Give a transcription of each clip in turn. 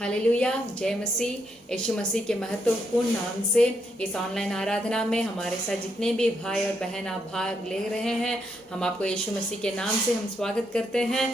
Hallelujah, जय मसीह। यीशु मसीह के महत्वपूर्ण नाम से इस ऑनलाइन आराधना में हमारे साथ जितने भी भाई और बहन आप भाग ले रहे हैं, हम आपको यीशु मसीह के नाम से हम स्वागत करते हैं।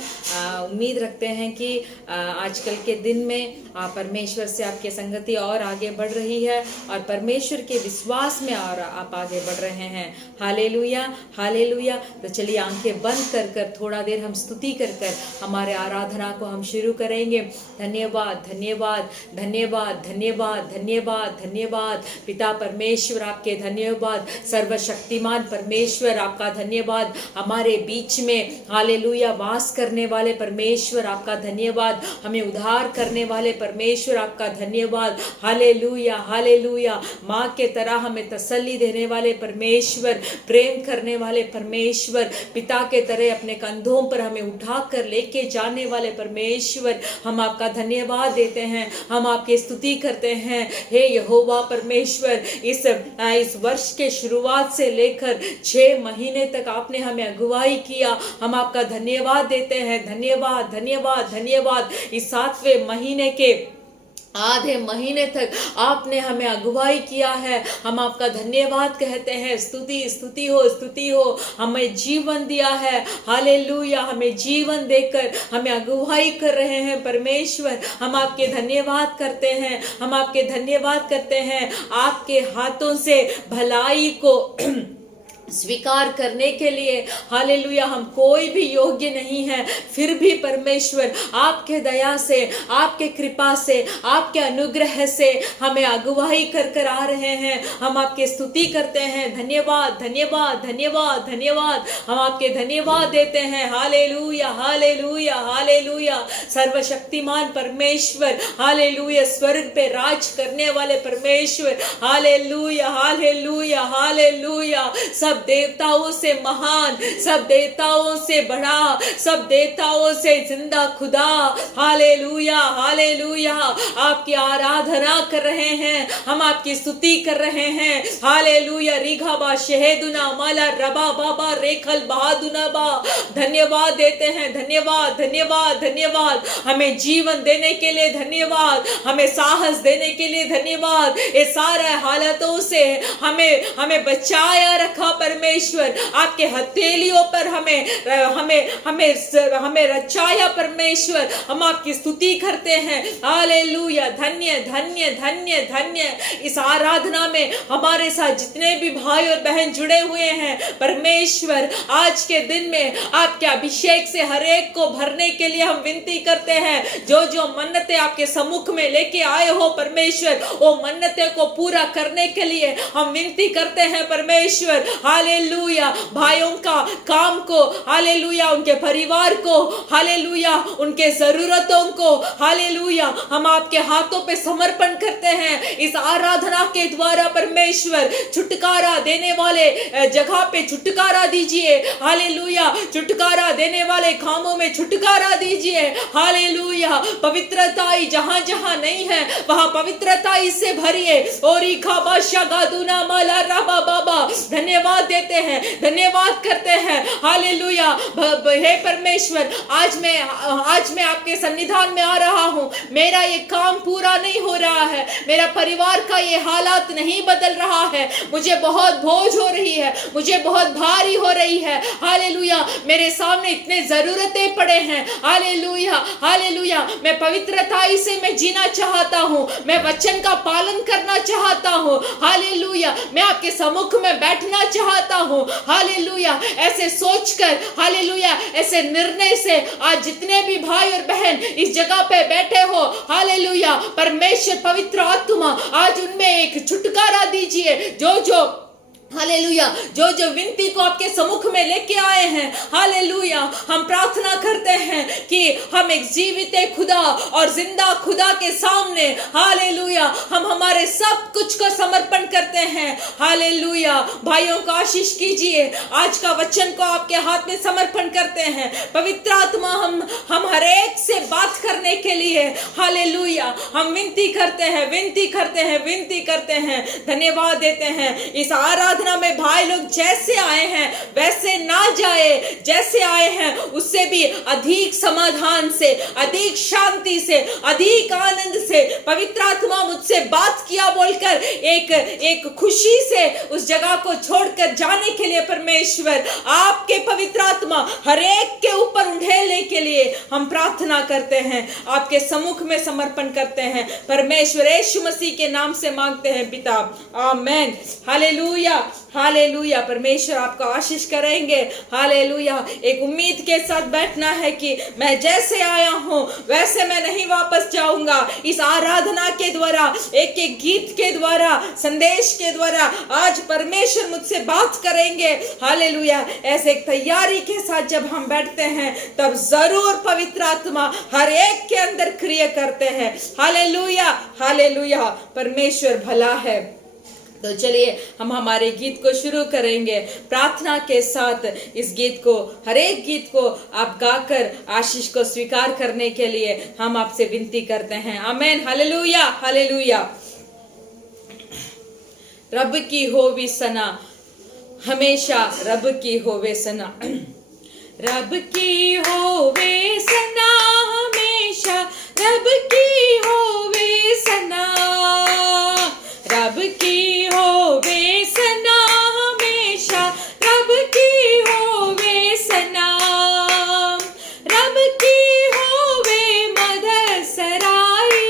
उम्मीद रखते हैं कि आजकल के दिन में परमेश्वर से आपकी संगति और आगे बढ़ रही है और परमेश्वर के विश्वास में और आप आगे बढ़ रहे हैं। Hallelujah, hallelujah. तो चलिए आंखें बंद कर कर थोड़ा देर हम स्तुति कर कर हमारे आराधना को हम शुरू करेंगे। धन्यवाद, धन्यवाद, धन्यवाद, धन्यवाद, धन्यवाद, धन्यवाद पिता परमेश्वर, आपके धन्यवाद। सर्वशक्तिमान परमेश्वर, आपका धन्यवाद। हमारे बीच में हालेलुया वास करने वाले परमेश्वर, आपका धन्यवाद। हमें उद्धार करने वाले परमेश्वर, आपका धन्यवाद। Hallelujah, hallelujah. माँ के तरह हमें तसल्ली देने वाले परमेश्वर, प्रेम करने वाले परमेश्वर, पिता के तरह अपने कंधों पर हमें उठा कर लेके जाने वाले परमेश्वर, हम आपका धन्यवाद देते हैं। हम आपकी स्तुति करते हैं। हे यहोवा परमेश्वर, इस वर्ष के शुरुआत से लेकर 6 महीने तक आपने हमें अगुवाई किया। हम आपका धन्यवाद देते हैं। धन्यवाद, धन्यवाद, धन्यवाद। इस 7वें महीने के आधे महीने तक आपने हमें अगुवाई किया है। हम आपका धन्यवाद कहते हैं। स्तुति, स्तुति हो, स्तुति हो। हमें जीवन दिया है। हालेलुया। हमें जीवन देकर हमें अगुवाई कर रहे हैं परमेश्वर। हम आपके धन्यवाद करते हैं। हम आपके धन्यवाद करते हैं। आपके हाथों से भलाई को स्वीकार करने के लिए हालेलुया हम कोई भी योग्य नहीं है, फिर भी परमेश्वर आपके दया से, आपके कृपा से, आपके अनुग्रह से हमें अगुवाई कर कर आ रहे हैं। हम आपके स्तुति करते हैं। धन्यवाद, धन्यवाद, धन्यवाद, धन्यवाद। हम आपके धन्यवाद देते हैं। Hallelujah, hallelujah, hallelujah. सर्वशक्तिमान परमेश्वर, हालेलुया। स्वर्ग पे राज करने वाले परमेश्वर, हालेलुया, हालेलुया, हालेलुया। सब देवताओं से महान, सब देवताओं से बड़ा, सब देवताओं से जिंदा खुदा, हालेलुया, हालेलुया। आपकी आराधना कर रहे हैं। हम आपकी स्तुति कर रहे हैं। हालेलुया। रिघाबा शहेदुना माला रबा बाबा रेखल बहादुना बा। धन्यवाद देते हैं। धन्यवाद, धन्यवाद, धन्यवाद। हमें जीवन देने के लिए धन्यवाद। हमें साहस देने के लिए धन्यवाद। ये सारे हालातों से हमें बचाया रखा परमेश्वर। आपके हथेलियों पर हमें रचाया परमेश्वर। हम आपकी स्तुति करते हैं। हालेलुया। धन्य, धन्य, धन्य, धन्य। इस आराधना में हमारे साथ जितने भी भाई और बहन जुड़े हुए हैं परमेश्वर, आज के दिन में आपके अभिषेक से हर एक को भरने के लिए हम विनती करते हैं। जो जो मन्नतें आपके सम्मुख में लेके आए हो परमेश्वर, वो मन्नतें को पूरा करने के लिए हम विनती करते हैं परमेश्वर। हालेलुया। भाइयों का काम को, हालेलुया, उनके परिवार को, हालेलुया, उनके जरूरतों को, हालेलुया, हम आपके हाथों पे समर्पण करते हैं। इस आराधना के द्वारा परमेश्वर छुटकारा देने वाले जगह पे छुटकारा दीजिए। हालेलुया। छुटकारा देने वाले कामों में छुटकारा दीजिए। हालेलुया। पवित्रता जहां जहां नहीं है वहां पवित्रता से भरिए। ओरी खाबा शगादुना माला राबा बाबा। धन्यवाद देते हैं, धन्यवाद करते हैं। हालेलुया। हे परमेश्वर, आज मैं आपके सन्निधान में आ रहा हूं। मेरा ये काम पूरा नहीं हो रहा है, मेरा परिवार का ये हालात नहीं बदल रहा है, मुझे बहुत बोझ हो रही है, मुझे बहुत भारी हो रही है। हालेलुया। मेरे सामने इतने जरूरतें पड़े हैं। Hallelujah, hallelujah. मैं पवित्रता से मैं जीना चाहता हूं, मैं वचन का पालन करना चाहता हूं। हालेलुया। मैं आपके सम्मुख में बैठना चाहता हूं। हालेलुया। ऐसे सोचकर, हालेलुया, ऐसे निर्णय से आज जितने भी भाई और बहन इस जगह पे बैठे हो, हालेलुया, परमेश्वर पवित्र आत्मा आज उनमें एक छुटकारा दीजिए। जो हालेलुया, जो विनती को आपके सम्मुख में लेके आए हैं, हालेलुया, हम प्रार्थना करते हैं कि हम एक जीवित खुदा और जिंदा खुदा के सामने, हालेलुया, हम हमारे सब कुछ को समर्पण करते हैं। हालेलुया। भाइयों को आशीष कीजिए। आज का वचन को आपके हाथ में समर्पण करते हैं। पवित्र आत्मा हम हर एक से बात करने के लिए, हालेलुया, हम विनती करते हैं, विनती करते हैं, विनती करते हैं। धन्यवाद देते हैं। इस आराधना आराधना में भाई लोग जैसे आए हैं वैसे ना जाए, जैसे आए हैं उससे भी अधिक समाधान से, अधिक शांति से, अधिक आनंद से, पवित्र आत्मा मुझसे बात किया बोलकर एक खुशी से उस जगह को छोड़कर जाने के लिए परमेश्वर आपके पवित्र आत्मा हर एक के ऊपर उंडेलने के लिए हम प्रार्थना करते हैं, आपके सम्मुख में समर्पण करते हैं। परमेश्वर यीशु मसीह के नाम से मांगते हैं पिता, आमेन। Hallelujah, hallelujah. परमेश्वर आपको आशीष करेंगे। हालेलुया। एक उम्मीद के साथ बैठना है कि मैं जैसे आया हूं वैसे मैं नहीं वापस जाऊंगा। इस आराधना के द्वारा, एक एक गीत के द्वारा, संदेश के द्वारा आज परमेश्वर मुझसे बात करेंगे। हालेलुया। ऐसे एक तैयारी के साथ जब हम बैठते हैं तब जरूर पवित्र आत्मा हर एक के अंदर क्रिया करते हैं। Hallelujah, hallelujah. परमेश्वर भला है। तो चलिए हम हमारे गीत को शुरू करेंगे प्रार्थना के साथ। इस गीत को, हर एक गीत को आप गाकर आशीष को स्वीकार करने के लिए हम आपसे विनती करते हैं। आमेन। Hallelujah, hallelujah. रब की होवे सना, हमेशा रब की होवे सना, रब की होवे सना, हमेशा रब की होवे सना, रब की होवे सना, हमेशा रब की होवे सना, रब की होवे मदद सराई,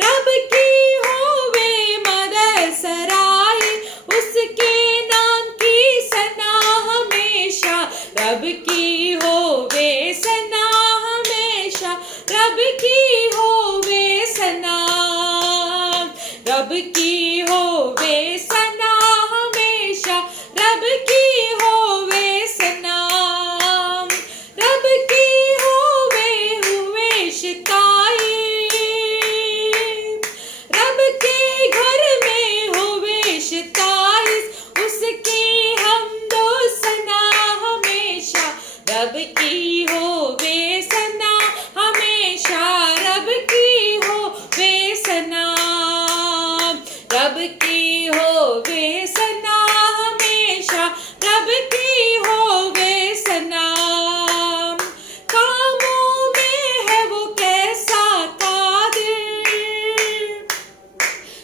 रब की होवे मदद सराई, उसके नाम की सना हमेशा रब की होवे सना, हमेशा रब की होवे सना, रब की होवे सना, हमेशा रब की होवे सना, रब की हुए शिकाई, रब के घर में होवे शिकाई, उसकी हमदो सना हमेशा रब की होवे सना, हमेशा रब की होवे सना, रब की होवे सना, हमेशा रब की होवे सना। कामों में है वो कैसा कादिर,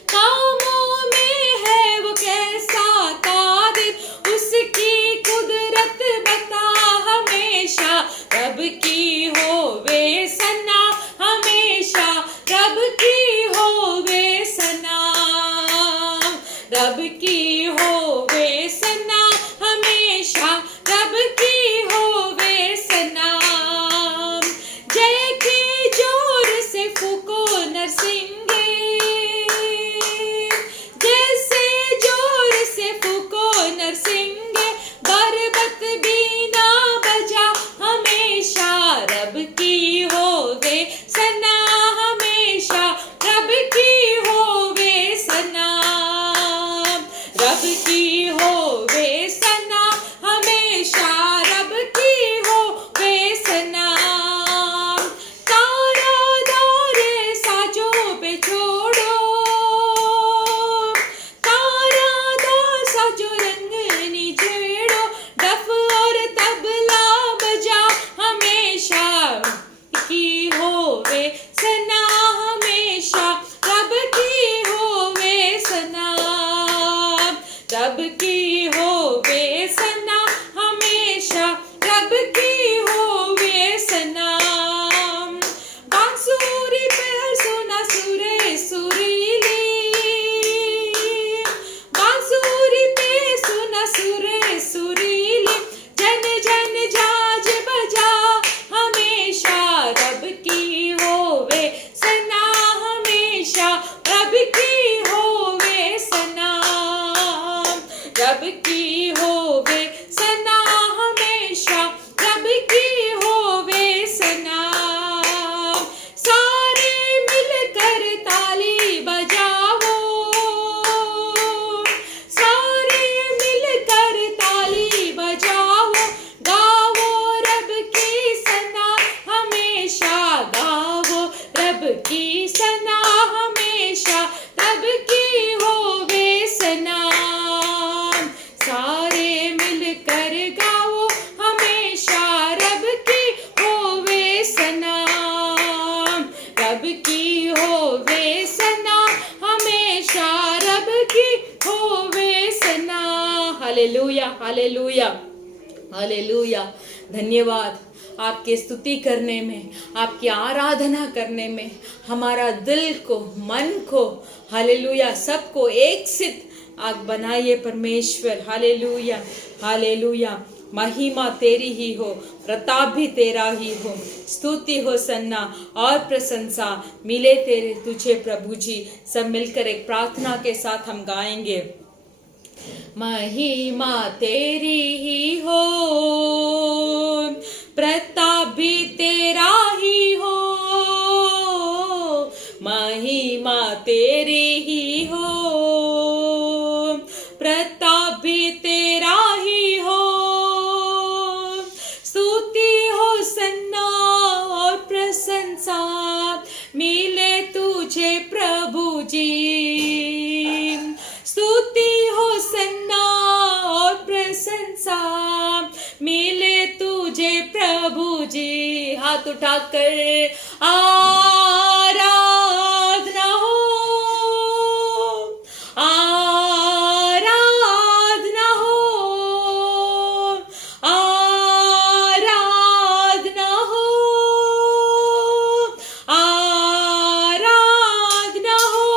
कामों में है वो कैसा कादिर, उसकी कुदरत बता हमेशा रब की होवे सना, हमेशा रब की होवे सना, रब की होवे सना, हमेशा रब की होवे सना। जय के जोर से फूको नरसिंगे, जैसे जोर से फूको नरसिंगे, बरबत बीना बजा हमेशा रब की होवे सना, हमेशा रब की होवे सना, रब की होवे सना, हमेशा रब की होवे सना। तारा दारे साजो पे छोड़ो, तारा दा साजो रंगनी छेड़ो, डफ और तबला बजा हमेशा की होवे सना, हमेशा रब की होवे सना, रब की होवे सना, हमेशा रब की होवे सना। बांसुरी पे सुना सुरे सुरीली, बांसुरी पे सुना सुरे सुरीली, जन जन जाज बजा हमेशा रब की होवे सना, हमेशा रब की होवे सना, रब की होवे सना, हमेशा रब की होवे सना। सारे मिलकर ताली बजाओ, सारे मिलकर ताली बजाओ, गाओ रब की सना, हमेशा गाओ रब की सना, हमेशा रब की होवे सना, रब की होवे सना, हमेशा रब की होवे सना। Hallelujah, hallelujah, hallelujah. धन्यवाद। आपकी स्तुति करने में, आपकी आराधना करने में हमारा दिल को, मन को, हालेलुया, सबको एक सिद्ध आप बनाइए परमेश्वर। Hallelujah, hallelujah. महिमा तेरी ही हो, प्रताप भी तेरा ही हो, स्तुति हो सन्ना और प्रशंसा मिले तेरे तुझे प्रभु जी। सब मिलकर एक प्रार्थना के साथ हम गाएंगे। महिमा तेरी ही हो, प्रताप भी तेरा ही हो, महिमा तेरी ही हो, प्रताप भी तेरा ही हो, स्तुति हो सन्ना और प्रशंसा मिले तुझे प्रभु जी। स्तुति हो सन्ना और प्रशंसा मिले तुझे प्रभु जी। हाथ उठाकर आराधना हो, आराधना हो, आराधना हो, आराधना हो,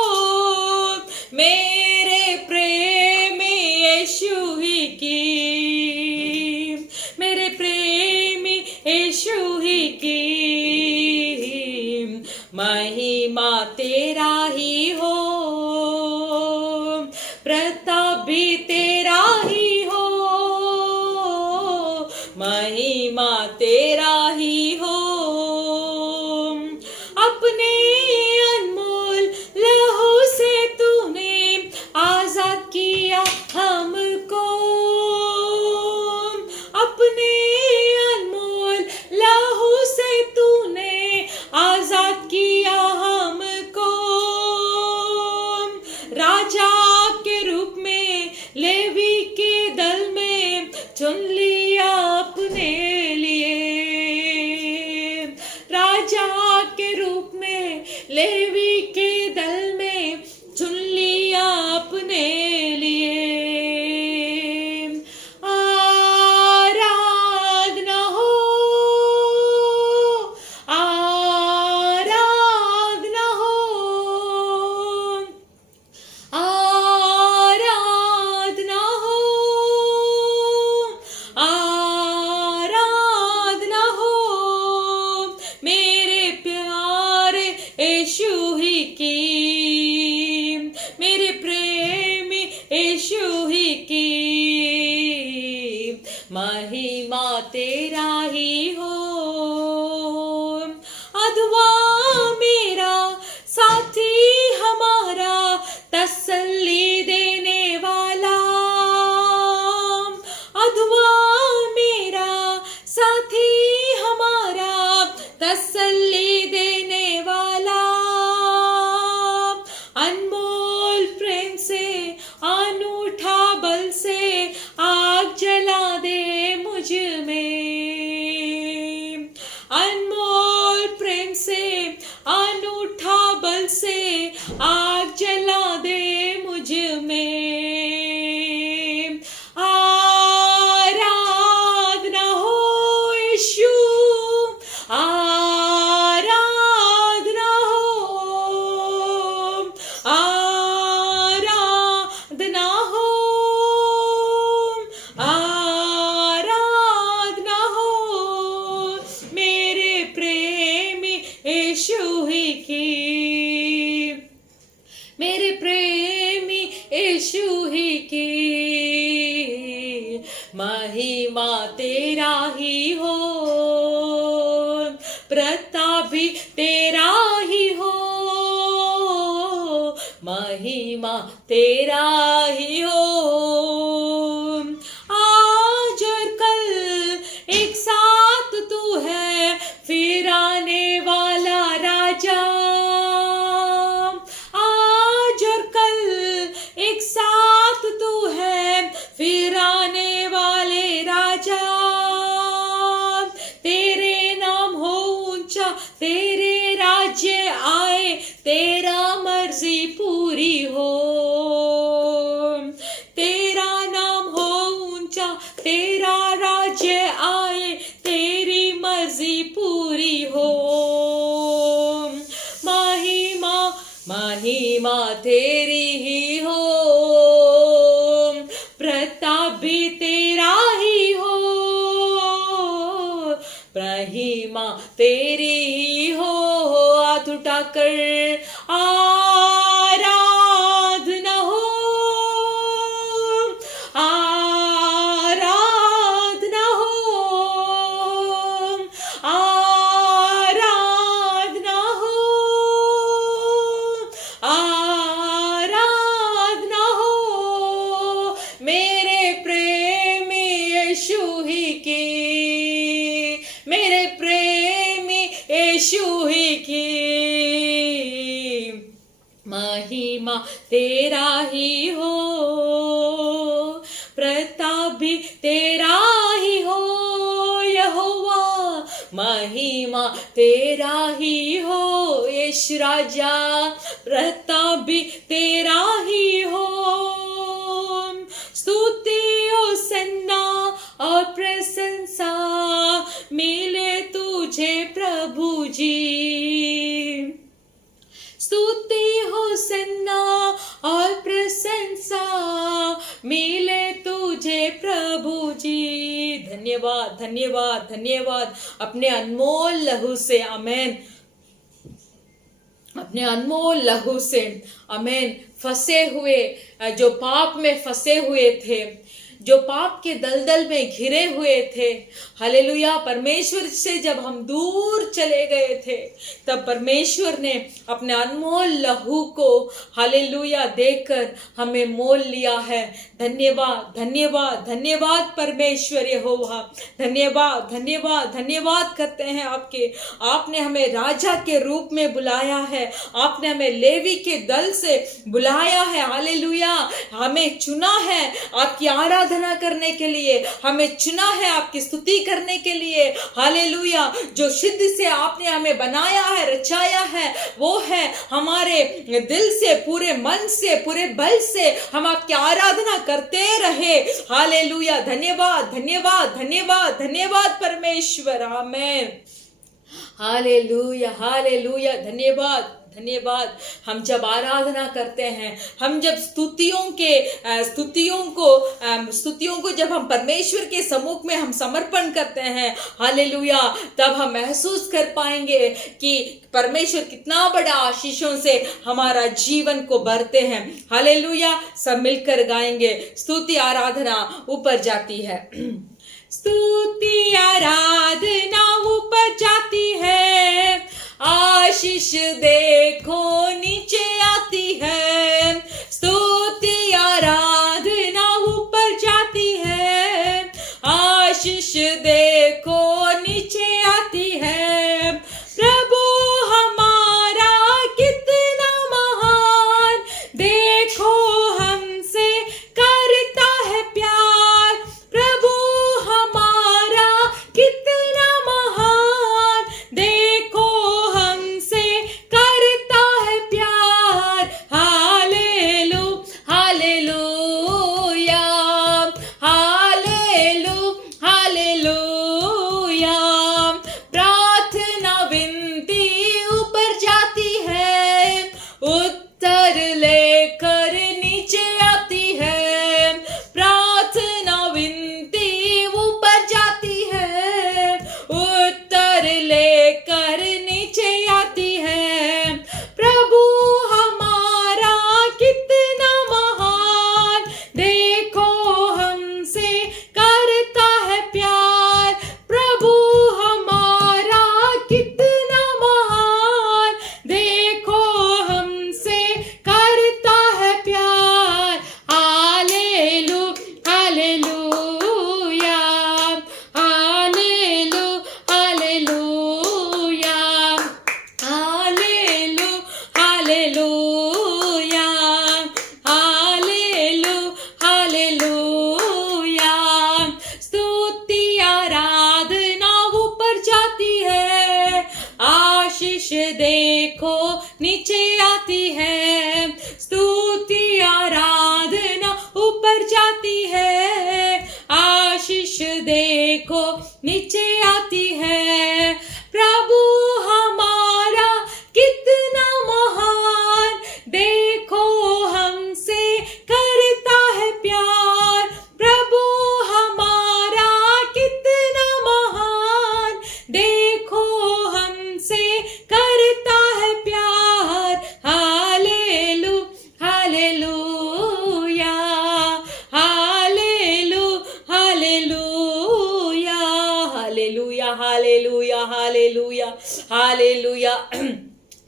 मेरे प्रेमी यीशु ही की, मेरे प्रेमी यीशु ही की। महिमा तेरा ही हो, प्रताप भी तेरा ही हो, महिमा तेरा ही हो, अपने अनमोल लहू से तूने आजाद किया हमको, अपने अनमोल लहू से तूने आजाद किया हमको, राजा के रूप में लेवी के दल में चुन लिया अपने लिए, राजा के रूप में लेवी के दल में चुन लिया अपने लिए। आराधना हो, आराधना हो, आराधना हो, आराधना हो, मेरे प्यारे यीशु ही की, मेरे प्रेमी यीशु ही की। महिमा तेरा ही हो, अधवा मेरा साथी हमारा तसल्ली देने वाला, अधवा मेरा साथी हमारा तसल्ली देने वाला, अनमोल प्रेम से अनूठा बल से आग जला दे मुझ में, अनमोल प्रेम से अनूठा बल से आग जला दे मुझ में। आराधना हो यीशु, आराधना हो, आराधना हो, आराधना हो, मेरे प्रेमी यीशु ही की, मेरे प्रेमी यीशु ही की। महिमा तेरा ही हो, प्रताप भी तेरा ही हो, महिमा तेरा ही हो, आज और कल एक साथ तू है फिर आने वाला राजा, आज और कल एक साथ तू है फिर आने वाले राजा, तेरे नाम हो ऊंचा, तेरे राज राज्य आए, तेरा मर्जी पूरी हो। तेरा नाम हो ऊंचा, तेरा राज्य आए, तेरी मर्जी पूरी हो। महिमा महिमा तेरी ही हो, प्रताप भी तेरा ही हो, महिमा तेरी ही हो। हाथ उठाकर आराधना हो, आराधना हो, आराधना हो, आराधना हो। मेरे प्रेमी यीशु ही की, मेरे प्रेमी यीशु ही की, महिमा तेरा ही हो, प्रताप भी तेरा ही हो। यहोवा महिमा तेरा ही हो, यीशु राजा प्रताप भी तेरा ही हो। स्तुति होसन्ना और प्रशंसा मिले तुझे प्रभु जी। स्तुति होसन्ना और प्रशंसा मिले तुझे प्रभु जी। धन्यवाद धन्यवाद धन्यवाद। अपने अनमोल लहू से आमेन, अपने अनमोल लहू से आमेन। फंसे हुए, जो पाप में फंसे हुए थे, जो पाप के दलदल में घिरे हुए थे, हालेलुया, परमेश्वर से जब हम दूर चले गए थे, तब परमेश्वर ने अपने अनमोल लहू को हालेलुया देकर हमें मोल लिया है। धन्यवाद धन्यवाद धन्यवाद परमेश्वर यहोवा, धन्यवाद धन्यवाद धन्यवाद करते हैं आपके। आपने हमें राजा के रूप में बुलाया है, आपने हमें लेवी के दल से बुलाया है। हालेलुया, हमें चुना है आपकी आराधना करने के लिए, हमें चुना है आपकी स्तुति करने के लिए। हालेलुया, जो सिद्ध से आपने हमें बनाया है, रचाया है, वो है हमारे दिल से, पूरे मन से, पूरे बल से हम आपकी आराधना करते रहे। हालेलुया, धन्यवाद धन्यवाद धन्यवाद धन्यवाद परमेश्वर, आमेन। हालेलुया हालेलुया, धन्यवाद धन्यवाद। हम जब आराधना करते हैं, हम जब स्तुतियों को जब हम परमेश्वर के सम्मुख में हम समर्पण करते हैं, हालेलुया, तब हम महसूस कर पाएंगे कि परमेश्वर कितना बड़ा आशीषों से हमारा जीवन को भरते हैं। हालेलुया, सब मिलकर गाएंगे। स्तुति आराधना ऊपर जाती है, स्तुति आराधना ऊपर जाती है, आशीष देखो नीचे आती है। स्तुति आराधना ऊपर जाती है, आशीष देखो नीचे आती है। प्रभु हमारा कितना महान, देखो हमसे करता है प्यार। प्रभु हमारा कितना महान, देखो हमसे देखो नीचे आती है, स्तुति आराधना ऊपर जाती है, आशीष देखो नीचे आती है। प्रभु हमारा कितना महान, देखो हमसे करता है प्यार। प्रभु हमारा कितना महान, देखो हमसे करता है प्यार। हालेलू हालेलूया, हालेलू hallelujah, hallelujah hallelujah hallelujah hallelujah.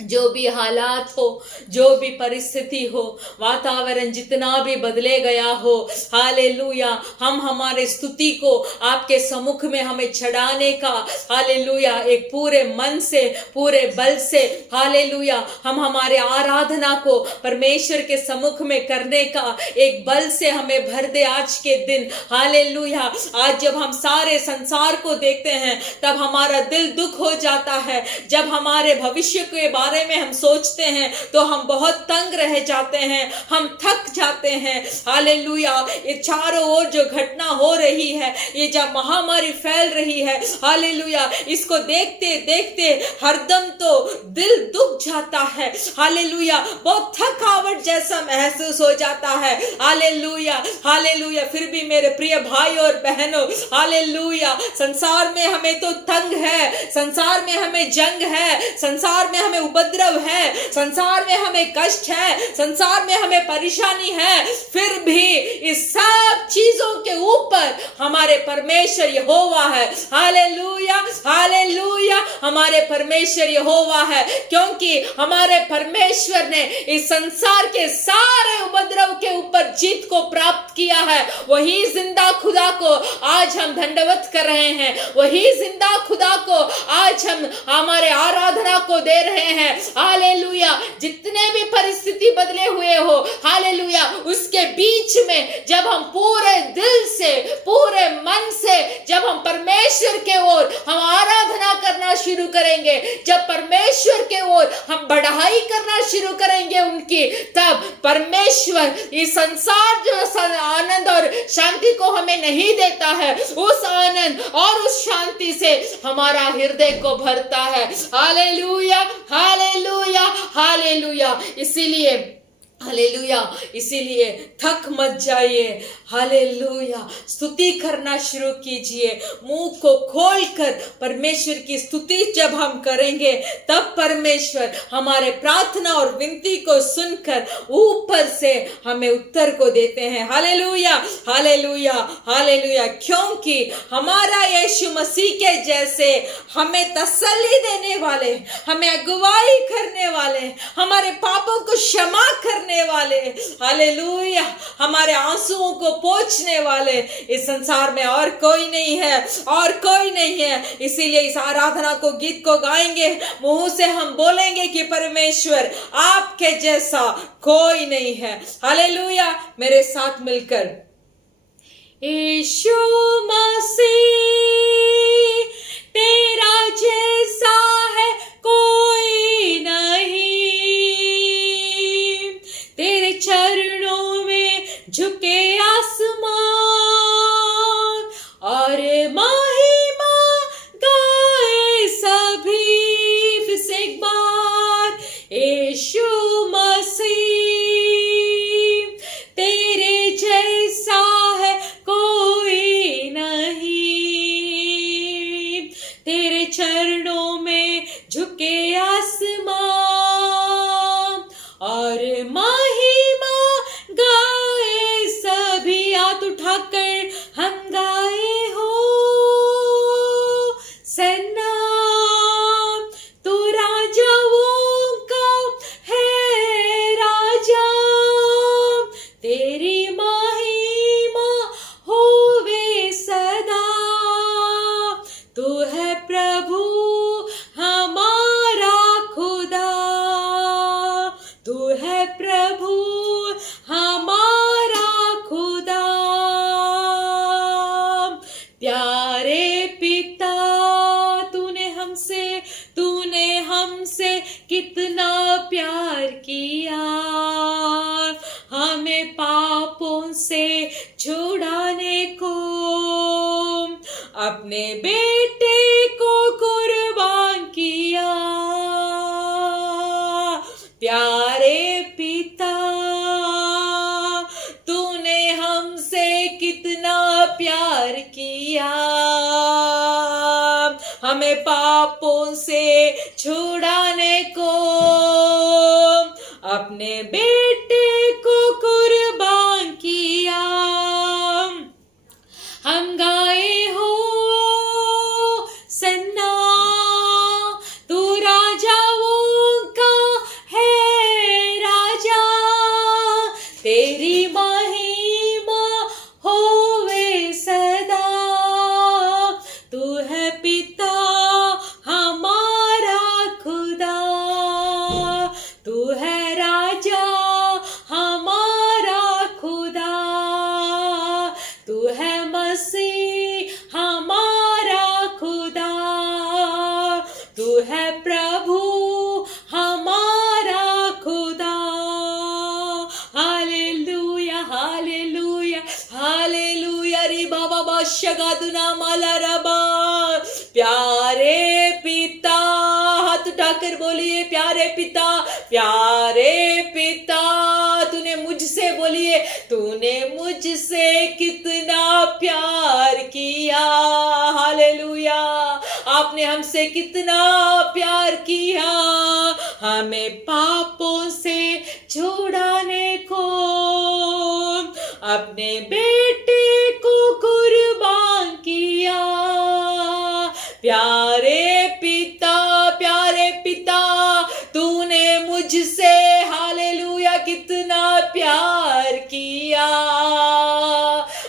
जो भी हालात हो, जो भी परिस्थिति हो, वातावरण जितना भी बदले गया हो, हालेलुया, हम हमारे स्तुति को आपके सम्मुख में हमें चढ़ाने का, हालेलुया, एक पूरे मन से, पूरे बल से, हालेलुया, हम हमारे आराधना को परमेश्वर के सम्मुख में करने का एक बल से हमें भर दे आज के दिन। हालेलुया, आज जब हम सारे संसार को देखते हैं तब हमारा दिल दुख हो जाता है। जब हमारे भविष्य के बारे में हम सोचते हैं तो हम बहुत तंग रह जाते हैं, हम थक जाते हैं। हालेलुया, ये चारों ओर जो घटना हो रही है, ये जब महामारी फैल रही है, हालेलुया, इसको देखते देखते हरदम तो दिल दुख जाता है। हालेलुया, बहुत थकावट जैसा महसूस हो जाता है। हालेलुया हालेलुया, फिर भी मेरे प्रिय भाई और बहनों, हालेलुया, संसार में हमें तो तंग है, संसार में हमें जंग है, संसार में हमें उपद्रव है, संसार में हमें कष्ट है, संसार में हमें परेशानी है, फिर भी इस सब चीजों के ऊपर हमारे परमेश्वर यहोवा है। हालेलुया हालेलुया, हमारे परमेश्वर यहोवा है, क्योंकि हमारे परमेश्वर ने इस संसार के सारे उपद्रव के ऊपर जीत को प्राप्त किया है। वही जिंदा खुदा को आज हम दंडवत कर रहे हैं, वही जिंदा खुदा को आज हम हमारे आराधना को दे रहे हैं। हालेलुया, जितने भी परिस्थिति बदले हुए हो, हालेलुया, उसके बीच में जब हम पूरे दिल से, पूरे मन से, जब हम परमेश्वर के ओर हम आराधना करना शुरू करेंगे, जब परमेश्वर के ओर हम बढ़ाई करना शुरू करेंगे उनकी, तब परमेश्वर इस संसार जो आनंद और शांति को हमें नहीं देता है, उस आनंद और उस शांति से हमारा हृदय को भरता है। हालेलुया हालेलुया हालेलुया, इसीलिए हालेलुया, इसीलिए थक मत जाइए। हालेलुया, स्तुति करना शुरू कीजिए। मुंह को खोलकर परमेश्वर की स्तुति जब हम करेंगे, तब परमेश्वर हमारे प्रार्थना और विनती को सुनकर ऊपर से हमें उत्तर को देते हैं। हालेलुया हालेलुया हालेलुया, क्योंकि हमारा यीशु मसीह के जैसे हमें तसल्ली देने वाले, हमें अगुवाई करने वाले, हमारे पापों को क्षमा करने वाले, हालेलुया, हमारे आंसुओं को पोंछने वाले इस संसार में और कोई नहीं है, और कोई नहीं है। इसीलिए इस आराधना को, गीत को गाएंगे, मुंह से हम बोलेंगे कि परमेश्वर आपके जैसा कोई नहीं है। हालेलुया, मेरे साथ मिलकर, यीशु मसीह तेरा जैसा है कोई नहीं, तेरे चरणों में झुके आसमान और महिमा गाए सभी। फिर से एक बार, यीशु मसीह तेरे जैसा है कोई नहीं, तेरे चरणों में झुके आसमान कितना प्यार किया, हमें पापों से छुड़ाने को अपने बेटे को कुर्बान किया। प्यारे पिता, तूने हमसे कितना प्यार किया, हमें पापों से छुड़ाने को अपने बेटे को कुर्बान किया। हम गाए हो सन्ना, तू राजाओं का है राजा, तेरी महिमा होवे सदा। तू है पिता हमारा खुदा, तू है राजा हमारा खुदा, तू है मसीह हमारा खुदा, तू है प्रभु हमारा खुदा। Hallelujah hallelujah hallelujah. रे बाबा बादशाह माला रबा। प्यारे पिता, हाथ उठाकर बोलिए प्यारे पिता, प्यारे पिता, तूने मुझसे, बोलिए तूने मुझसे कितना प्यार किया। हालेलुया। आपने हमसे कितना प्यार किया, हमें पापों से छुड़ाने को अपने बेटे को कुर्बान किया। प्यारे पिता, तूने मुझसे हालेलुया कितना प्यार किया,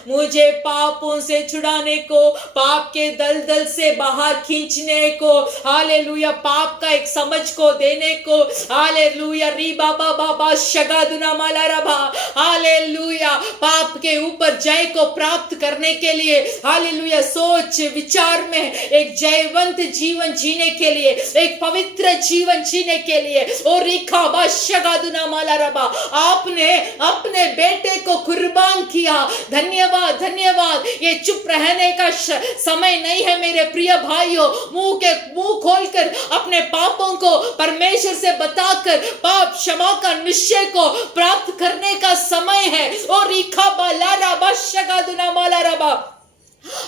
मुझे पापों से छुड़ाने को, पाप के दलदल से बाहर खींचने को, हालेलुया, पाप का एक समझ को देने को, हालेलुया, री बाबा बाबा शगादुना माला रबा, हालेलुया, पाप के ऊपर जय को प्राप्त करने के लिए, हालेलुया, सोच विचार में एक जयवंत जीवन जीने के लिए, एक पवित्र जीवन जीने के लिए, और रिखा बा शगादुना माला रबा, आपने अपने बेटे को कुर्बान किया। धन्यवाद धन्यवाद। ये चुप रहने का समय नहीं है मेरे प्रिय भाइयों। मुंह खोलकर अपने पापों को परमेश्वर से बताकर पाप क्षमा का निश्चय को प्राप्त करने का समय है। और रिखा बाला रबा शगादुना माला रबा,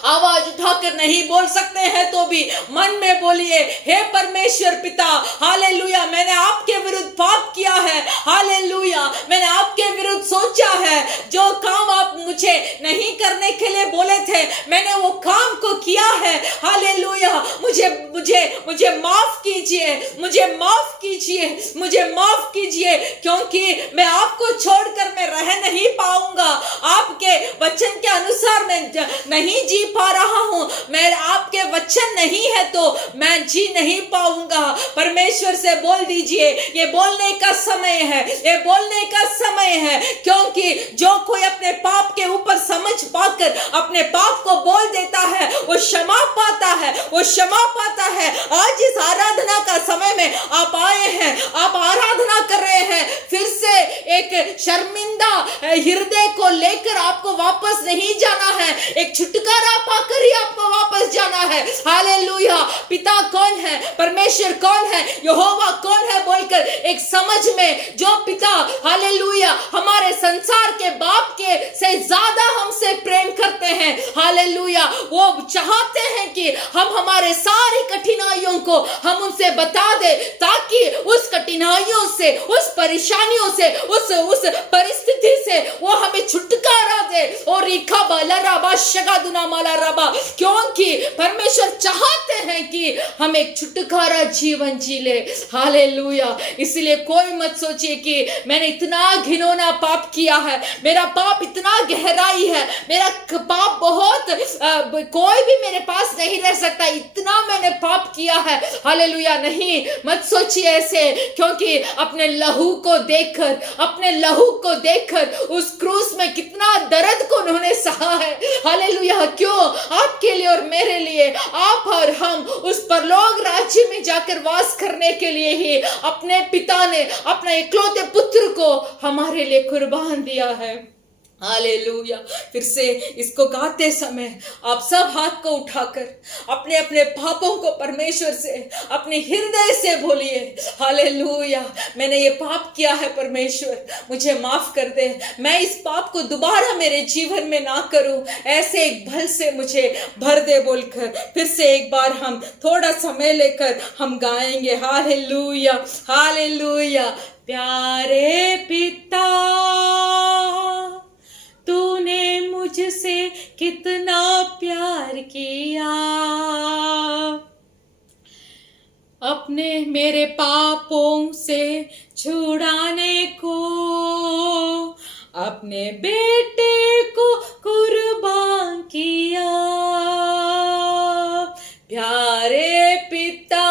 आवाज उठाकर नहीं बोल सकते हैं तो भी मन में बोलिए, हे परमेश्वर पिता, हालेलुया, मैंने आपके विरुद्ध पाप किया है, हालेलुया, मैंने आपके विरुद्ध सोचा है, जो काम आप मुझे नहीं करने के लिए बोले थे मैंने वो काम को किया है, हालेलुया, मुझे मुझे मुझे माफ कीजिए, मुझे माफ कीजिए, मुझे माफ कीजिए, क्योंकि मैं आपको छोड़कर मैं रह नहीं पाऊंगा, आपके वचन के अनुसार मैं नहीं जी पा रहा हूं, मैं आपके वचन नहीं है तो मैं जी नहीं पाऊंगा। परमेश्वर से बोल दीजिए, ये बोलने का समय है, ये बोलने का समय है, क्योंकि जो कोई अपने पाप के ऊपर समझ पाकर अपने पाप को बोल देता है वो क्षमा पाता है, वो क्षमा पाता है। आज इस आराधना का समय में आप आए हैं, आप आराधना कर रहे हैं, फिर से एक शर्मिंदा हृदय को लेकर आपको वापस नहीं जाना है, एक छुटकारा पाकर ही आपको वापस जाना है। हालेलुया। पिता कौन है, परमेश्वर कौन है, यहोवा कौन है बोलकर एक समझ में, जो पिता हालेलुया हमारे संसार के बाप के से ज्यादा हमसे प्रेम करते हैं, हालेलुया, वो चाहते हैं कि हम हमारे सारी कठिनाइयों को हम उनसे बता दे, ताकि उस कठिनाइयों से, उस परेशानियों से, उस परिस्थिति से वो हमें छुटकारा दे। और रिखा बाला शगादुना माला रबा, क्योंकि परमेश्वर चाहते हैं कि हम एक छुटकारा जीवन जी ले। हालेलुया। इसलिए कोई मत सोचिए कि मैंने इतना घिनौना पाप किया है, मेरा पाप इतना गहराई है, मेरा पाप बहुत कोई भी मेरे पास नहीं रह सकता, इतना मैंने पाप किया है। हालेलुया। नहीं, मत सोचिए ऐसे, क्योंकि अपने लहू को देखकर उस क्रूस में कितना दर्द को उन्होंने सहा है। हालेलुया। क्यों? आपके लिए और मेरे लिए, आप और हम उस परलोक राज्य में जाकर वास करने के लिए ही अपने पिता ने अपने इकलौते पुत्र को हमारे लिए कुर्बान दिया है। हालेलुया। फिर से इसको गाते समय आप सब हाथ को उठाकर अपने अपने पापों को परमेश्वर से अपने हृदय से बोलिए, हालेलुया, मैंने ये पाप किया है परमेश्वर, मुझे माफ कर दे, मैं इस पाप को दोबारा मेरे जीवन में ना करूं, ऐसे एक भल से मुझे भर दे बोलकर फिर से एक बार हम थोड़ा समय लेकर हम गाएंगे। Hallelujah, hallelujah. प्यारे पिता, तूने मुझसे कितना प्यार किया, अपने मेरे पापों से छुड़ाने को अपने बेटे को कुर्बान किया। प्यारे पिता,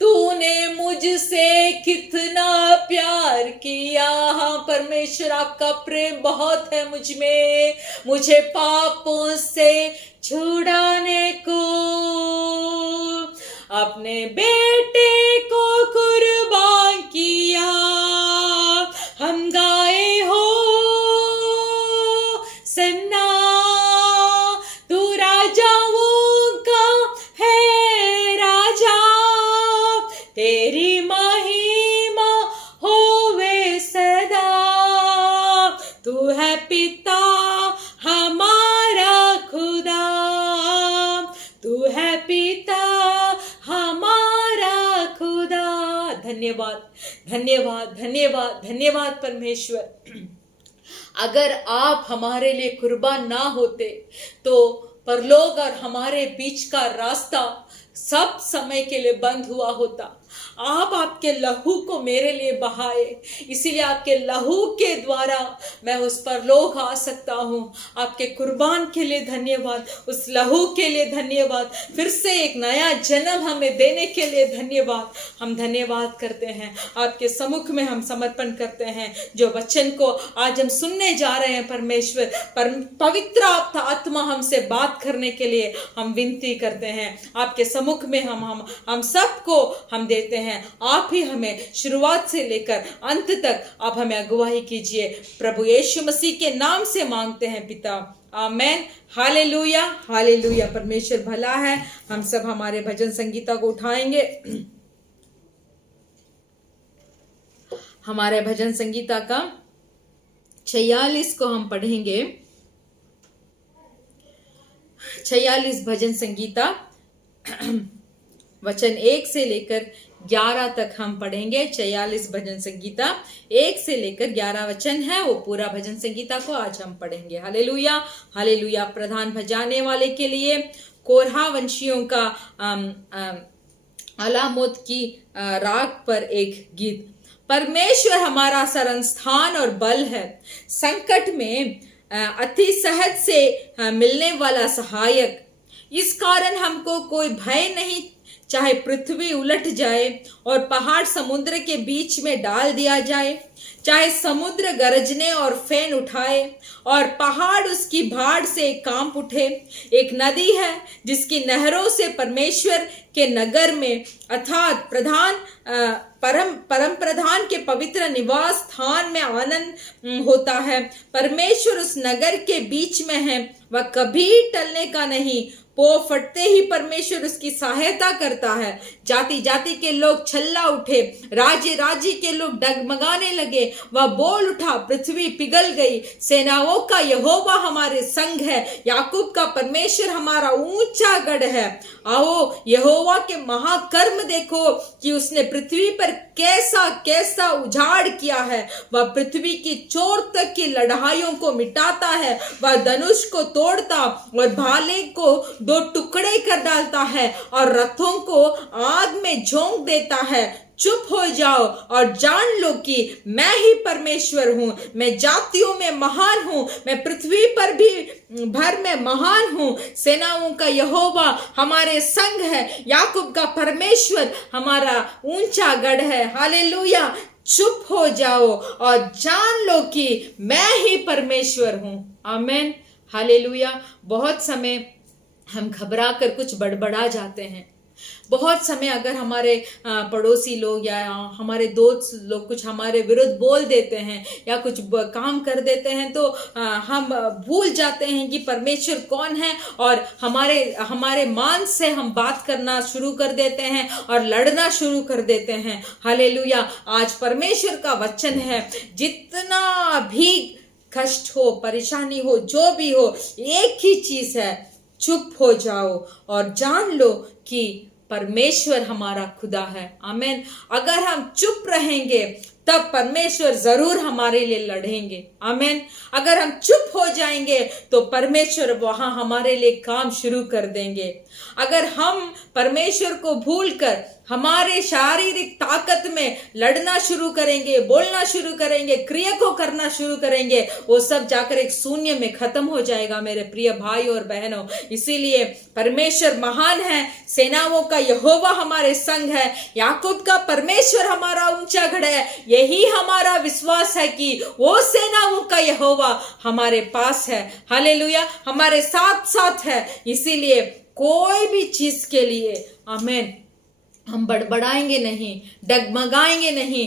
तूने मुझसे कितना प्यार किया। हाँ परमेश्वर, आपका प्रेम बहुत है मुझ में, मुझे पापों से छुड़ाने को अपने बेटे को कुर्बान किया। हम गाए हो सन्ना, तू राजाओं का है राजा, तेरी महिमा होवे सदा। तू है पिता हमारा खुदा, तू है पिता हमारा खुदा। धन्यवाद, धन्यवाद, धन्यवाद, धन्यवाद परमेश्वर। अगर आप हमारे लिए कुर्बान ना होते तो परलोक और हमारे बीच का रास्ता सब समय के लिए बंद हुआ होता। आप आपके लहू को मेरे लिए बहाए, इसीलिए आपके लहू के द्वारा मैं उस परलोक आ सकता हूँ। आपके कुर्बान के लिए धन्यवाद, उस लहू के लिए धन्यवाद, फिर से एक नया जन्म हमें देने के लिए धन्यवाद। हम धन्यवाद करते हैं, आपके सम्मुख में हम समर्पण करते हैं। जो वचन को आज हम सुनने जा रहे हैं परमेश्वर, पवित्र आत्मा हमसे बात करने के लिए हम विनती करते हैं। आपके सम्मुख में हम सबको हम देते हैं। आप ही हमें शुरुआत से लेकर अंत तक आप हमें अगुवाई कीजिए। प्रभु यीशु मसीह के नाम से मांगते हैं पिता, आमेन। Hallelujah, hallelujah. परमेश्वर भला है। हम सब हमारे भजन संगीता को उठाएंगे। हमारे भजन संगीता का 46 को हम पढ़ेंगे। 46 भजन संगीता वचन 1 से लेकर 11 तक हम पढ़ेंगे। 46 भजन संगीता 1 से लेकर 11 वचन है, वो पूरा भजन संगीता को आज हम पढ़ेंगे। Hallelujah, hallelujah. प्रधान भजाने वाले के लिए कोरहा वंशियों का अलामोत की राग पर एक गीत। परमेश्वर हमारा शरणस्थान और बल है, संकट में अति सहज से मिलने वाला सहायक। इस कारण हमको कोई भय नहीं, चाहे पृथ्वी उलट जाए और पहाड़ समुद्र के बीच में डाल दिया जाए, चाहे समुद्र गरजने और फेन उठाए और पहाड़ उसकी भाड़ से कांप उठे। एक नदी है जिसकी नहरों से परमेश्वर के नगर में अर्थात परम प्रधान के पवित्र निवास स्थान में आनंद होता है। परमेश्वर उस नगर के बीच में है, वह कभी टलने का नहीं। पो फटते ही परमेश्वर उसकी सहायता करता है। जाति जाति के लोग छल्ला उठे, राज्य राज्य के लोग डगमगाने लगे। वह बोल उठा, पृथ्वी पिघल गई। सेनाओं का यहोवा हमारे संग है, याकूब का परमेश्वर हमारा ऊंचा गढ़ है। आओ यहोवा के महाकर्म देखो कि उसने पृथ्वी पर कैसा कैसा उजाड़ किया है। वह पृथ्वी की चोर तक की लड़ाइयों को मिटाता है। वह धनुष को तोड़ता और भाले को दो टुकड़े कर डालता है और रथों को आग में झोंक देता है। चुप हो जाओ और जान लो कि मैं ही परमेश्वर हूँ। मैं जातियों में महान हूँ, मैं पृथ्वी पर भी भर में महान हूँ। सेनाओं का यहोवा हमारे संग है, याकूब का परमेश्वर हमारा ऊंचा गढ़ है। हालेलुया। चुप हो जाओ और जान लो कि मैं ही परमेश्वर हूँ। आमीन। हालेलुया। बहुत समय हम घबरा कर कुछ बड़बड़ा जाते हैं। बहुत समय अगर हमारे पड़ोसी लोग या हमारे दोस्त लोग कुछ हमारे विरुद्ध बोल देते हैं या कुछ काम कर देते हैं तो हम भूल जाते हैं कि परमेश्वर कौन है और हमारे मान से हम बात करना शुरू कर देते हैं और लड़ना शुरू कर देते हैं। हालेलुया। आज परमेश्वर का वचन है, जितना भी कष्ट हो, परेशानी हो, जो भी हो, एक ही चीज है, चुप हो जाओ और जान लो कि परमेश्वर हमारा खुदा है। आमीन। अगर हम चुप रहेंगे तब परमेश्वर जरूर हमारे लिए लड़ेंगे। आमीन। अगर हम चुप हो जाएंगे तो परमेश्वर वहां हमारे लिए काम शुरू कर देंगे। अगर हम परमेश्वर को भूलकर हमारे शारीरिक ताकत में लड़ना शुरू करेंगे, बोलना शुरू करेंगे, क्रिया को करना शुरू करेंगे, वो सब जाकर एक शून्य में खत्म हो जाएगा मेरे प्रिय भाई और बहनों। इसीलिए परमेश्वर महान है, सेनाओं का यहोवा हमारे संग है, याकूब का परमेश्वर हमारा ऊंचा गढ़ है। यही हमारा विश्वास है कि वो सेनाओं का यहोवा हमारे पास है। हालेलुया। हमारे साथ साथ है। इसीलिए कोई भी चीज के लिए आमीन हम बड़बड़ाएंगे नहीं, डगमगाएंगे नहीं,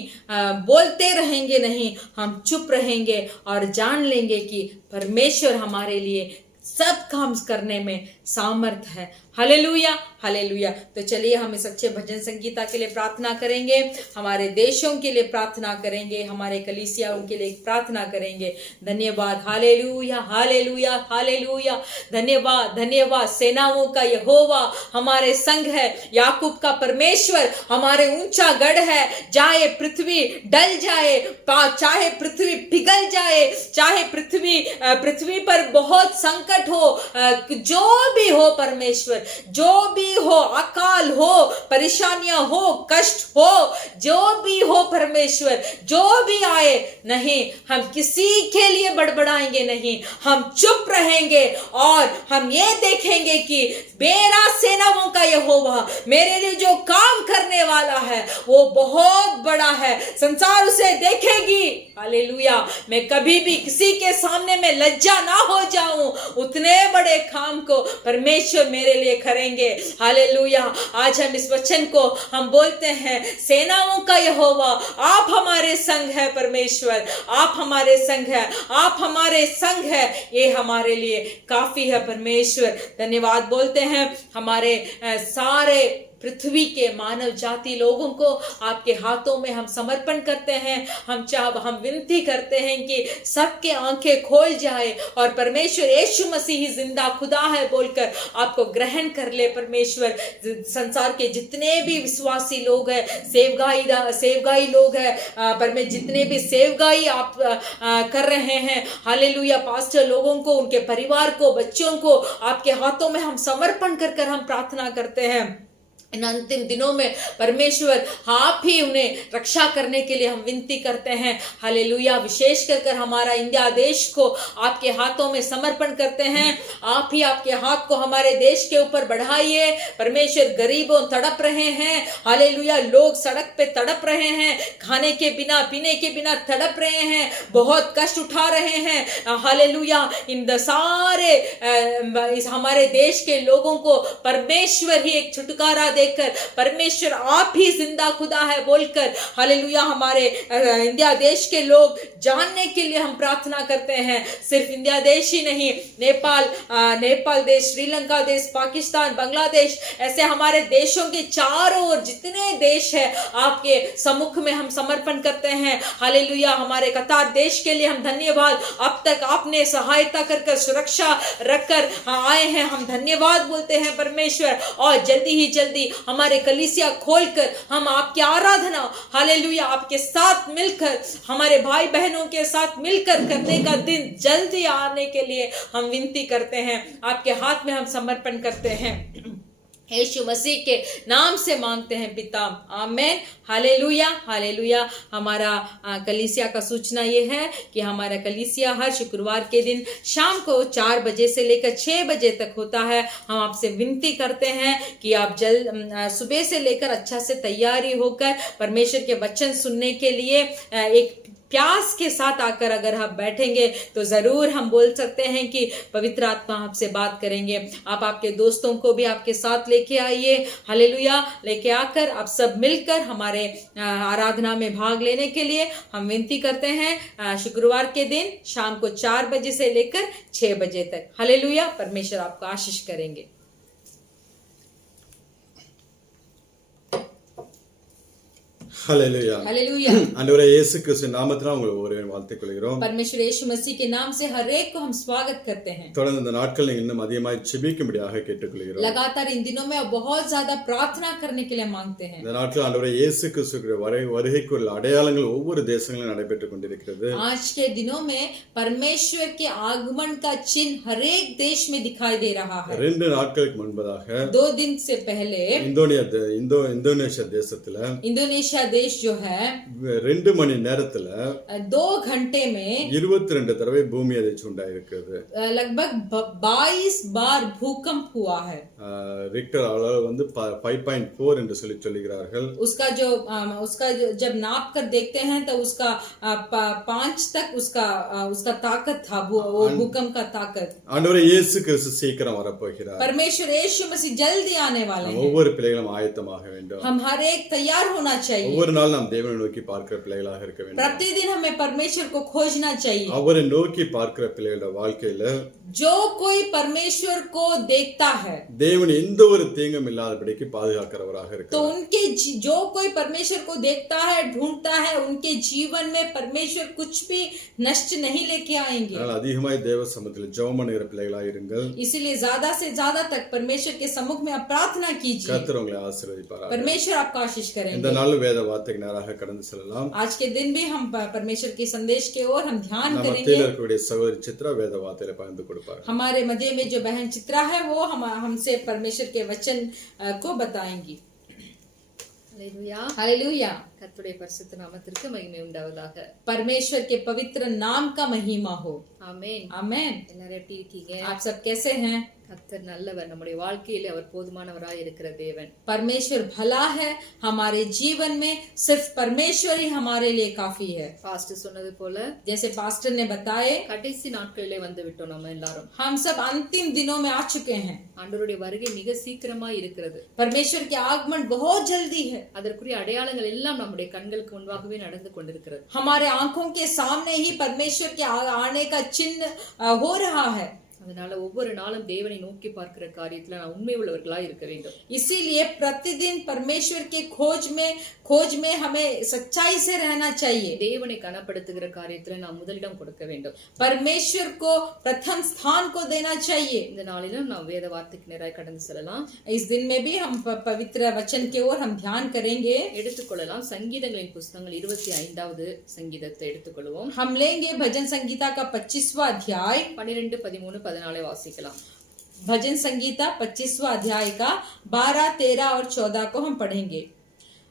बोलते रहेंगे नहीं। हम चुप रहेंगे और जान लेंगे कि परमेश्वर हमारे लिए सब काम करने में सामर्थ है। हालेलुया। हालेलुया। तो चलिए हम इस अच्छे भजन संगीता के लिए प्रार्थना करेंगे, हमारे देशों के लिए प्रार्थना करेंगे, हमारे कलीसियाओं के लिए प्रार्थना करेंगे। धन्यवाद। हालेलुया। हालेलुया। हालेलुया। धन्यवाद। धन्यवाद। सेनाओं का यहोवा हमारे संग है, याकूब का परमेश्वर हमारे ऊंचा गढ़ है। चाहे पृथ्वी डल जाए, चाहे पृथ्वी पिघल जाए, चाहे पृथ्वी पर बहुत संकट हो, जो भी हो परमेश्वर, जो भी हो, अकाल हो, परेशानियां हो, कष्ट हो, जो भी हो परमेश्वर, जो भी आए, नहीं हम किसी के लिए बड़बड़ाएंगे नहीं। हम चुप रहेंगे और हम ये देखेंगे कि मेरा सेनाओं का यहोवा मेरे लिए जो काम करने वाला है वो बहुत बड़ा है। संसार उसे देखेगी। हालेलुया। मैं कभी भी किसी के सामने में लज्जा ना हो जाऊं, उतने बड़े काम को परमेश्वर मेरे लिए करेंगे। हालेलुया। आज हम इस वचन को हम बोलते हैं, सेनाओं का यहोवा आप हमारे संग है। परमेश्वर आप हमारे संग है, आप हमारे संग है, ये हमारे लिए काफी है। परमेश्वर धन्यवाद बोलते हैं। हमारे सारे पृथ्वी के मानव जाति लोगों को आपके हाथों में हम समर्पण करते हैं। हम विनती करते हैं कि सबके आंखें खोल जाए और परमेश्वर यीशु मसीह ही जिंदा खुदा है बोलकर आपको ग्रहण कर ले। परमेश्वर संसार के जितने भी विश्वासी लोग हैं, सेवगाई लोग हैं, परमेश्वर जितने भी सेवगाई आप कर रहे हैं, हालेलुया, पास्टर लोगों को, उनके परिवार को, बच्चों को आपके हाथों में हम समर्पण कर हम प्रार्थना करते हैं। इन अंतिम दिनों में परमेश्वर आप ही उन्हें रक्षा करने के लिए हम विनती करते हैं। हालेलुया। विशेष कर हमारा इंडिया देश को आपके हाथों में समर्पण करते हैं। आप ही आपके हाथ को हमारे देश के ऊपर बढ़ाइए। परमेश्वर गरीबों तड़प रहे हैं। हालेलुया। लोग सड़क पे तड़प रहे हैं, खाने के बिना, पीने के बिना तड़प रहे हैं, बहुत कष्ट उठा रहे हैं। हालेलुया। इन सारे इस हमारे देश के लोगों को परमेश्वर ही एक छुटकारा देकर, परमेश्वर आप ही जिंदा खुदा है बोलकर, हालेलुया, हमारे इंडिया देश के लोग जानने के लिए हम प्रार्थना करते हैं। सिर्फ इंडिया देश ही नहीं, नेपाल देश, श्रीलंका देश, पाकिस्तान, बांग्लादेश, ऐसे हमारे देशों के चारों ओर जितने देश है आपके सम्मुख में हम समर्पण करते हैं। हालेलुया। हमारे कतार देश के लिए हम धन्यवाद, अब तक आपने सहायता कर सुरक्षा रखकर आए हैं, हम धन्यवाद बोलते हैं परमेश्वर। और जल्दी ही जल्दी हमारे कलीसिया खोलकर हम आपकी आराधना हालेलुया आपके साथ मिलकर हमारे भाई बहनों के साथ मिलकर करने का दिन जल्दी आने के लिए हम विनती करते हैं। आपके हाथ में हम समर्पण करते हैं, यीशु मसीह के नाम से मांगते हैं पिता, आमेन। Hallelujah hallelujah. हमारा कलीसिया का सूचना ये है कि हमारा कलीसिया हर शुक्रवार के दिन शाम को 4 बजे से लेकर 6 बजे तक होता है। हम आपसे विनती करते हैं कि आप सुबह से लेकर अच्छा से तैयारी होकर परमेश्वर के वचन सुनने के लिए एक प्यास के साथ आकर अगर आप बैठेंगे तो जरूर हम बोल सकते हैं कि पवित्र आत्मा आपसे बात करेंगे। आप आपके दोस्तों को भी आपके साथ लेके आइए, हालेलुया। लेके आकर आप सब मिलकर हमारे आराधना में भाग लेने के लिए हम विनती करते हैं शुक्रवार के दिन शाम को 4 बजे से लेकर 6 बजे तक। हालेलुया। परमेश्वर आपको आशीष करेंगे। ஹல்லேலூயா हालेलुया। ஆண்டவரே இயேசு கிறிஸ்து நாமத்தினால் உங்களை ஒருவரை வாழ்த்துக் கொள்கிறோம்। परमेश्वर यीशु मसीह के नाम से हर एक को हम स्वागत करते हैं। தொடர்ந்து இந்த நாட்கள் நீங்கள் இன்னும் அதிகமாக ஜெபிக்கும்படியாக கேட்டுக்கொள்கிறோம்। लगातार इन दिनों में बहुत ज्यादा प्रार्थना करने के लिए मांगते हैं। இந்த நாட்கள் ஆண்டவரே இயேசு கிறிஸ்துவின் வருகைக்குள்ள அடையாளங்கள் ஒவ்வொரு தேசங்களிலும் நடைபெற்றுக் கொண்டிருக்கிறது। आज के दिनों में परमेश्वर के आगमन का चिन्ह हर एक देश में दिखाई दे रहा है। 2 நாட்களுக்கு முன்பதாக 2 दिन से पहले இந்தோனேஷியா தேசத்துல इंडोनेशिया देश जो है 2 மணி நேரத்துல 2 घंटे में 22 தடவை பூமி அதிர்ச்சி உண்டாயிருக்கிறது। लगभग 22 बार भूकंप हुआ है। रिक्टर அளவு வந்து 5.4 என்று சொல்லுகிறார்கள்। उसका जो जब नाप कर देखते हैं तो उसका 5 तक उसका ताकत था, वो भूकंप का ताकत। ஆண்டவரே இயேசு கிறிஸ்து சீக்கிரம் வரப்போகிறார்। परमेश्वर यीशु मसीह जल्दी आने वाले हैं। ஒவ்வொரு பிள்ளைகளும் ஆயத்தமாக வேண்டும்। हम हर एक तैयार होना चाहिए। ஒவ்வொரு நாள் நாம் தேவனை நோக்கி பார்க்கிற பிள்ளைகளாக இருக்க வேண்டும்। प्रतिदिन हमें परमेश्वर को खोजना चाहिए। அவரை நோக்கி பார்க்கிற பிள்ளைகளோட வாழ்க்கையில जो कोई परमेश्वर को देखता है தேவன் எந்த ஒரு தீங்கும் இல்லாதபடிக்கு பாதுகாக்கிறவராக இருக்கிறார்। तो उनके जो कोई परमेश्वर को देखता है, ढूंढता है, उनके जीवन में परमेश्वर कुछ भी नष्ट नहीं लेके आएंगे। அதனால அதிகமாய் தேவ சமூகத்தில் ஜெபம் பண்ணுகிற பிள்ளைகளாக இருங்கள்। इसीलिए ज्यादा से ज्यादा तक परमेश्वर के सम्मुख में आप प्रार्थना कीजिए। கர்த்தர் உங்களை ஆசீர்வதிப்பார்। परमेश्वर आपको आशीष करेंगे। இந்த நாள் வேத வார்த்தைக்கு நேராக கடந்து செல்லலாம்। आज के दिन भी हम परमेश्वर के संदेश के ओर हम ध्यान நம்ம करेंगे। மத்தியில் இருக்கக்கூடிய சகோதரி சித்ரா வேத வார்த்தையில பகிர்ந்து கொடுப்பார்। हमारे मध्य में जो बहन चित्रा है वो हमसे परमेश्वर के वचन को बताएंगी। हालेलुया। हालेलुया। கர்த்தருடைய பரிசுத்த நாமத்திற்கு மகிமை உண்டாவதாக। परमेश्वर के पवित्र नाम का महिमा हो। ஆமென்। आमेन। எல்லாரும் எப்படி இருக்கீங்க? आप सब कैसे हैं? கர்த்தர் நல்லவர், நம்முடைய வாழ்க்கையிலே அவர் போதுமானவராய் இருக்கிற தேவன்। परमेश्वर भला है, हमारे जीवन में सिर्फ परमेश्वर ही हमारे लिए काफी है। பாஸ்டர் சொன்னது போல जैसे पास्टर ने बताए கடைசி நாட்களிலே வந்து விட்டோம் நம்ம எல்லாரும்। हम सब अंतिम दिनों में आ चुके हैं। ஆண்டவருடைய வருகை மிக சீக்கிரமாய் இருக்கிறது। परमेश्वर के आगमन बहुत जल्दी है। அதற்குரிய அடையாளங்கள் எல்லாம் நம்முடைய கண்களுக்கு முன்பாகவே நடந்து கொண்டிருக்கிறது। हमारे आंखों के सामने ही परमेश्वर के आने का चिन्ह हो रहा है। அதனால ஒவ்வொரு நாளும் தேவனை நோக்கி பார்க்கிற காரியத்துல நான் உண்மை உள்ளவர்களாய் இருக்க வேண்டும்। इसीलिए प्रतिदिन परमेश्वर के खोज में हमें सच्चाई से रहना चाहिए। தேவனை கனப்படுத்துகிற காரியத்துல நான் முதலிடம் கொடுக்க வேண்டும்। परमेश्वर को प्रथम स्थान को देना चाहिए। இந்த நாளிலும் நாம் வேத வார்த்தைக்கு நேராய் கடந்து செல்லலாம்। इस दिन में भी हम पवित्र वचन के ओर हम ध्यान करेंगे। எடுத்துக்கொள்ளலாம்। சங்கீதங்களின் புஸ்தகங்கள் 25வது சங்கீதத்தை எடுத்துக்கொள்வோம்। हम लेंगे भजन संगीता का 25वां अध्याय 12, 13, 14 வாசிக்கலாம்। भजन संगीता 25वां अध्याय का 12, 13 और 14 को हम पढ़ेंगे।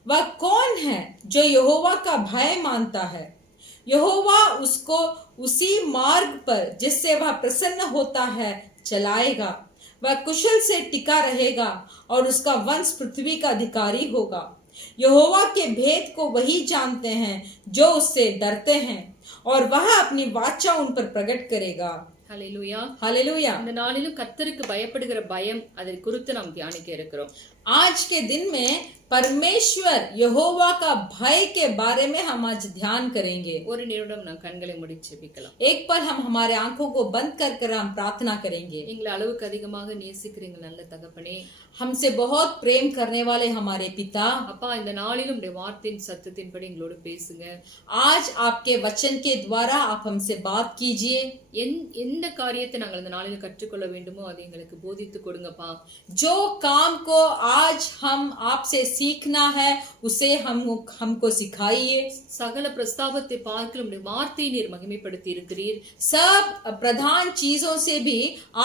वह कौन है जो यहोवा का भय मानता है? यहोवा उसको उसी मार्ग पर जिससे वह प्रसन्न होता है चलाएगा। वह कुशल से टिका रहेगा और उसका वंश पृथ्वी का अधिकारी होगा। यहोवा के भेद को वही जानते हैं जो उससे डरते हैं और वह अपनी वाचा उन पर प्रकट करेगा। ஹல்லேலூயா। हालेलुया। இந்த நாளிலும் கர்த்தருக்கு பயப்படுகிற பயம் அதை குறித்து நாம் தியானிக்க இருக்கிறோம்। आज के दिन में परमेश्वर यहोवा का भय के बारे में हम आज ध्यान करेंगे। ஒரு நிமிடம் நாம் கண்களை மூடி ஜெபிக்கலாம். एक पल हम हमारे आंखों को बंद कर हम प्रार्थना करेंगे। எங்களை அளவுக்கு அதிகமாக நேசிக்கிறீங்க நல்ல தகப்பனே. हमसे बहुत प्रेम करने वाले हमारे पिता, அப்பா இந்த நாளிலும் உடைய வார்த்தையின் சத்தத்தின்படி எங்களோடு பேசுங்க. आज आपके वचन के द्वारा आप हमसे बात कीजिए। எந்த காரியத்தை நாங்கள் இந்த நாளில் கற்றுக்கொள்ள வேண்டுமோ அதை எங்களுக்கு போதித்து கொடுங்கப்பா. जो काम को आज हम आपसे सीखना है उसे हमको सिखाइए। சகல பிரஸ்தாபத்தை பார்க்கலும் உடைய வார்த்தையை நீர் மகிமைப்படுத்தி இருக்கிறீர். सब प्रधान चीजों से भी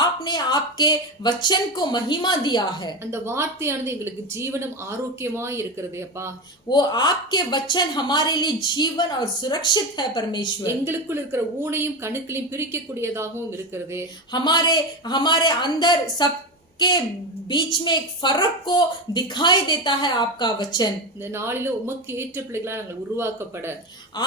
आपने आपके वचन को महिमा दिया है। அந்த வார்த்தையானது எங்களுக்கு ஜீவனும் ஆரோக்கியமாய் இருக்கிறது அப்பா. वो आपके वचन हमारे लिए जीवन और सुरक्षित है परमेश्वर। எங்களுக்குள் இருக்கிற ஊனையும் கணுக்களையும் பிரிக்கக்கூடியதாகவும் இருக்கிறது. हमारे अंदर सब के बीच में एक फर्क को दिखाई देता है आपका वचन। இந்த நாளில உமக்கு ஏற்ற பிள்ளைகளா நாங்கள் உருவாக்கப்பட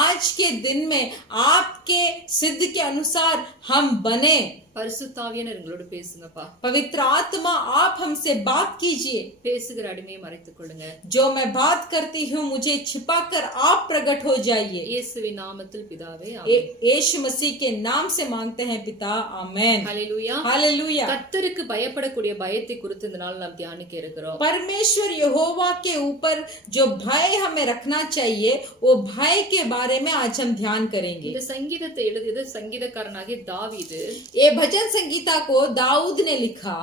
आज के दिन में आपके सिद्ध के अनुसार हम बने। பரிசுத்தாவியானவர் எங்களோடு பேசுங்கப்பா. पवित्र आत्मा आप हमसे बात कीजिए। பேசுகிற அடிமையை மறைத்துக் கொள்ளுங்க. जो मैं बात करती हूँ मुझे छिपाकर आप प्रकट हो जाइए। இயேசுவின் நாமத்தில் பிதாவே यीशु मसीह के नाम से मांगते हैं पिता, आमेन। ஹல்லேலூயா. हालेलुया। கர்த்தருக்கு பயப்படக்கூடிய பயத்தை குறித்து இந்த நாள் நாம் தியானிக்க இருக்கிறோம். परमेश्वर यहोवा के ऊपर जो भय हमें रखना चाहिए वो भय के बारे में आज हम ध्यान करेंगे। இந்த சங்கீதத்தை எழுதியது சங்கீதக்காரனாகிய தாவீது. ये भजन संगीता को दाऊद ने लिखा।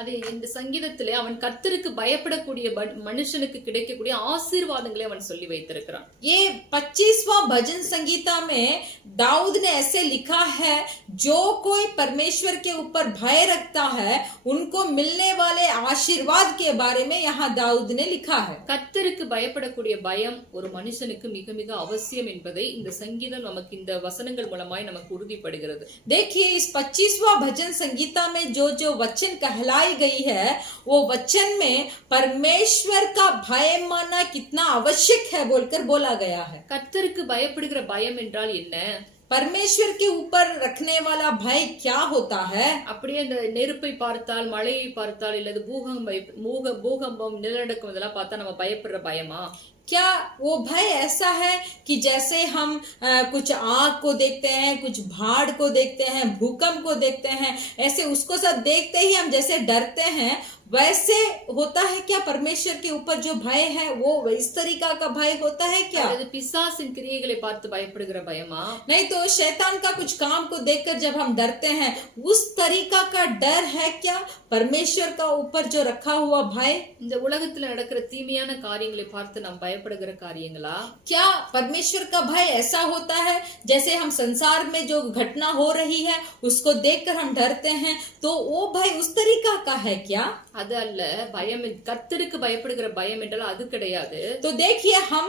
அது இந்த சங்கீதத்திலே அவன் கர்த்தருக்கு பயப்படக்கூடிய மனுஷனுக்கு கிடைக்கக்கூடிய ஆசீர்வாதங்களை அவன் சொல்லி வைத்திருக்கிறான். ये 25वां भजन संगीता में दाऊद ने ऐसे लिखा है, जो कोई परमेश्वर के ऊपर भय रखता है उनको मिलने वाले आशीर्वाद के बारे में यहाँ दाऊद ने लिखा है। கர்த்தருக்கு பயப்படக்கூடிய பயம் ஒரு மனுஷனுக்கு மிக மிக அவசியம் என்பதை இந்த சங்கீதம் நமக்கு இந்த வசனங்கள் மூலமாய் நமக்கு உறுதிப்படுகிறது. देखिए इस 25वां भजन संगीता में जो वचन कहलाए गई है वो वचन में परमेश्वर का भय मानना कितना आवश्यक है बोलकर बोला गया है। கர்த்தருக்கு பயப்படுகிற பயம் என்றால் என்ன? परमेश्वर के ऊपर रखने वाला भय क्या होता है? அப்படியே இந்த நெருப்பை பார்த்தால், மழையை பார்த்தால், இல்லது பூகம்பம் நிலநடுக்கம் இதெல்லாம் பார்த்தா நம்ம பயப்படுற பயமா? क्या वो भय ऐसा है कि जैसे हम कुछ आग को देखते हैं, कुछ भाड़ को देखते हैं, भूकंप को देखते हैं, ऐसे उसको सब देखते ही हम जैसे डरते हैं, वैसे होता है क्या परमेश्वर के ऊपर जो भय है वो इस तरीका का भय होता है क्या? அது பிசாசின் கிரியைகளை பார்த்து பயப்படுகிற பயமா? नहीं तो शैतान का कुछ काम को देखकर जब हम डरते हैं उस तरीका का डर है क्या परमेश्वर का ऊपर जो रखा हुआ भय? இந்த உலகத்துல நடக்கிற தீமையான காரியங்களை பார்த்து நாம் பயப்படுகிற காரியங்களா? क्या परमेश्वर का भय ऐसा होता है जैसे हम संसार में जो घटना हो रही है उसको देखकर हम डरते हैं, तो वो भय उस तरीका का है क्या? அது அல்ல. பயம் கர்த்தருக்கு பயப்படுகிற பயம் என்றால் அது கிடையாது. तो देखिए हम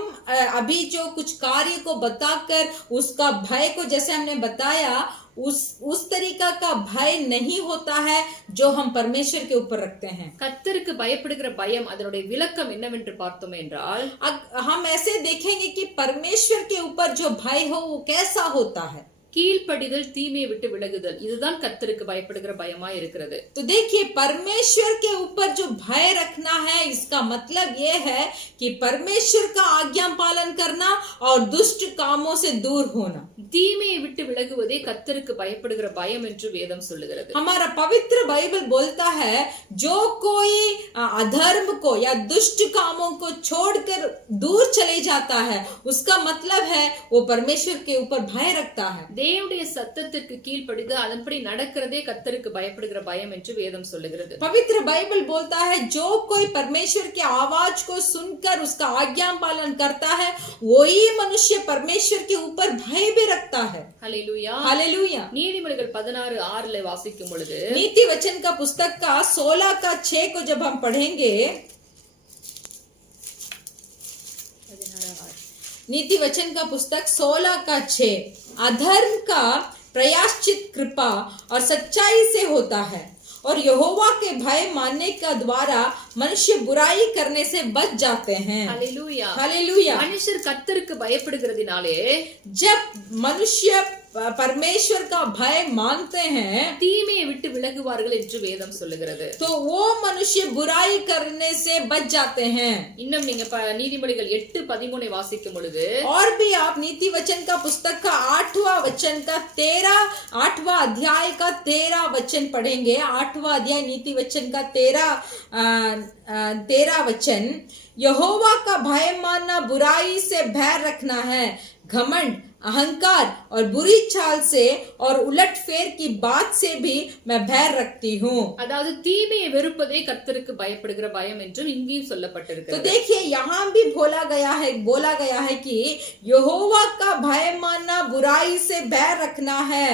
अभी जो कुछ कार्य को बताकर उसका भय को जैसे हमने बताया उस तरीका का भय नहीं होता है जो हम परमेश्वर के ऊपर रखते हैं। கர்த்தருக்கு பயப்படுகிற பயம் அதனுடைய விளக்கம் என்னவென்று பார்த்தோம் என்றால் हम ऐसे देखेंगे कि परमेश्वर के ऊपर जो भय हो वो कैसा होता है। கீழ்ப்படிதல், தீமையை விட்டு விலகுதல், இதுதான் கர்த்தருக்கு பயப்படுகிற பயமா இருக்கிறது. तो देखिए परमेश्वर के ऊपर जो भय रखना है इसका मतलब ये है कि परमेश्वर का आज्ञा पालन करना और दुष्ट कामों से दूर होना। தீமையை விட்டு விலகுவதே கர்த்தருக்கு பயப்படுகிற பயம் என்று வேதம் சொல்லுகிறது. हमारा पवित्र बाइबल बोलता है जो कोई अधर्म को या दुष्ट कामों को छोड़कर दूर चले जाता है उसका मतलब है वो परमेश्वर के ऊपर भय रखता है। தேவனுடைய சத்தத்திற்கு கீழ்ப்படிந்து அதன்படி நடக்கிறதே கர்த்தருக்கு பயப்படுகிற பயம் என்று வேதம் சொல்லுகிறது. पवित्र बाइबल बोलता है जो कोई परमेश्वर की आवाज को सुनकर उसका आज्ञा पालन करता है वही मनुष्य परमेश्वर के ऊपर भय भी रखता है। Hallelujah, hallelujah. நீதிமொழிகள் 16:6 வாசிக்கும் பொழுது नीति वचन का पुस्तक का 16 का 6 को जब हम पढ़ेंगे, नीति वचन का पुस्तक 16 का 6, अधर्म का प्रयाश्चित कृपा और सच्चाई से होता है और यहोवा के भय मानने का द्वारा मनुष्य बुराई करने से बच जाते हैं। Hallelujah, hallelujah. மனுஷர் கர்த்தருக்கு பயப்படுகிறதினாலே जब मनुष्य परमेश्वर का भय मानते हैं தீமையை விட்டு விலகுவார்கள் என்று வேதம் சொல்லுகிறது. तो वो मनुष्य बुराई करने से बच जाते हैं। இன்னும் நீங்க நீதிமொழிகள் 8:13 வாசிக்கும் பொழுது और भी आप नीति वचन का पुस्तक का 8वां वचन का 8वां अध्याय का 13 वचन पढ़ेंगे। 8वां अध्याय नीति वचन का 13 वचन, यहोवा का भय मानना बुराई से भय रखना है, घमंड, अहंकार और बुरी चाल से और उलटफेर की बात से भी मैं भय रखती हूँ। அதாவது தீமையை வெறுப்பதே கர்த்தருக்கு பயப்படுகிற பயம் என்றும் இங்கேயும் சொல்லப்பட்டிருக்கிறது. तो देखिए यहाँ भी बोला गया है कि यहोवा का भय मानना बुराई से भय रखना है।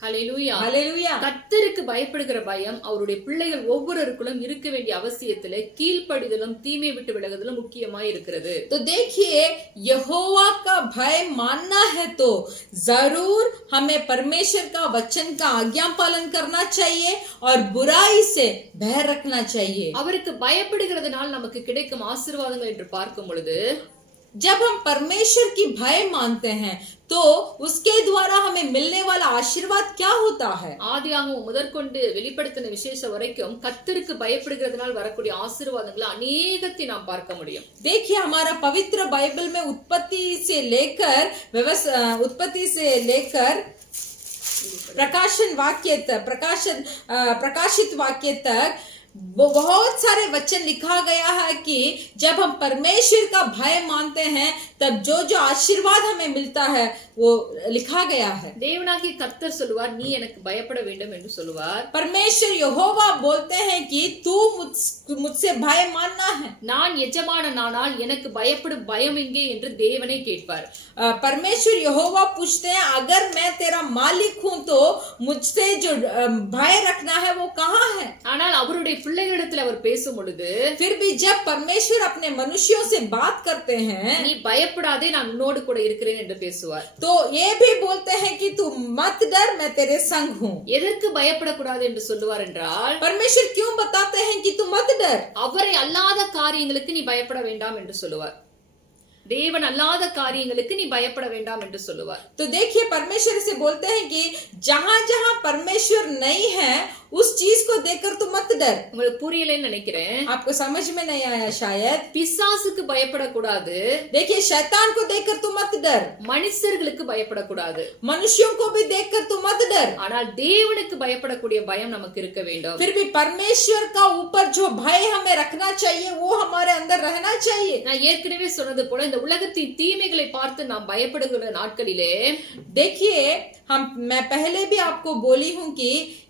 ஹல்லேலூயா. हालेलुया। கர்த்தருக்கு பயப்படுகிற பயம் அவருடைய பிள்ளைகள் ஒவ்வொருவருக்குள்ளும் இருக்க வேண்டிய அவசியத்திலே கீழ்ப்படிதலும் தீமை விட்டு விலகுதலும் முக்கியமாய் இருக்கிறது. तो देखिए यहोवा का भय मानना है तो जरूर हमें परमेश्वर का वचन का आज्ञा पालन करना चाहिए और बुराई से भय रखना चाहिए। அவருக்கு பயப்படுகிறதுனால் நமக்கு கிடைக்கும் ஆசீர்வாதங்கள் என்று பார்க்கும் பொழுது जब हम परमेश्वर की भय मानते हैं तो उसके द्वारा हमें मिलने वाला आशीर्वाद क्या होता है? ஆதியாகமம் முதற்கொண்டு வெளிப்படுத்தின விசேஷம் வரைக்கும் கர்த்தருக்கு பயப்படுகிறதுனால் வரக்கூடிய ஆசீர்வாதங்களை அநேகத்தை நாம் பார்க்க முடியும். देखिए हमारा पवित्र बाइबल में उत्पत्ति से लेकर प्रकाशित वाक्य तक बहुत सारे वचन लिखा गया है कि जब हम परमेश्वर का भय मानते हैं तब जो जो आशीर्वाद हमें मिलता है वो लिखा गया है। தேவனாகிய கர்த்தர் சொல்லுவார், நீ எனக்கு பயப்பட வேண்டும் என்று சொல்லுவார். परमेश्वर यहोवा बोलते हैं कि तू मुझसे भय मानना है। நான் எஜமானனானால் எனக்கு பயப்படும் பயம் எங்கே என்று தேவனை கேட்பார். परमेश्वर यहोवा पूछते हैं, अगर मैं तेरा मालिक हूं तो मुझसे जो भय रखना है वो कहाँ है? ஆனால் அவருடைய பிள்ளைகளிடத்தில் அவர் பேசும் பொழுது फिर भी जब परमेश्वर अपने मनुष्यों से बात करते हैं நீ பயப்படாதே, நான் உன்னோடு கூட இருக்கிறேன் என்று பேசுவார். तो ये भी बोलते हैं कि तू मत डर, मैं तेरे संग हूँ। எதற்கு பயப்படக்கூடாது என்று சொல்லுவார் என்றால், परमेश्वर क्यों बताते हैं कि तू मत डर? அவரை அல்லாத காரியங்களுக்கு நீ பயப்பட வேண்டாம் என்று சொல்லுவார். தேவன் அல்லாத காரியங்களுக்கு நீ பயப்பட வேண்டாம் என்று சொல்லுவார். तो देखिए परमेश्वर से बोलते हैं कि जहाँ जहाँ परमेश्वर नहीं है उस चीज को देखकर तू मत डर। உங்களுக்கு புரியலைன்னு நினைக்கிறேன். आपको समझ में नहीं आया शायद। பிசாசுக்கு பயப்படக்கூடாது, देखिए शैतान को देखकर तू मत डर, மனுஷர்களுக்கு பயப்படக்கூடாது, मनुष्यों को भी देखकर तू मत डर, ஆனால் தேவனுக்கு பயப்படக்கூடிய பயம் நமக்கு இருக்க வேண்டும். फिर भी परमेश्वर का ऊपर जो भय हमें रखना चाहिए वो हमारे अंदर रहना चाहिए। நான் ஏற்கனவே சொன்னது போல இந்த உலகத்தின் தீமைகளை பார்த்து நாம் பயப்படுகிற நாட்களிலே देखिए मैं पहले भी आपको बोली हूँ कि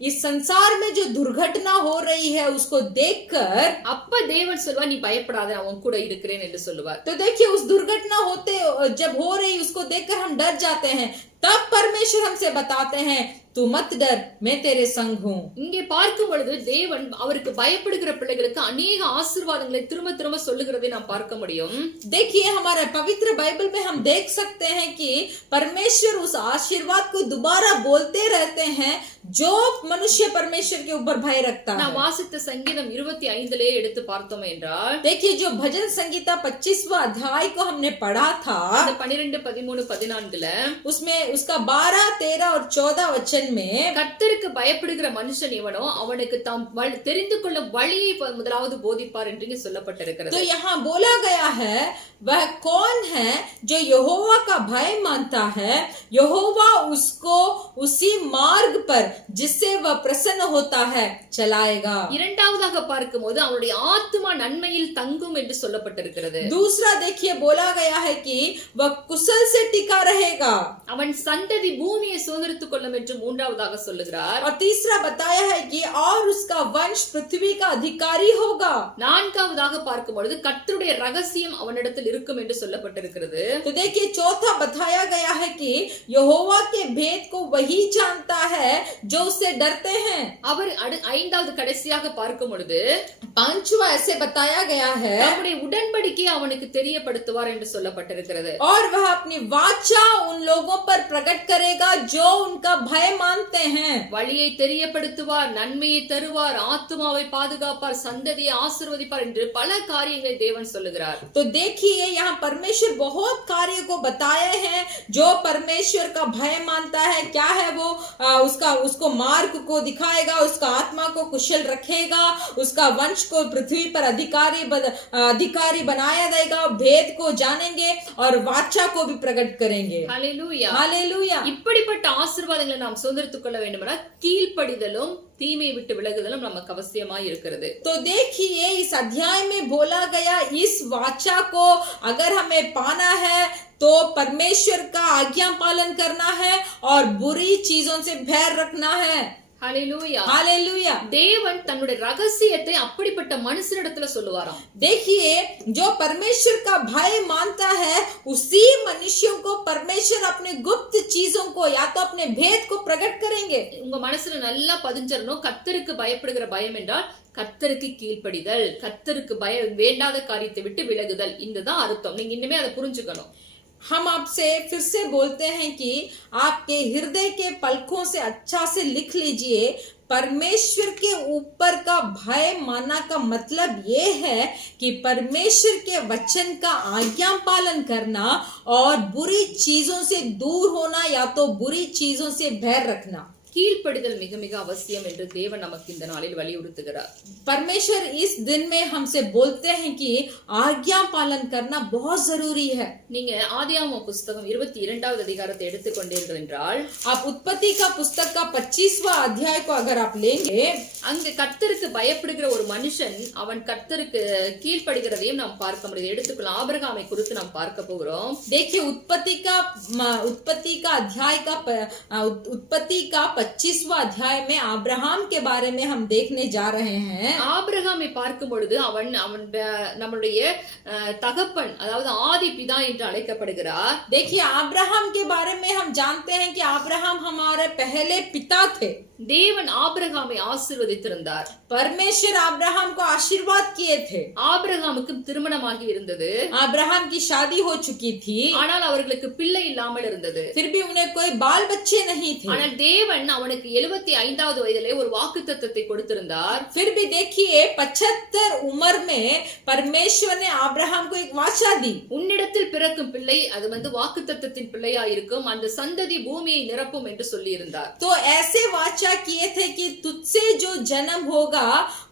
इस संसार में जो दुर्घटना हो रही है उसको देखकर அப்ப தேவன் சொல்வார், நீ பயப்படாத, நான் உன் கூட இருக்கிறேன் என்று சொல்லுவார். तो देखिए उस दुर्घटना होते जब हो रही उसको देखकर हम डर जाते हैं, तब परमेश्वर हमसे बताते हैं तू मत डर, मैं तेरे संग हूँ। இங்கே பார்க்கும் பொழுது தேவன் அவருக்கு பயப்படுகிற பிள்ளைகளுக்கு अनेक ஆசீர்வாதங்களை திரும்ப திரும்ப சொல்லுகிறதை நாம் பார்க்க முடியும். देखिए हमारे पवित्र बाइबल में हम देख सकते हैं कि परमेश्वर उस आशीर्वाद को दोबारा बोलते रहते हैं जो मनुष्य परमेश्वर के ऊपर भय रखता है। நான் வாசித்த சங்கீதம் 25 எடுத்து பார்த்தோம் என்றால், देखिए जो भजन संगीता 25वां अध्याय को हमने पढ़ा था, அந்த 12, 13, 14 उसमें उसका 12, 13 और 14 वचन में கர்த்தருக்கு பயப்படுகிற மனுஷன் எவனோ அவனுக்கு தாம் தெரிந்து கொள்ளும் வழியை முதலாவது போதிப்பார் என்று இங்கே சொல்லப்பட்டிருக்கிறது. तो यहाँ बोला गया है वह कौन है जो यहोवा का भय मानता है, यहोवा उसको उसी मार्ग पर जिससे वह प्रसन्न होता है चलाएगा। இரண்டாவதாக பார்க்கும்போது அவனுடைய ஆத்துமா நன்மையில் தங்கும் என்று சொல்லப்பட்டிருக்கிறது. दूसरा देखिए बोला गया है कि वह कुशल से टिका रहेगा, அவன் சந்ததி பூமியை சுதந்திரித்துக் கொள்ளும் என்று மூன்றாவதாக சொல்லுகிறார். और तीसरा बताया है कि और उसका वंश पृथ्वी का अधिकारी होगा। நான்காவதாக பார்க்கும் பொழுது கர்த்தருடைய ரகசியம் அவனிடத்தில் இருக்கும் என்று சொல்லப்பட்டிருக்கிறது. तो देखिए चौथा बताया गया है कि यहोवा के भेद को वही जानता है जो उससे डरते हैं। அவர் ஐந்தாவது கடைசியாக பார்க்கும் பொழுது पांचवा ऐसे बताया गया है அவருடைய உடன்படிக்கையை அவனுக்கு தெரியப்படுத்துவார் என்று சொல்லப்பட்டிருக்கிறது. और वह अपनी वाचा उन लोगों पर प्रकट करेगा जो उनका भय मानते हैं। வழியை தெரியப்படுத்துவார், நன்மையை தருவார், ஆத்துமாவை பாதுகாப்பார், சந்ததியை ஆசீர்வதிப்பார் என்று பல காரியங்களை தேவன் சொல்லுகிறார். तो देखिए यहाँ परमेश्वर बहुत कार्य को बताए हैं। जो परमेश्वर का भय मानता है, क्या है वो उसको मार्ग को दिखाएगा, उसका आत्मा को कुशल रखेगा, उसका वंश को पृथ्वी पर अधिकारी बनाया देगा, भेद को जानेंगे और वाचा को भी प्रकट करेंगे। ஹல்லேலூயா. हालेलुया। இப்படிப்பட்ட ஆசீர்வாதங்களை நாம் சுதந்திரித்துக் கொள்ள வேண்டுமென்றால் கீழ்ப்படிதலும் தீமை விட்டு விலகுதலும் நமக்கு அவசியமாய் இருக்கிறது. तो देखिए इस अध्याय में बोला गया, इस वाचा को अगर हमें पाना है तो परमेश्वर का आज्ञा पालन करना है और बुरी चीजों से भय रखना है। ஹல்லேலூயா. हालेलुया। தேவன் தன்னுடைய ரகசியத்தை அப்படிப்பட்ட மனுஷனிடத்துல சொல்லுவாராம். देखिए जो परमेश्वर का भय मानता है, उसी मनुष्यों को परमेश्वर अपने गुप्त चीजों को या तो अपने भेद को प्रकट करेंगे। உங்க மனசுல நல்லா பதிஞ்சிரணும், கர்த்தருக்கு பயப்படுகிற பயம் என்றால் கர்த்தருக்கு கீழ்ப்படிதல், கர்த்தருக்கு வேண்டாத காரியத்தை விட்டு விலகுதல். இதுதான் அர்த்தம். நீங்க இன்னுமே அதை புரிஞ்சுக்கணும். हम आपसे फिर से बोलते हैं कि आपके हृदय के पलकों से अच्छा से लिख लीजिए, परमेश्वर के ऊपर का भय मानना का मतलब ये है कि परमेश्वर के वचन का आज्ञा पालन करना और बुरी चीजों से दूर होना या तो बुरी चीजों से भय रखना। கீழ்ப்படிதல் மிக மிக அவசியம் என்று தேவன் நமக்கு இந்த நாளில் வலியுறுத்துகிறார். परमेश्वर इस दिन में हमसे बोलते हैं कि आज्ञा पालन करना बहुत जरूरी है। நீங்க ஆதியாகம புஸ்தகம் 22வது அதிகாரத்தை எடுத்துக்கொண்டீர்கள் என்றால், आप उत्पत्ति का पुस्तक का 25वां अध्याय को अगर आप लेंगे, அங்க கர்த்தருக்கு பயப்படுகிற ஒரு மனுஷன் அவன் கர்த்தருக்கு கீழ்ப்படுகிறதையும் நாம் பார்க்க முடியுது. எடுத்துக்கலாம், ஆபிரகாமை குறித்து நாம் பார்க்க போகிறோம். देखिए उत्पत्ति का अध्याय का उत्पत्ति का 25वां अध्याय में अब्राहम के बारे में हम देखने जा रहे हैं। ஆபிரகாமை பார்க்கும் பொழுது அவன் நம்முடைய தகப்பன், அதாவது ஆதி பிதா என்று அழைக்கப்படுகிறார். देखिए अब्राहम के बारे में हम जानते हैं कि अब्राहम हमारे पहले पिता थे। தேவன் ஆபிரகாமை ஆசீர்வதித்திருந்தார். परमेश्वर अब्राहम को आशीर्वाद किए थे। ஆபிரகாமுக்கு திருமணமாகி இருந்தது. अब्राहम की शादी हो चुकी थी, ஆனால் அவர்களுக்கு பிள்ளை இல்லாமல் இருந்தது. फिर भी उन्हें कोई बाल बच्चे नहीं थे। ஆனால் தேவன் அவனுக்கு 75வது வயதிலே ஒரு வாக்குத்தத்தத்தை கொடுத்திருந்தார். फिर भी देखिए 75 उम्र में परमेश्वर ने अब्राहम को एक वाचा दी। உன்னிடத்தில் பிறக்கும் பிள்ளை அது வாக்குத்தத்தத்தின் பிள்ளையா இருக்கும், அந்த சந்ததி பூமியை நிரப்பும் என்று சொல்லி இருந்தார். तो ऐसे वाचा किए थे कि तुझसे जो जन्म होगा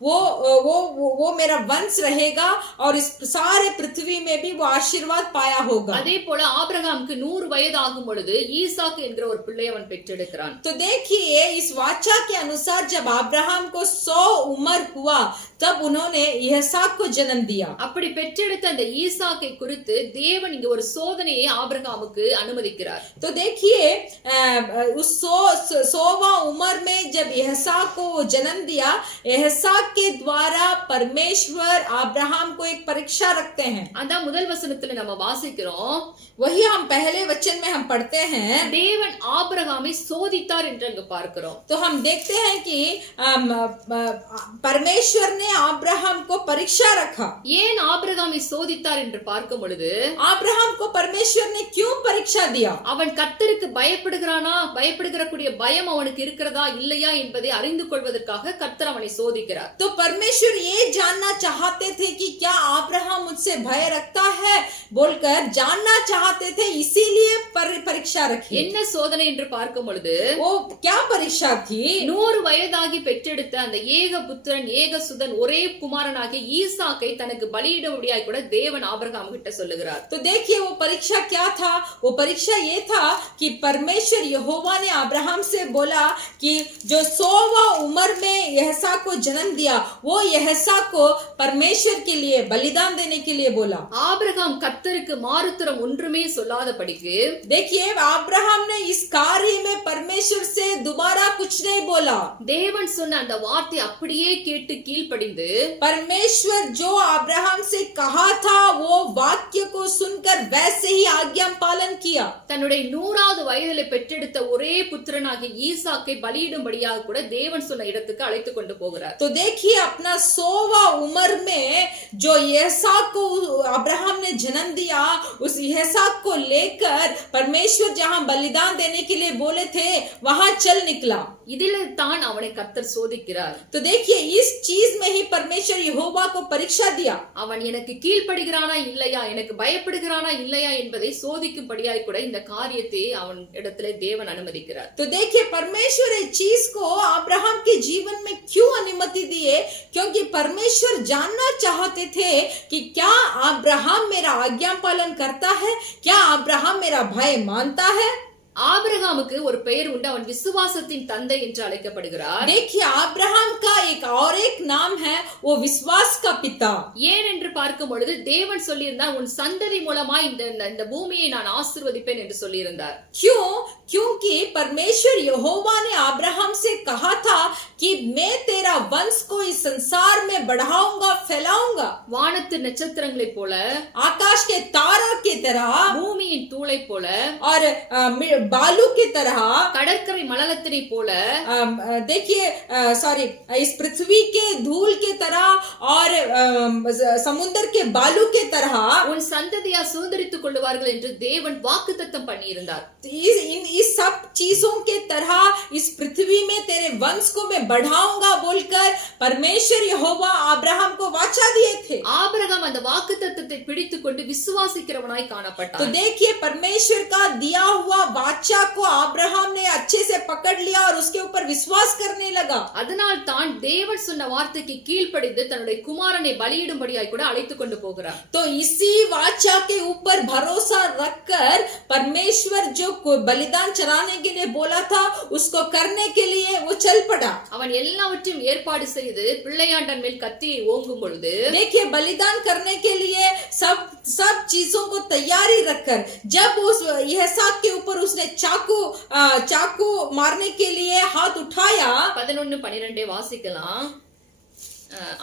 वो मेरा वंश रहेगा और इस सारे पृथ्वी में भी वो आशीर्वाद पाया होगा। அதே போல ஆபிரகாமுக்கு 100 வயது ஆகும் பொழுது ஈசாக்கு என்கிற ஒரு பிள்ளை அவன் பெற்றெடுக்கிறான். तो देखिए इस वाचा के अनुसार जब अब्राहम को 100 उम्र हुआ तब उन्होंने इसहाक को जन्म दिया। அப்படி பெற்றெடுத்த அந்த ஈசாக்கை குறித்து தேவன் இங்க ஒரு சோதனையை ஆபிரகாமுக்கு அனுமதிக்கிறார். तो देखिए उस 100वां उम्र में जब इसहाक को जन्म दिया, इसहाक के द्वारा परमेश्वर अब्राहम को एक परीक्षा रखते हैं। அதான் முதல் வசனத்துல நம்ம வாசிக்கிறோம், वही हम पहले वचन में हम पढ़ते हैं, தேவன் ஆபிரகாமை சோதித்தார் என்று அங்கு பார்க்கிறோம். तो हम देखते हैं कि परमेश्वर ने अब्राहम को परीक्षा रखा। ஏன் ஆபிரகாமை சோதித்தார் என்று பார்க்கும் பொழுது, अब्राहम को परमेश्वर ने क्यों परीक्षा दिया? அவன் கர்த்தருக்கு பயப்படுகிறானா, பயப்படுகிறக்கூடிய பயம் அவனுக்கு இருக்கிறதா இல்லையா என்பதை அறிந்து கொள்வதற்காக கர்த்தர் அவனை சோதிக்கிறார். तो परमेश्वर ये जानना चाहते थे कि क्या अब्राहम मुझसे भय रखता है बोलकर जानना चाहते थे, इसीलिए परीक्षा रखी। என்ன சோதனை என்று பார்க்கும் பொழுது, वो क्या परीक्षा थी? 100 வயதாகி பெற்றெடுத்த அந்த ஏக புத்திரன் ஏக சுதன் ஒரே குமாரனாகிய ஈசாக்கை தனக்கு பலியிடும்படியாய் கூட தேவன் ஆபிரகாம் கிட்ட சொல்லுகிறார். तो देखिए वो परीक्षा क्या था? वो परीक्षा ये था कि परमेश्वर यहोवा ने अब्राहम से बोला कि जो 100वां उम्र में इसहाक को जन्म दिया, वो इसहाक को परमेश्वर के लिए बलिदान देने के लिए बोला। ஆபிரகாம் கர்த்தருக்கு மாறுத்தரம் ஒன்றுமே சொல்லாதபடிக்கு, देखिए अब्राहम ने इस कार्य में परमेश्वर से दोबारा कुछ नहीं बोला। தேவன் சொன்ன அந்த வார்த்தை அப்படியே கேட்டு கீழ்ப்படிந்து, परमेश्वर जो अब्राहम से कहा था वो वाक्य को सुनकर वैसे ही आज्ञा पालन किया। தன்னுடைய 100வது வயதில பெற்றெடுத்த ஒரே புத்திரனாகிய ஈசாக்கை பலியிடும்படியாக கூட தேவன் சொன்ன இடத்துக்கு அழைத்து கொண்டு போகிறார். तो देखिए अपना 100वां उम्र में जो इसहाक को अब्राहम ने जन्म दिया, उस इसहाक को लेकर परमेश्वर जहां बलिदान देने के लिए बोले थे वहां चल निकला। இதில தான் அவனை கர்த்தர் சோதிக்கிறார். तो देखिए इस चीज में ही परमेश्वर यहोवा को परीक्षा दिया। அவன் எனக்கு கீழ்ப்படுகிறானா இல்லையா, எனக்கு பயப்படுகிறானா இல்லையா என்பதை சோதிக்கும்படியாய் கூட இந்த காரியத்தை அவன் இடத்திலே தேவன் அனுமதிக்கிறார். तो देखिए परमेश्वर इस चीज को अब्राहम के जीवन में क्यों अनुमति दिए, क्योंकि परमेश्वर जानना चाहते थे कि क्या अब्राहम मेरा आज्ञा पालन करता है, क्या अब्राहम मेरा भय मानता है। ஆபிரகாமுக்கு ஒரு பெயர் உண்டு, அவன் விசுவாசத்தின் தந்தை என்று அழைக்கப்படுகிறார். देखिए अब्राहम का एक नाम है, वो विश्वास का पिता। ஏன் என்று பார்க்கும் பொழுது தேவன் சொல்லியிருந்தார், உன் சந்ததி மூலமா இந்த பூமியை நான் ஆசீர்வதிப்பேன் என்று சொல்லியிருந்தார். क्यों? क्योंकि परमेश्वर यहोवा ने अब्राहम से कहा था कि मैं तेरा वंश को इस संसार में बढ़ाऊंगा, फैलाऊंगा। வானத்து நட்சத்திரங்களை போல, आकाश के तारा की तरह பூமியின் தூளை போல, और बालू की तरह, கடற்கரை மணலத்தினை போல, देखिए सॉरी इस पृथ्वी के धूल के तरह और समुद्र के बालू के तरह உன் சந்ததியா சுதந்திரித்துக் கொள்வார்கள் என்று தேவன் வாக்குத்தத்தம் பண்ணியிருந்தார். इस सब चीजों के तरह इस पृथ्वी में तेरे वंश को मैं बढ़ाऊंगा बोलकर परमेश्वर यहोवा अब्राहम को वाचा दिए थे। ஆபிரகாம் அந்த வாக்குத்தத்தத்தை பிடித்துக் கொண்டு விசுவாசிக்கிறவனாய் तो காணப்பட்டான். देखिए परमेश्वर का दिया हुआ वाचा को अब्राहम ने अच्छे से पकड़ लिया और उसके ऊपर विश्वास करने लगा। அதனால் தான் தேவன் சொன்ன வார்த்தைக்கு கீழ்ப்படிந்து தன்னுடைய குமாரனை பலியிடும்படியாய் கூட அழைத்துக் கொண்டு போகிறார். तो इसी वाचा के ऊपर भरोसा रखकर परमेश्वर जो बलिदान चढ़ाने के लिए बोला था उसको करने के लिए वो चल पड़ा। அவன் எல்லாவற்றையும் ஏற்பாடு செய்து பிள்ளையாண்டன் மேல் கத்தியை ஓங்கும் பொழுது, देखिए बलिदान करने के लिए सब चीजों को तैयारी रखकर जब उस इसहाक के ऊपर उसने चाकू मारने के लिए हाथ उठाया, 11-12 वासिக்கலாம்.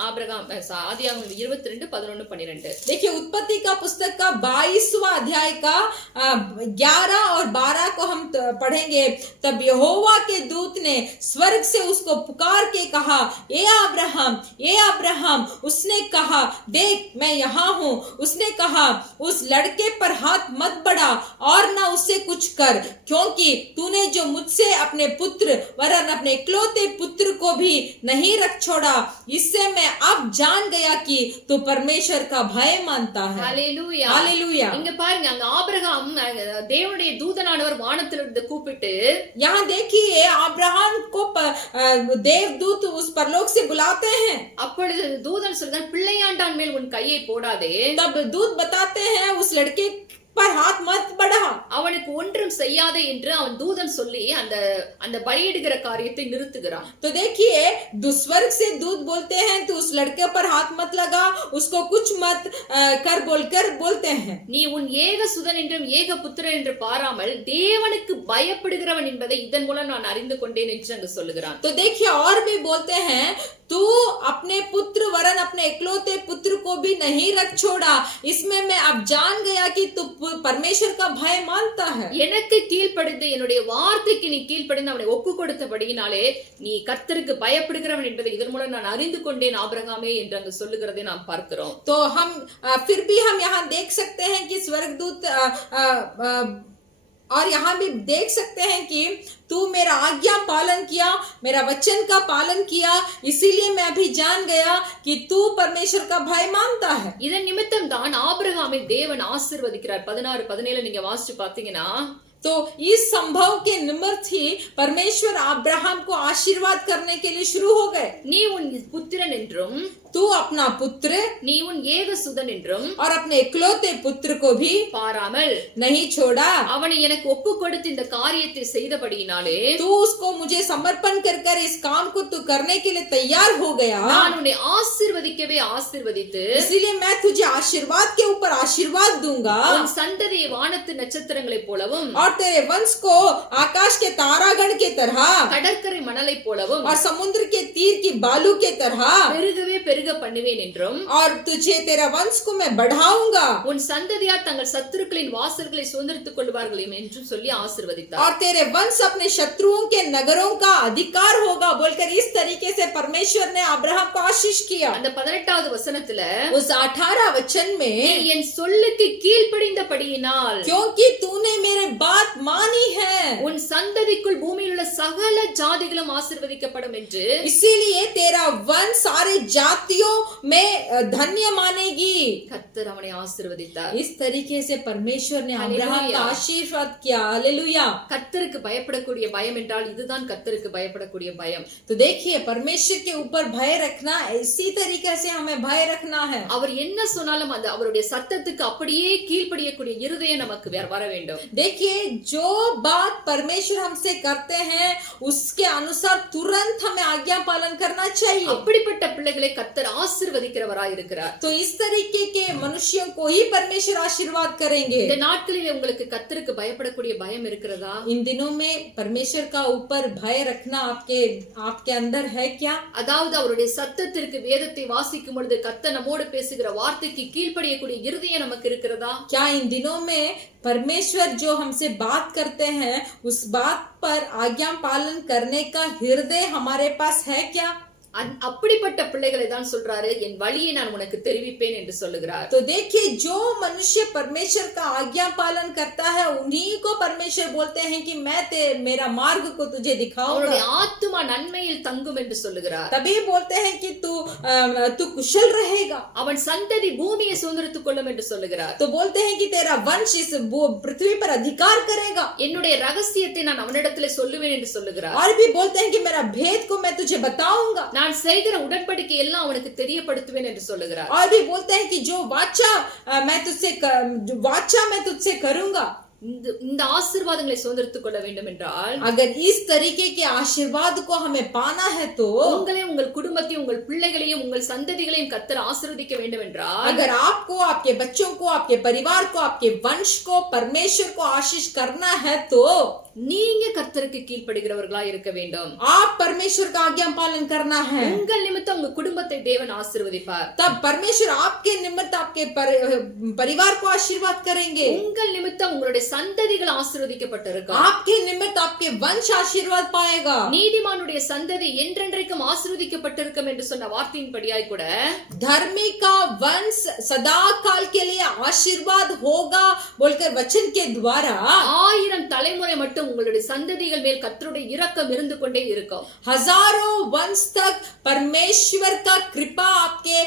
आब्रहाम आदियागमम 22:11-12. देखिए उत्पत्ति का पुस्तक का 22वां अध्याय का 11 और 12 को हम पढ़ेंगे। तब यहोवा के दूत ने स्वर्ग से उसको पुकार के कहा, ए अब्राहम। उसने कहा, देख मैं यहाँ हूँ। उसने कहा, उस लड़के पर हाथ मत बढ़ा और न उससे कुछ कर, क्योंकि तूने जो मुझसे अपने पुत्र वरन अपने इकलौते पुत्र को भी नहीं रख छोड़ा। इससे मैं अब जान गया कि तू परमेश्वर का भय मानता है। Hallelujah, hallelujah. இங்க பாருங்க, அங்க ஆபிரகாம் தேவனுடைய தூதனானவர் வானத்திலிருந்து கூப்பிட்டு, यहाँ देखिए अब्राहम को देवदूत उस परलोक से बुलाते हैं। அப்பொழுது தூதன் சொல்றார், பிள்ளையாண்டான் மேல் உன் கையை போடாதே. तब दूत बताते हैं उस लड़के पर हाथ मत बढ़ा, அவனுக்கு ஒன்றும் செய்யாதே என்று அவன் தூதன் சொல்லி அந்த பலியிடுகிற காரியத்தை நிறுத்துகிறான். तो देखिए स्वर्ग से दूत बोलते हैं तो उस लड़के पर हाथ मत लगा, उसको कुछ मत कर बोलकर बोलते हैं, நீ உன் ஏக சுதன் என்றும் ஏக புத்திரன் என்று பாராமல் தேவனுக்கு பயப்படுகிறவன் என்பதை இதன் மூலம் நான் அறிந்து கொண்டேன் என்று அங்கு சொல்லுகிறான். तो देखिए और भी बोलते हैं, तू अपने पुत्र वरन अपने इकलौते पुत्र को भी नहीं रख छोड़ा। इसमें मैं अब जान गया कि तू परमेश्वर का भय मानता है। எனக்கு கீழ்ப்படிந்து என்னுடைய வார்த்தைக்கு நீ கீழ்ப்படிந்து அவனை ஒப்பு கொடுத்தபடியினாலே நீ கர்த்தருக்கு பயப்படுகிறவன் என்பதை இதன் மூலம் நான் அறிந்து கொண்டேன் ஆபிரகாமே என்று அங்கு சொல்லுகிறதை நாம் பார்க்கிறோம். तो हम फिर भी हम यहाँ देख सकते हैं कि स्वर्गदूत और यहाँ भी देख सकते हैं कि तू मेरा आज्ञा पालन किया, मेरा वचन का पालन किया, इसीलिए मैं भी जान गया कि तू परमेश्वर का भय मानता है। இதன் நிமித்தம் தான் ஆபிரகாமை தேவன் ஆசீர்வதிக்கிறார். 16-17 நீங்க வாசிச்சு பாத்தீங்கன்னா, तो इस संभव के निमित्त ही परमेश्वर अब्राहम को आशीर्वाद करने के लिए शुरू हो गए। நீ உன் புத்திரன் என்றும், तू अपना पुत्र நீ உன் ஏக சுதன் என்றும் और अपने इकलौते पुत्र को भी பாராமல் नहीं छोड़ा। அவனை எனக்கு ஒப்பு கொடுத்து இந்த காரியத்தை செய்தபடியினாலே तू उसको मुझे समर्पण कर इस काम को तू करने के लिए तैयार हो गया। நான் உன்னை ஆசீர்வதிக்கவே ஆசீர்வதித்து, इसीलिए मैं तुझे आशीर्वाद के ऊपर आशीर्वाद दूंगा உன் சந்ததியை வானத்து நட்சத்திரங்களைப் போலவும் और तेरे वंश को आकाश के तारागण के तरह கடற்கரை மணலை போலவும் और समुद्र के तीर की बालू के तरह பெருகவே பெருக பண்ணுவேன் என்றும் और तुझे तेरा वंश को मैं बढ़ाऊंगा உன் சந்ததியார் தங்கள் சத்துருக்களின் வாசல்களை சுதந்திரித்துக் கொள்வார்கள் என்றும் சொல்லி ஆசீர்வதித்தார். और तेरे वंश अपने शत्रुओं के नगरों का अधिकार होगा बोलकर इस तरीके से परमेश्वर ने अब्राहम को आशीष किया। அந்த 18வது வசனத்துல उस 18 वचन நீ में என் சொல்லுக்கு கீழ்ப்படிந்தபடியினால் क्योंकि तूने मेरे बात मानी है உன் சந்ததிக்குள் பூமியில் உள்ள சகல ஜாதிகளும் ஆசீர்வதிக்கப்படும் என்று इसीलिए तेरा वंश सारे जातियों में धन्य मानेगी। கர்த்தர் அவனை ஆசீர்வதித்தார். इस तरीके से परमेश्वर ने हालेलुया। अब्राहम का आशीर्वाद किया। हालेलुया। கர்த்தருக்கு பயப்படக்கூடிய பயம் என்றால் இதுதான் கர்த்தருக்கு பயப்படக்கூடிய பயம். तो देखिए परमेश्वर के ऊपर भय रखना इसी तरीके से हमें भय रखना है। அவர் என்ன சொன்னாலும் அந்த அவருடைய சத்தத்துக்கு அப்படியே கீழ்ப்படியக்கூடிய இருதயம் நமக்கு வர வேண்டும். देखिए जो बात परमेश्वर हमसे करते हैं उसके अनुसार तुरंत हमें आज्ञा पालन करना चाहिए। அப்படிப்பட்ட பிள்ளைகளை கர்த்தர் ஆசீர்வதிக்கிறவராய் இருக்கிறார். तो इस तरीके के मनुष्यों को ही परमेश्वर आशीर्वाद करेंगे। இந்த நாட்களில் உங்களுக்கு கர்த்தருக்கு பயப்படக்கூடிய பயம் இருக்கிறதா? इन दिनों में परमेश्वर का ऊपर भय रखना आपके अंदर है क्या? அதாவது அவருடைய சத்தத்திற்கு வேதத்தை வாசிக்கும் பொழுது கர்த்தர் நம்மோடு பேசுகிற வார்த்தைக்கு கீழ்ப்படியக்கூடிய இருதயம் நமக்கு இருக்கிறதா? क्या इन दिनों में परमेश्वर जो हमसे बात करते हैं उस बात पर आज्ञा पालन करने का हृदय हमारे पास है क्या? அப்படிப்பட்ட பிள்ளைகளை தான் சொல்றாரு என் வழியை நான் உனக்கு தெரிவிப்பேன் என்று சொல்லுகிறார். तो देखिए जो मनुष्य परमेश्वर का आज्ञा पालन करता है उन्हीं को परमेश्वर बोलते हैं कि मैं मेरा मार्ग को तुझे दिखाऊंगा। அவருடைய ஆத்துமா நன்மையில் தங்கும் என்று சொல்லுகிறார். तभी बोलते हैं कि तू कुशल रहेगा। அவன் சந்ததி பூமியை சுதந்திரித்துக் கொள்ளும் என்று சொல்லுகிறார். तो बोलते हैं कि तेरा वंश इस पृथ्वी पर अधिकार करेगा। என்னுடைய ரகசியத்தை நான் அவனிடத்திலே சொல்லுவேன் என்று சொல்லுகிறார். और भी बोलते हैं कि मेरा भेद को मैं तुझे बताऊंगा। நான் செய்கிற உடன்படிக்கை எல்லாம் அவனுக்கு தெரியப்படுத்துவேன் என்று சொல்லுகிறார். और भी बोलते हैं कि जो वाचा मैं तुझसे करूंगा। இந்த ஆசீர்வாதங்களை சுதந்திரித்துக் கொள்ள வேண்டும் என்றால் अगर इस तरीके के आशीर्वाद को हमें पाना है तो உங்களையும் உங்கள் குடும்பத்தையும் உங்கள் பிள்ளைகளையும் உங்கள் சந்ததிகளையும் கர்த்தர் ஆசீர்வதிக்க வேண்டும் என்றால் अगर आपको आपके बच्चों को आपके परिवार को आपके वंश को परमेश्वर को आशीष करना है तो நீங்க கர்த்தருக்கு கீழ்ப்படுகிறவர்களாய் இருக்க வேண்டும். आप परमेश्वर का आज्ञा पालन करना है। உங்கள் நிமித்தம் உங்க குடும்பத்தை தேவன் ஆசீர்வதிப்பார். तब परमेश्वर आपके निमित्त आपके परिवार को आशीर्वाद करेंगे। உங்கள் நிமித்தம் உங்களுடைய சந்ததிகள் ஆசீர்வதிக்கப்பட்டிருக்கும். आपके निमित्त आपके वंश आशीर्वाद पाएगा। நீதிமானுடைய சந்ததி என்றென்றைக்கும் ஆசீர்வதிக்கப்பட்டிருக்கும் என்று சொன்ன வார்த்தையின்படியாய் கூட धर्मी का वंश सदा काल के लिए आशीर्वाद होगा बोलकर वचन के द्वारा 1000 தலைமுறை மட்டும் உங்களுடைய சந்ததிகள் மேல் கர்த்தருடைய இரக்கம் இருந்து கொண்டே இருக்கும். हजारों वंश तक परमेश्वर का कृपा आपके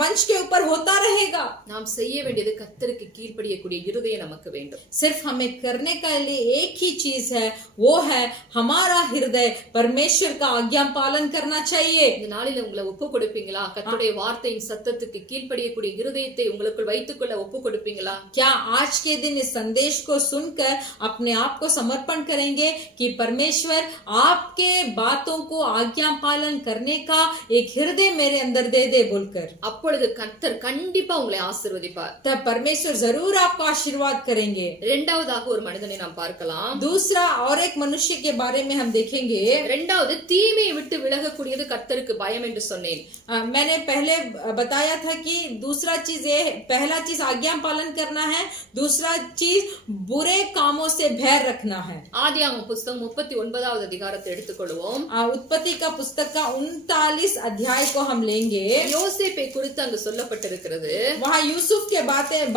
वंश के ऊपर होता रहेगा। நாம் செய்ய வேண்டியது கர்த்தருக்கு கீழ்ப்படியக்கூடிய இருதயம் நமக்கு வேண்டும். सिर्फ हमें करने के लिए एक ही चीज है, वो है हमारा हृदय परमेश्वर का आज्ञा पालन करना चाहिए। இந்த நாளில உங்களை ஒப்பு கொடுப்பீங்களா? கர்த்தருடைய வார்த்தையின் சத்தத்துக்கு கீழ்ப்படியக்கூடிய இருதயத்தை உங்களுக்குள் வைத்துக்கொள்ள ஒப்பு கொடுப்பீங்களா? क्या आज के दिन इस संदेश को सुनकर अपने आप को समर्पण करेंगे कि परमेश्वर आपके बातों को आज्ञा पालन करने का एक हृदय मेरे अंदर दे दे बोलकर, அப்பொழுது கர்த்தர் கண்டிப்பா உங்களை ஆசீர்வதிப்பார். तब परमेश्वर जरूर आपको आशीर्वाद करेंगे। இரண்டாவதாக ஒரு மனிதனை நாம் பார்க்கலாம். दूसरा और एक मनुष्य के बारे में हम देखेंगे। இரண்டாவது தீமையை விட்டு விலகக்கூடியது கர்த்தருக்கு பயம் என்று சொன்னேன். मैंने पहले बताया था कि दूसरा चीज ये, पहला चीज आज्ञा पालन करना है, दूसरा चीज बुरे कामों से भय रखना है। ஆதியாகமம் புத்தகம் 39வது அதிகாரத்தை எடுத்துக்கொள்வோம். उत्पत्ति का पुस्तक का 39 अध्याय को हम लेंगे। யோசேப்பை குறித்து அங்கு சொல்லப்பட்டிருக்கிறது. वहाँ यूसुफ के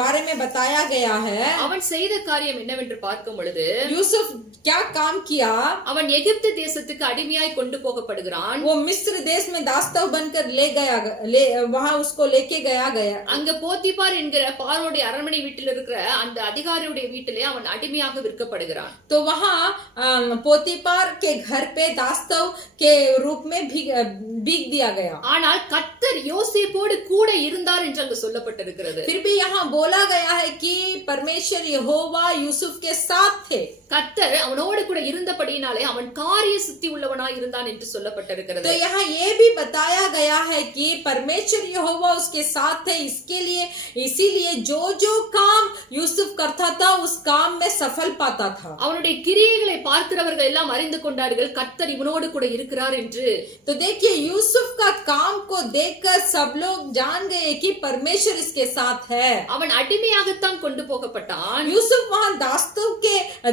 बारे में बताया गया है। அவன் செய்த காரியம் என்னவென்று பார்க்கும் பொழுது यूसुफ क्या काम किया? அவன் எகிப்து தேசத்துக்கு அடிமையாய் கொண்டு போகப்படுகிறான். वो मिस्र देश में दास्तव बनकर वहाँ उसको लेके गया। அங்க போத்திபார் என்கிற பார்வோனுடைய அரண்மனை வீட்டில் இருக்கிற அந்த அதிகாரியுடைய வீட்டிலே அவன் அடிமையாக விற்கப்படுகிறான். तो वहाँ पोतीपार के घर पे दास्तव के रूप में भीग दिया गया। ஆனால் கர்த்தர் யோசேப்போடு கூட இருந்தார் என்று அங்கு சொல்லப்பட்டிருக்கிறது. फिर भी यहाँ बोला गया है कि परमेश्वर यहोवा यूसुफ के साथ थे। கர்த்தர் அவனோடு கூட இருந்தபடியினாலே அவன் காரிய சித்தி உள்ளவனாய் இருந்தான் என்று சொல்லப்பட்டிருக்கிறது. तो यहाँ ये भी बताया गया है कि परमेश्वर यहोवा उसके साथ थे, इसीलिए जो काम यूसुफ करता था उस काम में सफल पाता था। அவனுடைய கிரியைகளை பார்க்கிறவர்கள் எல்லாம் அறிந்து கொண்டார்கள் கர்த்தர் இவனோடு கூட இருக்கிறார் என்று. तो देखिए यूसुफ का काम को देखकर सब लोग जान गए कि परमेश्वर इसके साथ है। அவன் அடிமையாகத்தான் கொண்டு போகப்பட்டான். यूसुफ वहां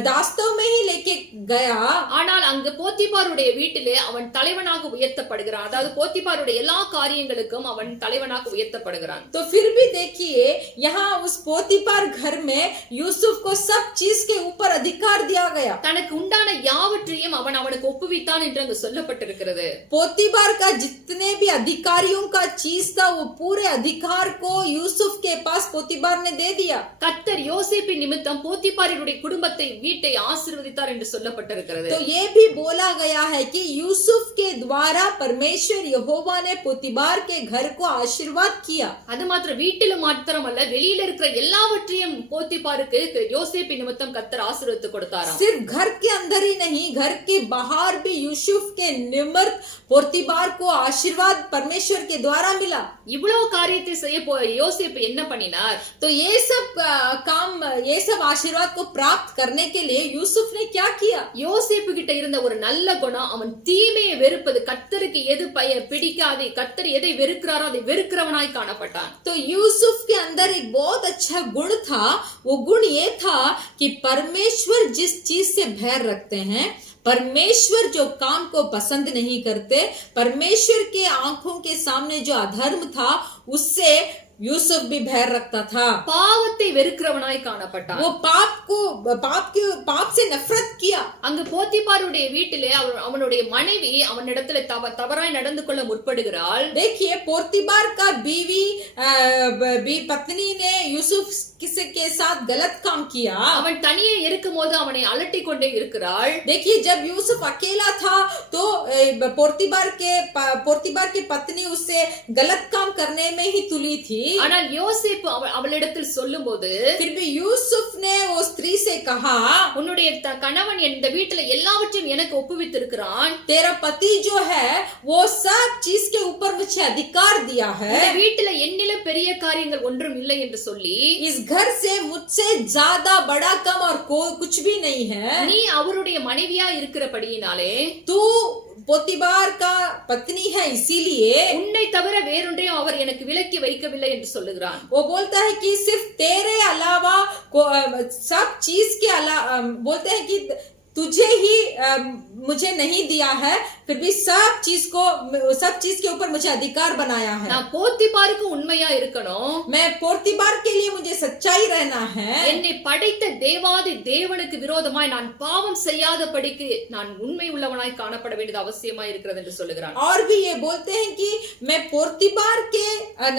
दास्तव में ही लेके गया, ஆனால் அங்கு போத்திபாருடைய வீட்டிலே அவன் தலைவனாக உயர்த்தப்படுகிறான். அதாவது போத்திபாருடைய எல்லா காரியங்களுக்கும் அவன் தலைவனாக உயர்த்தப்படுகிறான். तो फिर भी देखिए यहाँ उस पोतीपार घर में यूसुफ को सब चीज के ऊपर अधिकार दिया गया। தனக்கு உண்டான யாவற்றையும் அவன் அவனுக்கு ஒப்புவித்தான் என்று அங்கு சொல்லப்பட்டிருக்கிறது. पोतीबार का जितने भी अधिकारियों का चीज था वो पूरे अधिकार को यूसुफ के पास पोतीबार ने दे दिया। கர்த்தர் யோசேப்பின் நிமித்தம் போத்திபாரினுடைய குடும்பத்தை வீட்டை ஆசீர்வதித்தார் என்று சொல்லப்பட்டிருக்கிறது. तो ये भी बोला गया है कि यूसुफ के द्वारा परमेश्वर यहोवा ने पोतीबार के घर को आशीर्वाद किया। அது மாத்திரம் வீட்டிலும் மாத்திரமல்ல வெளியில இருக்கிற எல்லாவற்றையும் போத்திபாருக்கு யோசேப்பின் நிமித்தம் கர்த்தர் ஆசீர்வதித்து கொடுத்தாராம். सिर्फ घर के अंदर ही नहीं, घर के बाहर भी यूसुफ के निमित्त पोतीबार को आशीर्वाद परमेश्वर के द्वारा मिला। இவ்வளவு காரியத்தை செய்ய யோசேப்பு என்ன பண்ணினார்? तो ये सब आशीर्वाद को प्राप्त करने के लिए यूसुफ ने क्या किया? யோசேப்பு கிட்ட இருந்த ஒரு நல்ல குணம் அவன் தீமையை வெறுப்பது. கர்த்தருக்கு எது பிடிக்காது, கர்த்தர் எதை வெறுக்கிறாரோ அதை வெறுக்கிறவனாய் காணப்பட்டான். तो यूसुफ के अंदर एक बहुत अच्छा गुण था। वो गुण ये था कि परमेश्वर जिस चीज से भय रखते हैं, परमेश्वर जो काम को पसंद नहीं करते, परमेश्वर के आंखों के सामने जो अधर्म था उससे यूसुफ भी भय रखता था। பாவத்தை வெறுக்கிறவனாய் காணப்பட்டான். वो पाप से नफरत किया। அங்கு போத்திபாருடைய வீட்டிலே அவனுடைய மனைவி அவனிடத்துல தவறாய் நடந்து கொள்ள முற்படுகிறாள். देखिए पोतीबार का बीवी पत्नी ने यूसुफ के साथ गलत काम किया। அவன் தனியே இருக்கும்போது அவனை அலட்டி கொண்டே இருக்கிறாள். देखिए जब यूसुफ अकेला था तो पोतीबार की पत्नी उससे गलत काम करने में ही तुली थी। ஆனால் யோசேப்பு அவளிடத்தில் சொல்லும்போது फिर भी यूसुफ ने वो स्त्री से कहा, உன்னுடைய கணவன் இந்த வீட்டுல எல்லாவற்றையும் எனக்கு ஒப்புவித்திருக்கிறான். तेरा पति जो है वो सब चीज के ऊपर मुझे अधिकार दिया है। இந்த வீட்டுல என்னிலும் பெரிய காரியங்கள் ஒன்றும் இல்லை என்று சொல்லி इस घर से मुझसे ज्यादा बड़ा कम और कुछ भी नहीं है। நீ அவருடைய மனைவியா இருக்கிறபடியினாலே तू पोतीबार का पत्नी है, इसीलिए உன்னை தவிர வேறொன்றையும் அவர் எனக்கு விலக்கி வைக்கவில்லை என்று சொல்லுகிறான். वो बोलता है कि सिर्फ तेरे अलावा सब चीज के अलावा बोलते हैं कि तुझे ही मुझे नहीं दिया है, फिर भी सब चीज के ऊपर मुझे अधिकार बनाया है। நான் போத்திபாருக்கு உண்மையா இருக்கணும். मैं पोतीबार के लिए मुझे सच्चाई रहना है। என்னை படைத்த தேவாதி தேவனுக்கு விரோதமாய் நான் பாவம் செய்யாதபடிக்கு நான் உண்மை உள்ளவனாய் காணப்பட வேண்டியது அவசியமாய் இருக்கிறது என்று சொல்லுகிறான். और भी ये बोलते हैं कि मैं पोतीबार के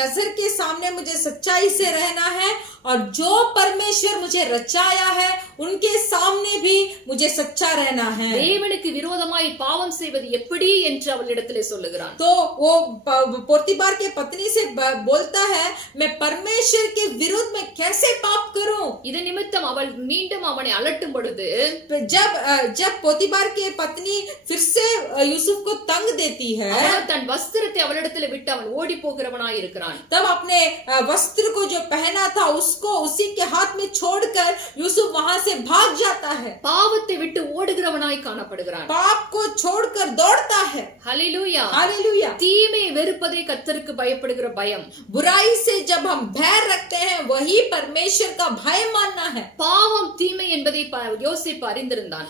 नजर के सामने मुझे सच्चाई से रहना है और जो परमेश्वर मुझे रचाया है उनके सामने भी मुझे सच्चा रहना है। தேவனுக்கு விரோதமாய் பாவம் செய்வது எப்படி என்று அவளிடத்திலே சொல்லுகிறான். तो वो पोतीबार के पत्नी से बोलता है मैं परमेश्वर के विरुद्ध में कैसे पाप करूं? இது நிமித்தம் அவள் மீண்டும் அவனை அலட்டும் பொழுது जब पोतीबार के पत्नी फिर से यूसुफ को तंग देती है, அவன் தன் வஸ்திரத்தை அவளிடத்திலே விட்டு அவன் ஓடி போகிறவனாய் இருக்கிறான். तब अपने वस्त्र को जो पहना था उसको उसी के हाथ में छोड़कर यूसुफ वहां से भाग जाता है। பாவத்தை விட்டு ஓடுகிறவனாய் காணப்படுகிறான். पाप को छोड़कर दौड़ता है। ஹல்லேலூயா. हालेलुया। தீமையை வெறுப்பதே கர்த்தருக்கு பயப்படுகிற பயம். बुराई से जब हम भय रखते हैं वही परमेश्वर का भय मानना है। பாவம் தீமை என்பதை யோசேப்பு அறிந்திருந்தான்.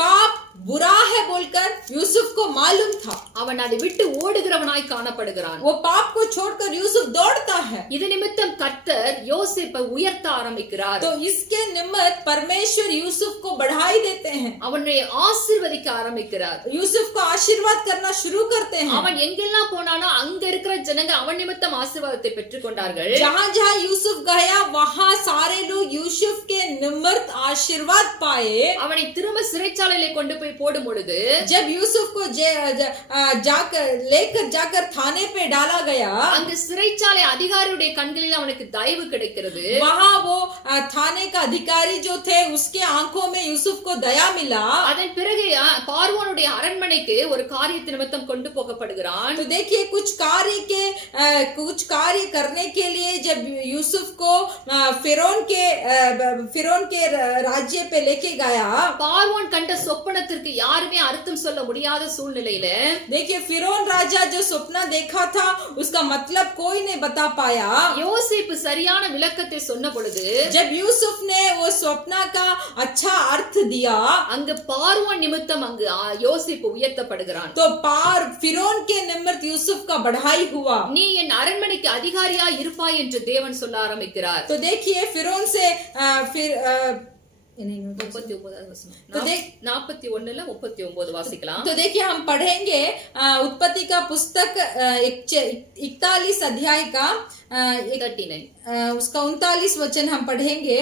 पाप बुरा है बोलकर यूसुफ को मालूम था। அவன் அதை விட்டு ஓடுகிறவனாய் காணப்படுகிறான். वो पाप को छोड़कर यूसुफ दौड़ता है। இது நிமித்தம் கர்த்தர் யோசேப்பை உயர்த்த ஆரம்பிக்கிறார். तो इसके निमित्त परमेश्वर यूसुफ को बढ़ाई देते हैं, அவனை ஆசீர்வதிக்க ஆரம்பிக்கிறார். यूसुफ को आशीर्वाद करना शुरू करते हैं। அவன் எங்கெல்லாம் போனானோ அங்க இருக்கிற ஜனங்க அவன் நிமித்தம் ஆசீர்வாதத்தை பெற்றுக் கொண்டார்கள். जहाँ जहाँ यूसुफ गया वहाँ सारे लोग यूसुफ के निमित्त आशीर्वाद पाए। அவனை திரும்ப சிறைச்சாலையிலே கொண்டு போய் போடும் பொழுது जब यूसुफ को लेकर जाकर थाने पे डाला गया, அங்கு சிறைச்சாலை அதிகாரியுடைய கண்களில் அவனுக்கு தயவு கிடைக்கிறது. वहाँ वो थाने का अधिकारी जो थे उसके आंखों में यूसुफ को दया मिला, அதன் பிறகு பார்வோனுடைய அரண்மனைக்கு ஒரு காரியத்து நிமித்தம் கொண்டு போகப்படுகிறான். तो देखिए कुछ कार्य करने के लिए जब यूसुफ को फिरौन के राज्य पे लेके गया, பார்வோன் கண்ட சொப்பனத்திற்கு யாருமே அர்த்தம் சொல்ல முடியாத சூழ்நிலையில देखिए फिरौन राजा जो सपना देखा था उसका मतलब कोई नहीं बता पाया. யோசேப்பு சரியான விளக்கத்தை சொன்ன பொழுது जब यूसुफ ने वो स्वप्न का अच्छा अर्थ दिया, அங்கு பார்வோன் நிமித்தம் அங்கு யோசேப்பு உயர்த்தப்படுகிறான். तो फिरौन के निमित्त यूसुफ का बढ़ाई हुआ. நீ என் அரண்மனைக்கு அதிகாரியா இருப்பாய் என்று தேவன் சொல்ல ஆரம்பிக்கிறார். तो देखिए फिरौन से फिर 39வது வசனம். 41ல 39 வாசிக்கலாம். तो देखिए हम पढ़ेंगे उत्पत्ति का पुस्तक 41 अध्याय का 39 उसका 39 वचन हम पढ़ेंगे.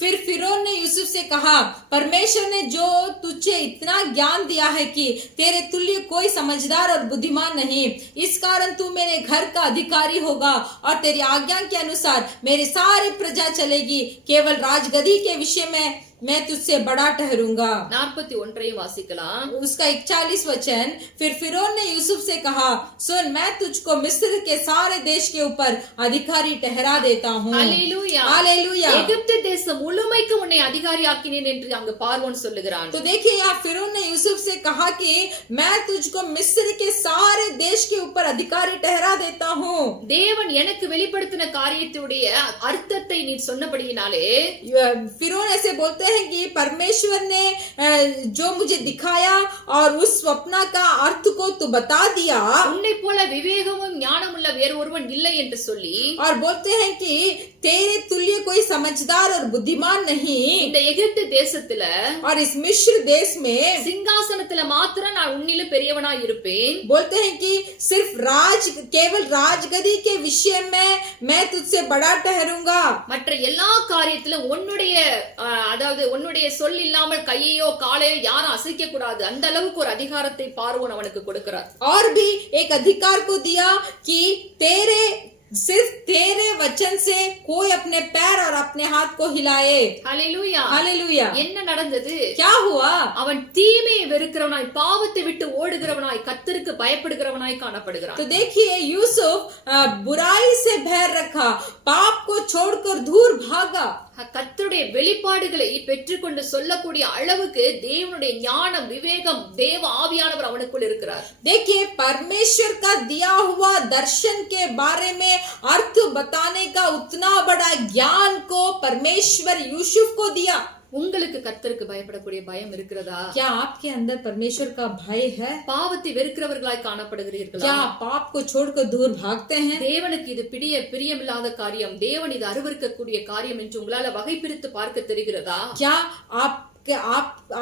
फिर फिरौन ने यूसुफ से कहा, परमेश्वर ने जो तुझे इतना ज्ञान दिया है कि तेरे तुल्य कोई समझदार और बुद्धिमान नहीं, इस कारण तू मेरे घर का अधिकारी होगा और तेरी आज्ञा के अनुसार मेरी सारी प्रजा चलेगी. केवल राजगद्दी के विषय में मैं तुझसे बड़ा ठहरूंगा. 41 वासिக்கலாம். उसका 41 वचन. फिर फिरौन ने यूसुफ से कहा, सुन मैं तुझको मिस्र के सारे देश के ऊपर अधिकारी ठहरा देता हूँ. हालेलुया. हालेलुया. எகிப்து தேசம் முழுமைக்கு உன்னை அதிகாரியாக்கினேன் என்று அங்கு பார்வோன் சொல்லுகிறான். तो देखिए यहाँ फिरौन ने यूसुफ से कहा कि मैं तुझको मिस्र के सारे देश के ऊपर अधिकारी ठहरा देता हूँ. தேவன் எனக்கு வெளிப்படுத்தின காரியத்துடைய அர்த்தத்தை நீ சொன்னபடியினாலே फिरौन ऐसे बोलते हैं कि परमेश्वर ने जो मुझे दिखाया और उस स्वप्न का अर्थ को तू बता दिया, உன்னை போல விவேகமும் ஞானமுள்ள வேறு ஒருவன் இல்லை என்று சொல்லி और बोलते हैं कि तेरे तुल्य कोई समझदार और बुद्धिमान नहीं. இந்த எகிப்து தேசத்துல और इस मिस्र देश में சிங்காசனத்துல மாத்திரம் நான் உன்னிலும் பெரியவனா இருப்பேன். बोलते हैं कि सिर्फ केवल राजगद्दी के विषय में मैं तुझसे बड़ा ठहरूंगा. மற்ற எல்லா காரியத்திலும் உன்னுடைய அதாவது உன்னுடைய சொல் இல்லாமல் கையையோ காலையோ யாரும் அசைக்க கூடாது. அந்த அளவுக்கு ஒரு அதிகாரத்தை பார்வோன் அவனுக்கு கொடுக்கிறார். और भी एक अधिकार को दिया कि सिर्फ तेरे वचन से कोई अपने पैर और अपने हाथ को हिलाए. ஹல்லேலூயா. हालेलुया. என்ன நடந்தது? क्या हुआ? அவன் தீமையை வெறுக்கிறவனாய் பாவத்தை விட்டு ஓடுகிறவனாய் கர்த்தருக்கு பயப்படுகிறவனாய் காணப்படுகிறான். तो देखिए यूसुफ बुराई से भय रखा, पाप को छोड़कर दूर भागा. கர்த்தருடைய வெளிப்பாடுகளை பெற்றுக்கொண்டு சொல்லக்கூடிய அளவுக்கு தேவனுடைய ஞானம் விவேகம் தேவ ஆவியானவர் அவனுக்குள் இருக்கிறார். देखिए परमेश्वर का दिया हुआ दर्शन के बारे में अर्थ बताने का उतना बड़ा ज्ञान को परमेश्वर यूसुफ को दिया. உங்களுக்கு கர்த்தருக்கு பயப்படக்கூடிய பயம் இருக்கிறதா? क्या आपके अंदर परमेश्वर का भय है? பாவத்தை வெறுக்கிறவர்களாய் காணப்படுகிறீர்களா? क्या पाप को छोड़कर दूर भागते हैं? தேவனுக்கு இது பிரியமில்லாத காரியம், தேவன் இது அருவருக்கக்கூடிய காரியம் என்று உங்களால வகை பிரித்து பார்க்க தெரிகிறதா? क्या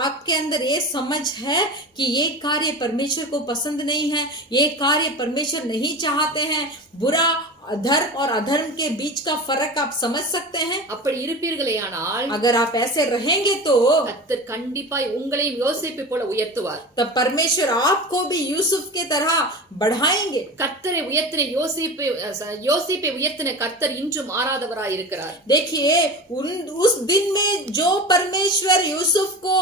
आपके अंदर ये समझ है कि ये कार्य परमेश्वर को पसंद नहीं है, ये कार्य परमेश्वर नहीं चाहते हैं? बुरा धर्म और अधर्म के बीच का फर्क आप समझ सकते हैं? அப்படி இருப்பீர்களேயானால் अगर आप ऐसे रहेंगे तो கர்த்தர் கண்டிப்பாய் உங்களையும் யோசேப்பை போல உயர்த்துவார். तब परमेश्वर आपको भी यूसुफ के तरह बढ़ाएंगे. கர்த்தரை உயர்த்தின யோசேப்பை உயர்த்தின கர்த்தர் இன்றும் மாறாதவராய் இருக்கிறார். देखिए उस दिन में जो परमेश्वर यूसुफ को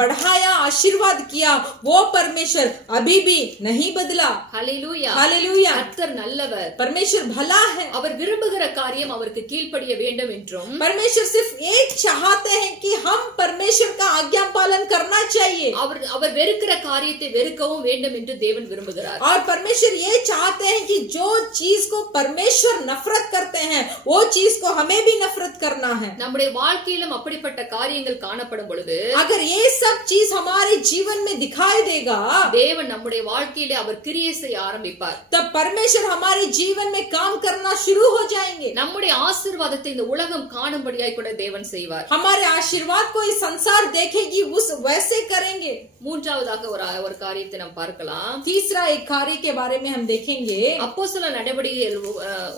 बढ़ाया, आशीर्वाद किया, वो परमेश्वर अभी भी नहीं बदला. ஹல்லேலூயா. हालेलुया. கர்த்தர் நல்லவர். परमेश्वर भला है. அவர் விரும்புகிற காரியம் அவருக்கு கீழ்ப்படிய வேண்டும் என்றும் परमेश्वर सिर्फ एक चाहते हैं कि हम परमेश्वर का आज्ञा पालन करना चाहिए. அவர் வெறுக்கிற காரியத்தை வெறுக்கவும் வேண்டும் என்று தேவன் விரும்புகிறார். और परमेश्वर ये चाहते हैं कि जो चीज को परमेश्वर नफरत करते हैं वो चीज को हमें भी नफरत करना है. நம்முடைய வாழ்க்கையிலும் அப்படிப்பட்ட காரியங்கள் காணப்படும் பொழுது अगर ये सब चीज हमारे जीवन में दिखाई देगा, தேவன் நம்முடைய வாழ்க்கையிலே அவர் கிரியை செய்ய ஆரம்பிப்பார். तब परमेश्वर हमारे जीवन में काम करना शुरू हो जाएंगे. நம்முடைய ஆசீர்வாதத்தை இந்த உலகம் காணும்படியாய் கூட தேவன் செய்வார். हमारे आशीर्वाद को ये संसार देखेगी, उस वैसे करेंगे. மூன்றாவதாக ஒரு காரியத்தை நாம் பார்க்கலாம். तीसरा एक कार्य के बारे में हम देखेंगे. அப்போஸ்தலர் நடவடிக்கைகள்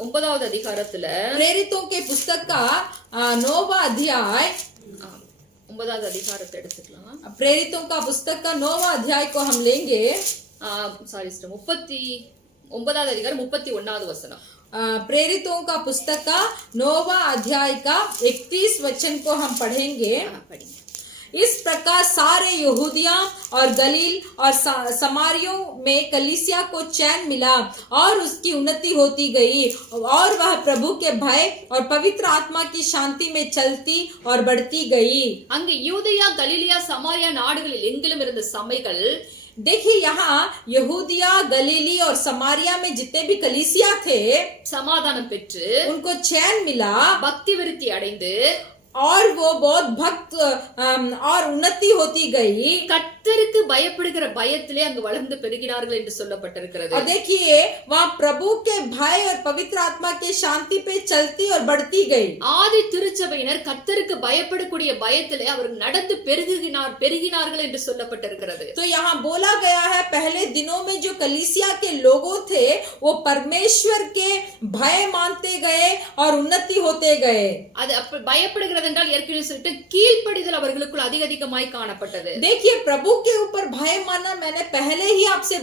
9வது அதிகாரத்துல प्रेरितों के पुस्तक का 9वां अध्याय, 9வது அதிகாரத்தை எடுத்துக்கலாம். प्रेरितों का पुस्तक का 9वां अध्याय को हम लेंगे. 39வது அதிகாரம் 31வது வசனம். प्रेरितों का पुस्तक का 9वां अध्याय का 31 वचन को हम पढ़ेंगे. इस प्रकार सारे यहूदिया और गलील और समारियों में कलीसिया को चैन मिला और उसकी उन्नति होती गई और वह प्रभु के भय और पवित्र आत्मा की शांति में चलती और बढ़ती गई। அங்கு யூதேயா கலிலியா சமாரியா நாடுகளில் எங்கிலும் இருந்த சபைகள் देखिए यहाँ यहूदिया गलीली और समारिया में जितने भी कलीसिया थे சமாதானம் பெற்று उनको चैन मिला பக்தி விருத்தி அடைந்து और वो बहुत भक्त और उन्नति होती गई। கர்த்தருக்கு பயப்படுகிற பயத்திலே அங்கு வளர்ந்து பெருகினார்கள் என்று சொல்லப்பட்டிருக்கிறது। और देखिए वहाँ प्रभु के भय और पवित्र आत्मा के शांति पे चलती और बढ़ती गई। ஆதி திருச்சபையினர் கர்த்தருக்கு பயப்படக்கூடிய பயத்திலே அவர்கள் நடந்து பெருகினார்கள் என்று சொல்லப்பட்டிருக்கிறது। तो यहाँ बोला गया है पहले दिनों में जो कलीसिया के लोगों थे वो परमेश्वर के भय मानते गए और उन्नति होते गए। அது அப்ப பயப்படுகிறது என்றால் ஏற்கனவே சொல்லிட்டு கீழ்ப்படிதல் அவர்களுக்குள் அதிகமாய் காணப்பட்டது। देखिए प्रभु के ऊपर भय मानना मैंने पहले ही आपसे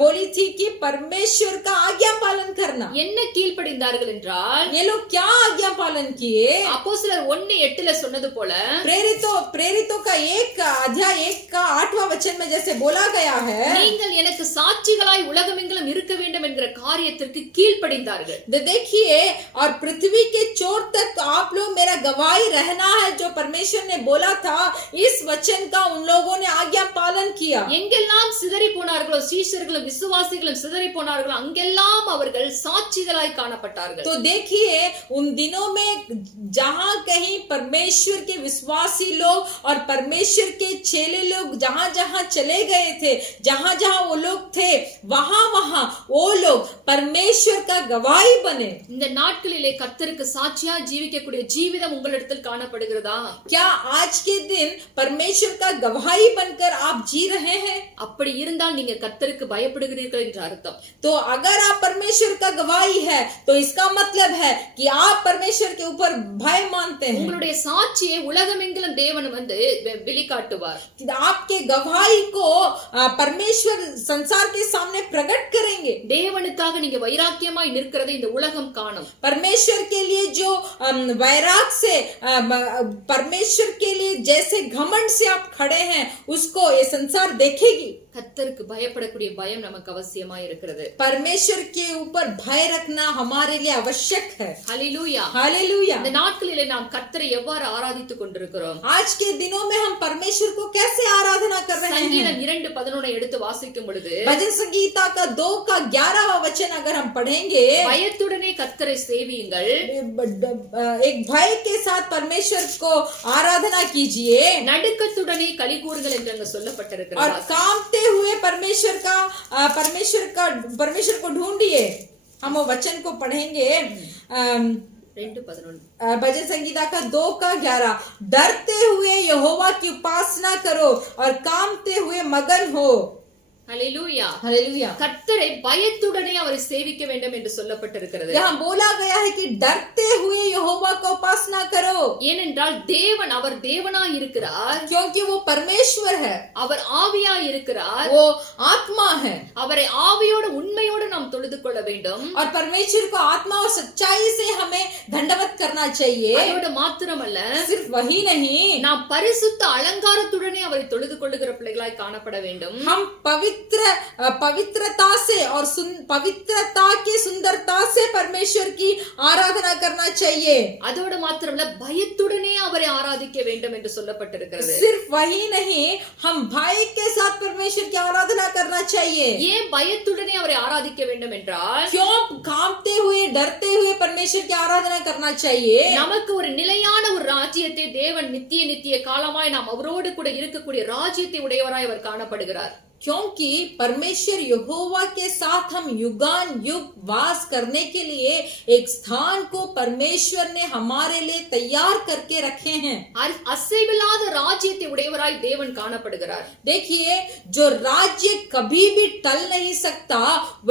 बोली थी कि परमेश्वर का आज्ञा पालन करना। என்ன கீழ்ப்படிந்தார்கள் என்றால் ये लोग क्या आज्ञा पालन किए? அப்போஸ்தலர் 1:8 சொன்னது போல प्रेरितों का 1:8 वचन में जैसे बोला गया है, நீங்கள் எனக்கு சாட்சிகளாய் உலகமெங்கிலும் இருக்க வேண்டும் என்கிற காரியத்திற்கு கீழ்ப்படிந்தார்கள்। देखिए और पृथ्वी के चोर तक आप लोग मेरा गवाही रहना है जो परमेश्वर ने बोला था, इस वचन का उन लोगों ने आज्ञा पालन किया। எங்கெல்லாம் சிதறி போனார்களோ சீஷர்களும் விசுவாசிகளும் சிதறி போனார்களோ அங்கெல்லாம் அவர்கள் சாட்சிகளாய் காணப்பட்டார்கள்। तो देखिए उन दिनों में जहां कहीं परमेश्वर के विश्वासी लोग और परमेश्वर के चेले लोग जहां जहां चले गए थे, जहां जहां वो लोग थे वहां वो लोग परमेश्वर का गवाही बने। இந்த நாட்களிலே கர்த்தருக்கு சாட்சியா ஜீவிக்கக்கூடிய ஜீவிதம் உங்களிடத்தில் காணப்படுகிறதா? क्या आज के दिन परमेश्वर का गवाही बनकर आप जी रहे हैं? அப்படி இருந்தால் நீங்க கர்த்தருக்கு பயப்படுகிறீர்கள் என்று அர்த்தம்। तो अगर आप परमेश्वर का गवाही है तो इसका मतलब है कि आप परमेश्वर के ऊपर भय मानते हैं। உங்களுடைய சாட்சியை உலகமெங்கிலும் தேவன் வந்து வெளிக்காட்டுவார்। आपके गवाही को परमेश्वर संसार के सामने प्रकट करेंगे। தேவனுக்காக நீங்க வைராக்கியமாய் நிற்கிறதை இந்த உலகம் காணும்। परमेश्वर के लिए जो वैराग से परमेश्वर के लिए जैसे घमंड से आप खड़े हैं उसको ये संसार देखेगी। கர்த்தருக்கு பயப்படக்கூடிய பயம் நமக்கு அவசியமா இருக்கிறது। परमेश्वर के ऊपर भय रखना हमारे लिए आवश्यक है। ஹல்லேலூயா हालेलुया। இந்த நாட்களிலே நாம் கர்த்தரை எவ்வாறு ஆராதித்துக் கொண்டிருக்கிறோம்? आज के दिनों में हम परमेश्वर को कैसे आराधना कर रहे हैं? சங்கீதம் 2:11 எடுத்து வாசிக்கும் பொழுது भजन संगीता का 2:11 वचन अगर हम पढ़ेंगे, பயத்துடனே கர்த்தரை சேவியுங்கள், एक भय के साथ परमेश्वर को आराधना कीजिए நடுக்கத்துடனே களி கூறுங்கள் என்று அங்க சொல்லப்பட்டிருக்கிறது। और कांपते हुए परमेश्वर को ढूंढिए। हम वो वचन को पढ़ेंगे 2:11 भजन संगीता का 2:11 डरते हुए यहोवा की उपासना करो और कांपते हुए मगन हो। ஹல்லேலூயா। हालेलुया। கர்த்தரை பயத்துடனே அவரை சேவிக்க வேண்டும் என்று சொல்லப்பட்டிருக்கிறது। यहाँ बोला गया है कि डरते हुए यहोवा का उपासना करो, ஏனென்றால் தேவன் அவர் தேவனாய் இருக்கிறார், क्योंकि वो परमेश्वर है, அவர் ஆவியாய் இருக்கிறார், वो आत्मा है அவரை ஆவியோடு உண்மையோடு நாம் தொழுது கொள்ள வேண்டும்। और परमेश्वर को आत्मा और सच्चाई से हमें दंडवत करना चाहिए। அதோடு மாத்திரமல்ல सिर्फ वही नहीं, நாம் பரிசுத்த அலங்காரத்துடனே அவரை தொழுது கொள்ளுகிற பிள்ளைகளாய் காணப்பட வேண்டும்। हम पवित्रता से और पवित्रता की सुंदरता से परमेश्वर की आराधना करना चाहिए। அதோடு மாத்திரமல்ல பயத்துடனே அவரை ஆராதிக்க வேண்டும் என்று சொல்லப்பட்டிருக்கிறது। सिर्फ वही नहीं, हम भय के साथ परमेश्वर की आराधना करना चाहिए। ஏன் பயத்துடனே அவரை ஆராதிக்க வேண்டும் என்றால் क्यों कांपते हुए डरते हुए परमेश्वर की आराधना करना चाहिए? நமக்கு ஒரு நிலையான ஒரு ராஜ்யத்தை தேவன் நித்திய காலமாய் நாம் அவரோடு கூட இருக்கக்கூடிய ராஜ்யத்தை உடையவராய் அவர் காணப்படுகிறார்। क्योंकि परमेश्वर यहोवा के साथ हम युगान युग वास करने के लिए एक स्थान को परमेश्वर ने हमारे लिए तैयार करके रखे हैं। அசைவில்லாத ராஜ்யத்தை உடையவராய் தேவன் காணப்படுகிறார்। देखिए जो राज्य कभी भी टल नहीं सकता,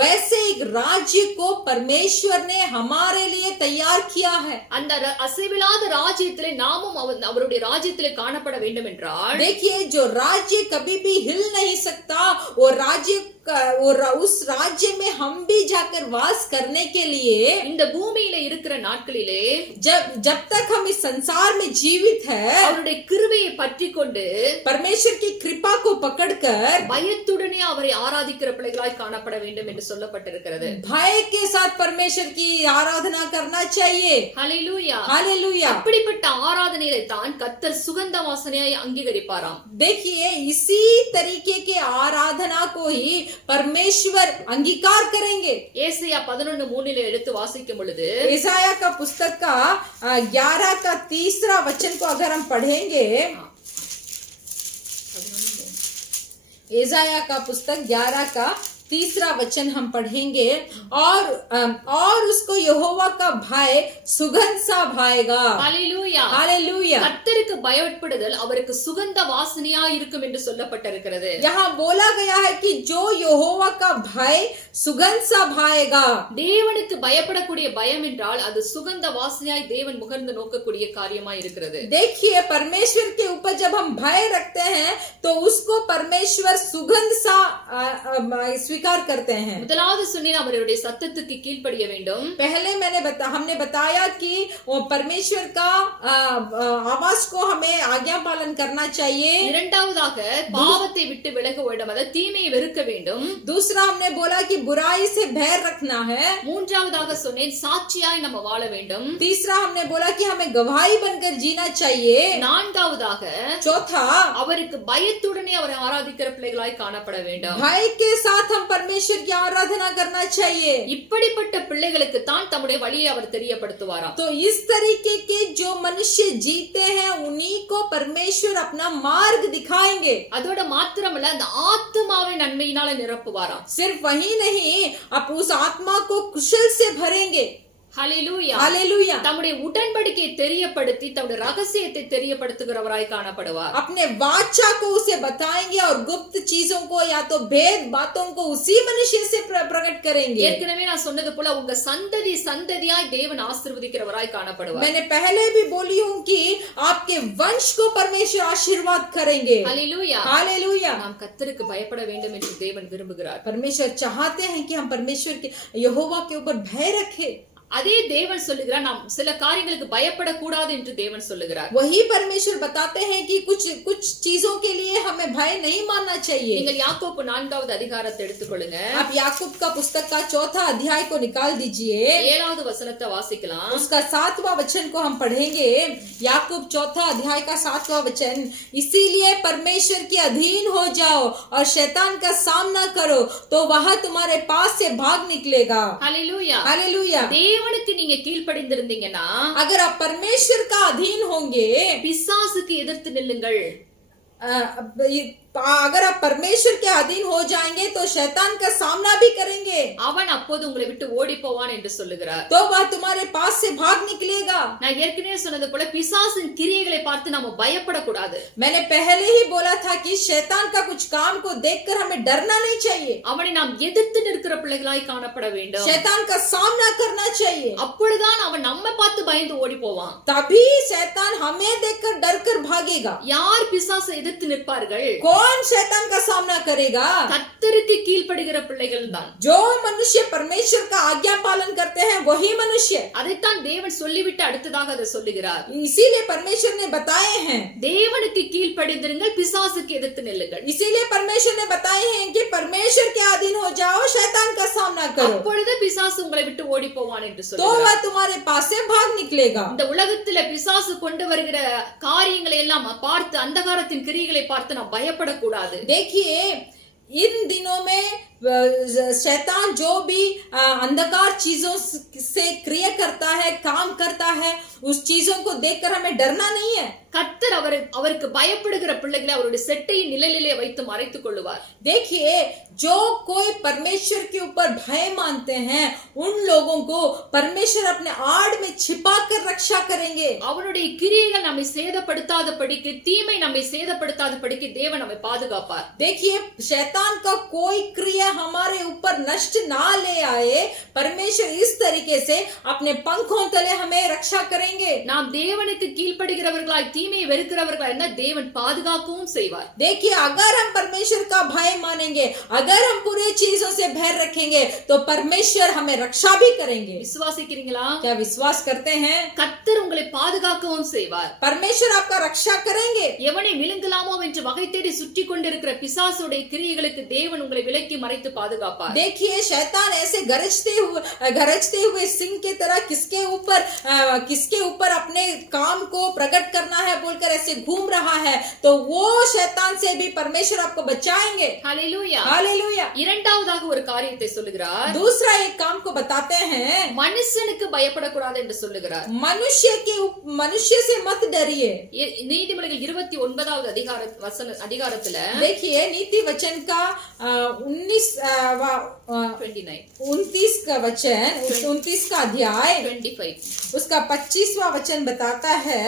वैसे एक राज्य को परमेश्वर ने हमारे लिए तैयार किया है। அந்த அசைவில்லாத ராஜ்யத்திலே நாமும் அவருடைய ராஜ்யத்திலே காணப்பட வேண்டும் என்றால் देखिए जो राज्य कभी भी हिल नहीं सकता, वो राज्य उस राज्य में हम भी जाकर वास करने के लिए இந்த பூமியில இருக்கிற நாட்களிலே जब तक हम इस संसार में जीवित है அவருடைய கிருபையை பற்றி கொண்டு परमेश्वर की कृपा को पकड़कर பயத்துடனே அவரை ஆராதிக்கிற பிள்ளைகளாய் காணப்பட வேண்டும் என்று சொல்லப்பட்டிருக்கிறது. भय के साथ परमेश्वर की आराधना करना चाहिए. ஹல்லேலூயா. हालेलुया. அப்படிப்பட்ட ஆராதனையிலே தான் கர்த்தர் சுகந்த வாசனையாய் அங்கீகரிப்பாராம். देखिए इसी तरीके के आराधना को ही परमेश्वर अंगीकार करेंगे. ஏசாயா 11:3 எடுத்து வாசிக்கும் பொழுது ईसाया का पुस्तक का 11 का 3 वचन को अगर हम पढ़ेंगे, ईसाया का पुस्तक 11 का 3 वचन हम पढ़ेंगे और उसको यहोवा का भय सुगंध सा भाएगा. ஹல்லேலூயா. हालेलुया. கர்த்தருக்கு பயப்படுதல் அவருக்கு சுகந்த வாசனையா இருக்கும் என்று சொல்லப்பட்டிருக்கிறது. यहाँ बोला गया है कि जो यहोवा का भय सुगंध सा भाएगा. தேவனுக்கு பயப்படக்கூடிய பயம் என்றால் அது சுகந்த வாசனையாய் தேவன் முகர்ந்து நோக்கக்கூடிய காரியமாய் இருக்கிறது. देखिए परमेश्वर के ऊपर जब हम भय रखते हैं तो उसको परमेश्वर सुगंध सा स्वीकार करते हैं. முதலாவது சொன்னேன் அவருடைய சத்தத்துக்கு கீழ்ப்படிய வேண்டும். पहले हमने बताया कि वो परमेश्वर का आवाज को हमें आज्ञा पालन करना चाहिए. இரண்டாவதாக பாவத்தை விட்டு விலக வேண்டும், அதாவது தீமையை வெறுக்க வேண்டும். दूसरा हमने बोला कि बुराई से भय रखना है. மூன்றாவதாக சொன்னேன் சாட்சியாய் நம்ம வாழ வேண்டும். तीसरा हमने बोला कि हमें गवाही बनकर जीना चाहिए. நான்காவதாக चौथा அவருக்கு பயத்துடனே அவரை ஆராதிக்கிற பிள்ளைகளாய் காணப்பட வேண்டும். भय के साथ हम परमेश्वर की आराधना करना चाहिए. இப்படிப்பட்ட பிள்ளைகளுக்கு தான் தம்முடைய வழியை அவர் தெரியப்படுத்துவாராம். तो इस तरीके के जो मनुष्य जीते हैं उन्हीं को परमेश्वर अपना मार्ग दिखाएंगे. அதோட மாத்திரமல்ல அந்த ஆத்துமாவை நன்மையினால நிரப்புவாராம். सिर्फ वही नहीं, आप उस आत्मा को कुशल से भरेंगे. ஹல்லேலூயா. हालेलुया. தம்முடைய உடன்படிக்கையை தெரியப்படுத்தி தம்முடைய ரகசியத்தை தெரியப்படுத்துகிறவராய் காணப்படுவார். अपने वाचा को उसे बताएंगे और गुप्त चीजों को या तो भेद बातों को उसी मनुष्य से प्रकट करेंगे. ஏற்கனவே நான் சொன்னது போல உங்க சந்ததி சந்ததியாய் தேவன் ஆசீர்வதிக்கிறவராய் காணப்படுவார். मैंने पहले भी बोली हूँ कि आपके वंश को परमेश्वर आशीर्वाद करेंगे. ஹல்லேலூயா. हालेलुया. நாம் கர்த்தருக்கு பயப்பட வேண்டும் என்று தேவன் விரும்புகிறார். परमेश्वर चाहते हैं कि हम परमेश्वर के यहोवा के ऊपर भय रखें. அதே தேவன் சொல்லுகிறார் நாம் சில காரியங்களுக்கு பயப்படக்கூடாது என்று தேவன் சொல்லுகிறார். वही परमेश्वर बताते हैं कि कुछ चीजों के लिए हमें भय नहीं मानना चाहिए. நீங்கள் யாக்கோப்பு 4வது அதிகாரத்தை எடுத்துக்கொள்ளுங்க. आप याकूब का पुस्तक का 4 अध्याय को निकाल दीजिए. 7வது வசனத்தை வாசிக்கலாம். उसका 7वां वचन को हम पढ़ेंगे. याकूब 4 अध्याय का 7वां वचन. इसीलिए परमेश्वर के अधीन हो जाओ और शैतान का सामना करो तो वह तुम्हारे पास से भाग निकलेगा. ஹல்லேலூயா. हालेलुया. தேவனுக்கு நீங்க கீழ்ப்படிந்திருந்தீங்கன்னா अगर आप परमेश्वर का अधीन होंगे, பிசாசுக்கு எதிர்த்து நில்லுங்கள். अगर आप परमेश्वर के अधीन हो जाएंगे तो शैतान का सामना भी करेंगे. அவன் அப்போது உங்களை விட்டு ஓடி போவான் என்று சொல்லுகிறார். तो वह तुम्हारे पास से भाग निकलेगा. நான் ஏற்கனவே சொன்னது போல பிசாசின் கிரியைகளை பார்த்து நாம பயப்படக்கூடாது. मैंने पहले ही बोला था कि शैतान का कुछ काम को देखकर हमें डरना नहीं चाहिए. அவனை நாம் எதிர்த்து நிற்கிற பிள்ளைகளாய் காணப்பட வேண்டும். शैतान का सामना करना चाहिए. அப்பொழுதுதான் அவன் நம்ம பார்த்து பயந்து ஓடி போவான். तभी शैतान हमें देखकर डरकर भागेगा. யார் பிசாசை எதிர்த்து நிற்பார்கள்? कौन शैतान का सामना करेगा? கர்த்தருக்கு கீழ்ப்படுகிற பிள்ளைகள் தான். जो मनुष्य परमेश्वर का आज्ञा पालन करते हैं वही मनुष्य. அதைத்தான் தேவன் சொல்லிவிட்டு அடுத்ததாக அதை சொல்லுகிறார். इसीलिए परमेश्वर ने बताए हैं, தேவனுக்கு கீழ்ப்படிந்திருங்கள், பிசாசுக்கு எதிர்த்து நில்லுங்கள். इसीलिए परमेश्वर ने बताए हैं कि परमेश्वर के अधीन हो जाओ, शैतान का सामना करो, அப்பொழுது பிசாசு உங்களை விட்டு ஓடி போவான் என்று तो சொல்லுகிறார். वह तुम्हारे पास से भाग निकलेगा. இந்த உலகத்துல பிசாசு கொண்டு வருகிற காரியங்களை எல்லாம் பார்த்து அந்தகாரத்தின் கிரியைகளை பார்த்து நாம் பயப்படக்கூடாது. देखिए इन दिनों में शैतान जो भी अंधकार चीजों से क्रिया करता है, काम करता है, उस चीजों को देखकर हमें डरना नहीं है. கர்த்தர் அவருக்கு பயப்படுகிற பிள்ளைகளை அவருடைய செட்டையின் நிழலிலே வைத்து மறைத்துக் கொள்ளுவார். देखिए जो कोई परमेश्वर के ऊपर भय मानते हैं उन लोगों को परमेश्वर अपने आड़ में छिपा कर रक्षा करेंगे. அவருடைய கிரியைகள் நம்மை சேதப்படுத்தாதபடிக்கு, தீமை நம்மை சேதப்படுத்தாதபடிக்கு தேவன் நம்மை பாதுகாப்பார். देखिए शैतान का कोई क्रिया हमारे ऊपर नष्ट ना ले आए, परमेश्वर इस तरीके से अपने पंखों तले हमें रक्षा करेंगे. நாம் தேவனுக்கு கீழ்ப்படுகிறவர்களாய் தீமையை வெறுக்கிறவர்களா இருந்தா தேவன் பாதுகாக்கவும் செய்வார். देखिए, अगर हम परमेश्वर का भय मानेंगे, अगर हम पूरे चीजों से भय रखेंगे, तो परमेश्वर हमें रक्षा भी करेंगे। விசுவாசிக்கிறீங்களா? क्या विश्वास करते हैं? கர்த்தர் உங்களை பாதுகாக்கவும் செய்வார். परमेश्वर आपका रक्षा करेंगे। எவனை விழுங்கலாமோ என்று வகை தேடி சுற்றி கொண்டிருக்கிற பிசாசுடைய கிரியைகளுக்கு தேவன் உங்களை விலக்கி மறைத்து பாதுகாப்பார். देखिए, शैतान ऐसे गरजते हुए सिंह की तरह किसके ऊपर अपने काम को प्रकट करना है बोलकर ऐसे घूम रहा है, तो वो शैतान से भी परमेश्वर आपको बचाएंगे। ஹல்லேலூயா. हालेलुया। இரண்டாவதாக ஒரு காரியத்தை சொல்லுகிறார். दूसरा एक काम को बताते हैं, மனுஷனுக்கு பயப்படக்கூடாது என்று சொல்லுகிறார். मनुष्य से मत डरिए। நீதிமொழிகள் 29வது அதிகாரத்துல देखिए, नीति वचन का 29 का वचन, 29 का अध्याय 25 उसका 25वां वचन बताता है।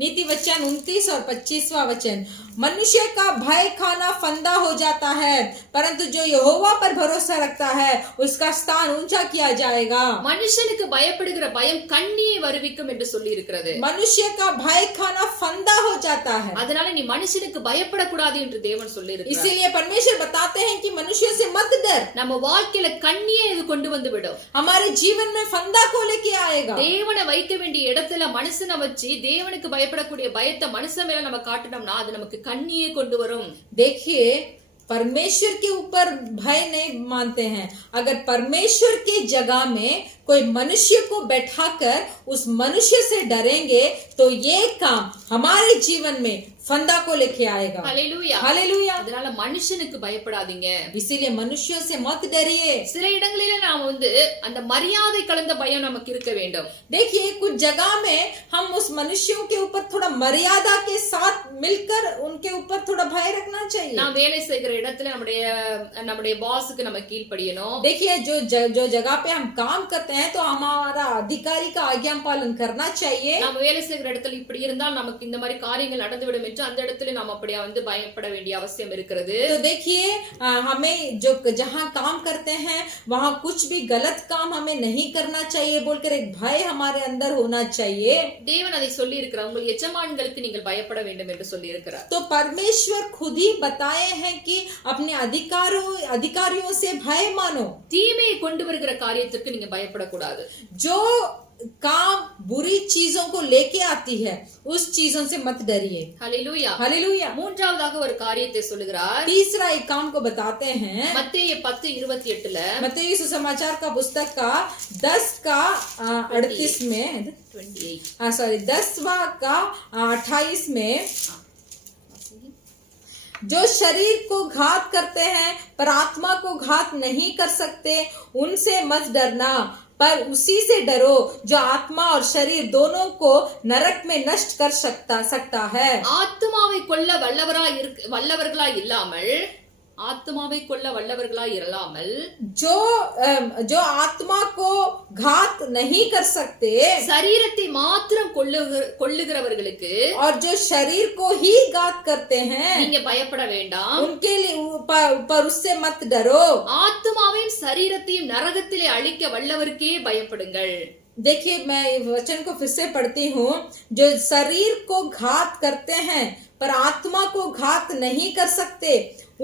नीति वचन 29 और 25वां वचन, मनुष्य का भय खाना फंदा हो जाता है, परंतु जो यहोवा पर भरोसा रखता है उसका स्थान ऊंचा किया जाएगा। மனுஷனுக்கு பயப்படுகிற பயம் கண்ணியை வருவிக்கும் என்று சொல்லி இருக்கிறது. मनुष्य का भय खाना फंदा हो जाता है, அதனால நீ மனுஷனுக்கு பயப்படக்கூடாது என்று தேவன் சொல்லி இருக்கிறார். इसीलिए परमेश्वर बताते हैं कि मनुष्य से मत डर। நம்ம வாழ்க்கையில கண்ணியை இது கொண்டு வந்து விடும். हमारे जीवन में फंदा को लेके आएगा। தேவனை வைக்க வேண்டிய இடத்துல மனுஷனை வச்சு தேவனுக்கு பயப்படக்கூடிய பயத்தை மனுஷன் மேல நம்ம காட்டணும்னா அது நமக்கு கண்ணியை கொண்டு வரும். देखिए, परमेश्वर के ऊपर भय नहीं मानते हैं, अगर परमेश्वर की जगह में कोई मनुष्य को बैठाकर उस मनुष्य से डरेंगे तो ये काम हमारे जीवन में फंदा को लेके आएगा। ஹல்லேலூயா. हालेलुया। அதனால மனுஷனுக்கு பயப்படாதீங்க. इसीलिए मनुष्यों से मत डरिए। சில இடங்களில நாம அந்த மரியாதை கலந்த பயம் நமக்கு இருக்க வேண்டும். देखिए, कुछ जगह में हम उस मनुष्यों के ऊपर थोड़ा मर्यादा के साथ मिलकर उनके ऊपर थोड़ा भय रखना चाहिए। நாம் வேலை செய்கிற இடத்துல நம்முடைய பாஸ்க்கு நம்ம கீழ்ப்படியணும். देखिए, जो जगह पे हम काम करते हैं तो हमारा अधिकारी का आज्ञा पालन करना चाहिए। நம்ம வேலை செய்கிற இடத்துல இப்படி இருந்தால் நமக்கு இந்த மாதிரி காரியங்கள் நடந்துவிடும் என்று அந்த இடத்துல நாம் அப்படியே பயப்பட வேண்டிய அவசியம் இருக்கிறது. तो देखिए, हमें जो जहाँ काम करते हैं वहाँ कुछ भी गलत काम हमें नहीं करना चाहिए बोलकर एक भय हमारे अंदर होना चाहिए। தேவன் அதை சொல்லி இருக்கிறார். உங்கள் எஜமான்களுக்கு நீங்கள் பயப்பட வேண்டும் என்று சொல்லி இருக்கிறார். तो परमेश्वर खुद ही बताए हैं कि अपने अधिकारियों से भय मानो। தீமையை கொண்டு வருகிற காரியத்திற்கு நீங்க பயப்படக்கூடாது. जो काम बुरी चीजों को लेके आती है उस चीजों से मत डरिए। ஹல்லேலூயா. हालेलुया। மூன்றாவதாக ஒரு காரியத்தை சொல்லுகிறார். तीसरा एक काम को बताते हैं, மத்தேயு 10:28ல मत्ती सुसमाचार का पुस्तक का 10 का 38 में 10वां का 28 में, जो शरीर को घात करते हैं पर आत्मा को घात नहीं कर सकते, उनसे मत डरना, पर उसी से डरो जो आत्मा और शरीर दोनों को नरक में नष्ट कर सकता है। ஆத்துமாவை கொல்ல வல்லவர்களாய் இல்லாமல் जो आत्मा को घात नहीं कर सकते, சரீரத்தை மாத்திரம் கொல்லுகிறவர்களுக்கு और जो शरीर को ही घात करते हैं, நீங்க பயப்பட வேண்டாம். उनके लिए पर उससे मत डरो। ஆத்துமாவையும் சரீரத்தையும் நரகத்திலே அழிக்க வல்லவருக்கே பயப்படுங்கள். देखिए, मैं वचन को फिर से पढ़ती हूँ, जो शरीर को घात करते हैं पर आत्मा को घात नहीं कर सकते,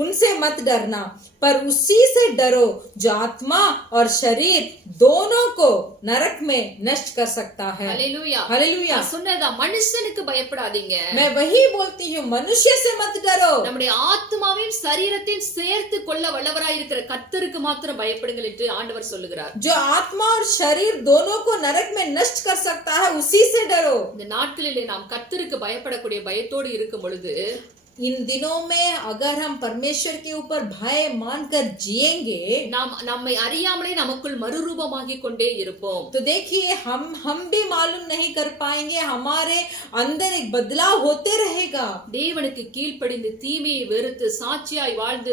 उनसे मत डरना, पर उसी से डरो जो आत्मा और शरीर दोनों को नरक में नष्ट कर सकता है। हालेलुया। हालेलुया। சொன்னதா மனுஷனுக்கு பயப்படாதீங்க. मैं वही बोलती हूँ, मनुष्य से मत डरो। நம்முடைய ஆத்மாவையும் சரீரத்தையும் சேர்த்து கொள்ள வல்லவராய் இருக்கிற கர்த்தருக்கு மாத்திரம் பயப்படுங்கள் என்று ஆண்டவர் சொல்லுகிறார். जो आत्मा और शरीर दोनों को नरक में नष्ट कर सकता है, उसी से डरो। இந்த நாட்களிலே நாம் கர்த்தருக்கு பயப்படக்கூடிய பயத்தோடு இருக்கும் பொழுது, इन दिनों में अगर हम परमेश्वर के ऊपर भय मानकर जिएंगे, நாம் நம்மை அறியாமலே நமக்குள் மறுரூபமாகிக் கொண்டே இருப்போம். तो देखिए, हम भी मालूम नहीं कर पाएंगे, हमारे अंदर एक बदलाव होते रहेगा। தேவனுக்கு கீழ்ப்படிந்து தீமையை வெறுத்து சாட்சியாய் வாழ்ந்து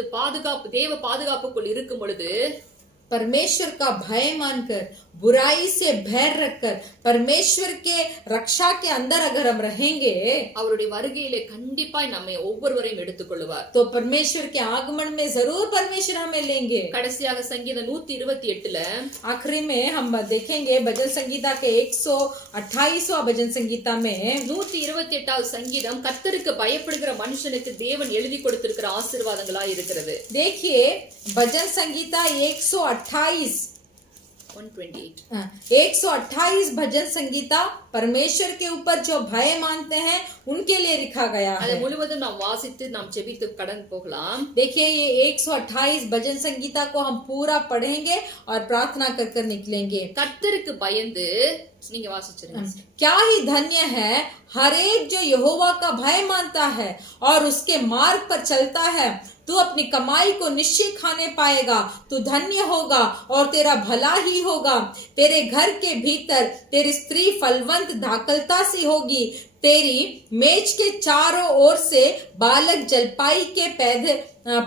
தேவ பாதுகாப்புக்குள் இருக்கும் பொழுது, परमेश्वर का भय मानकर, बुराई से भय रखकर परमेश्वर के रक्षा के अंदर अगर हम रहेंगे அவருடைய வருகையிலே கண்டிப்பாய் நம்மை ஒவ்வொருவரையும் எடுத்துக்கொள்வார். तो परमेश्वर के आगमन में जरूर परमेश्वर हमें लेंगे. கடைசியாக சங்கீதம் 128ல आखिरी में हम देखेंगे भजन संगीता के 128वां भजन संगीता में 128வது சங்கீதம் கர்த்தருக்கு பயப்படுகிற மனுஷனுக்கு தேவன் எழுதி கொடுத்திருக்கிற ஆசீர்வாதங்களா இருக்கிறது. देखिए भजन संगीता 128 128 भजन संगीता परमेश्वर के ऊपर जो भय मानते हैं उनके लिए लिखा गया அதை है. முழுவதும் நாம் வாசித்து நாம் ஜெபித்து கடந்து போகலாம். देखिए ये 128 भजन संगीता को हम पूरा पढ़ेंगे और प्रार्थना कर कर निकलेंगे. கர்த்தருக்கு பயந்து நீங்க வாசிச்சிருங்க. क्या ही धन्य है हर एक जो यहोवा का भय मानता है और उसके मार्ग पर चलता है. तू अपनी कमाई को निश्चय खाने पाएगा. तू धन्य होगा और तेरा भला ही होगा. तेरे घर के भीतर तेरी स्त्री फलवंत दाखलता सी होगी. तेरी मेज के चारों ओर से बालक जलपाई के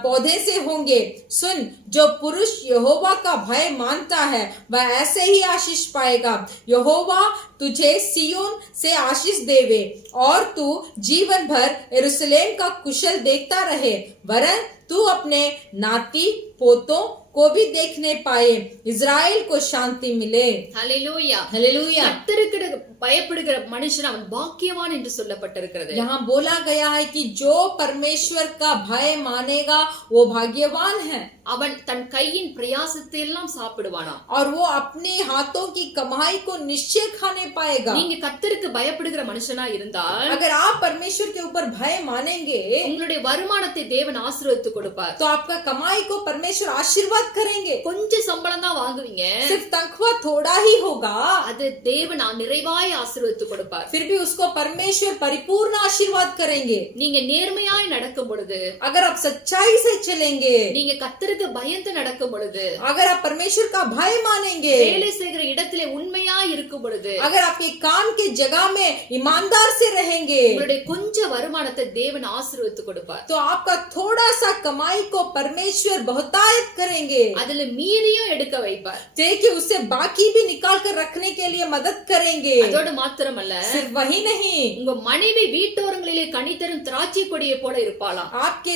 पौधे से होंगे. सुन, जो पुरुष यहोवा का भय मानता है वह ऐसे ही आशीष पाएगा. यहोवा तुझे सियोन से आशीष देवे और तू जीवन भर यरूशलेम का कुशल देखता रहे. वरन तू अपने नाती पोतों को भी देखने पाए. इज़राइल को शांति मिले. ஹல்லேலூயா. हालेलुया. கர்த்தருக்கு பயப்படுகிற மனுஷன் அவன் பாக்கியவான் என்று சொல்லப்பட்டிருக்கிறது. यहाँ बोला गया है कि जो परमेश्वर का भय मानेगा वो भाग्यवान है அவன் தன் கையின் பிரயாசத்தை எல்லாம் சாப்பிடுவானா. और वो अपने हाथों की कमाई को निश्चय खाने पाएगा. நீங்க கர்த்தருக்கு பயப்படுகிற மனுஷனா இருந்தால் अगर आप परमेश्वर के ऊपर भय मानेंगे உங்களுடைய வருமானத்தை தேவன் ஆசீர்வதித்து கொடுப்பார். तो आपका कमाई को परमेश्वर आशीर्वाद करेंगे. கொஞ்சம் சம்பளம் தான் வாங்குவீங்க, सिर्फ तनख्वाह थोड़ा ही होगा, அது தேவன் நிறைவாய் ஆசீர்வதித்து கொடுப்பார். फिर भी उसको परमेश्वर परिपूर्ण आशीर्वाद करेंगे. நீங்க நேர்மையாய் நடக்கும் பொழுது, अगर आप सच्चाई से चलेंगे, நீங்க கர்த்தருக்கு பயந்து நடக்கும் பொழுது, अगर आप परमेश्वर का भय मानेंगे, வேலை செய்கிற இடத்திலே உண்மையாய் இருக்கும் பொழுது, अगर आपके काम के जगह में ईमानदार से रहेंगे உங்களுடைய கொஞ்ச வருமானத்தை தேவன் ஆசீர்வதித்து கொடுப்பார். तो आपका थोड़ा सा कमाई को परमेश्वर बहुतायत करेंगे. அதுல மீதியும் எடுக்க வைப்பார். देखिए उससे बाकी भी निकाल कर रखने के लिए मदद करेंगे. அதோடு மாத்திரமல்ல, सिर्फ वही नहीं, உங்க மனைவி வீட்டோரங்களிலே கனி தரும் திராட்சை கொடியை போல இருப்பாளாம். आपके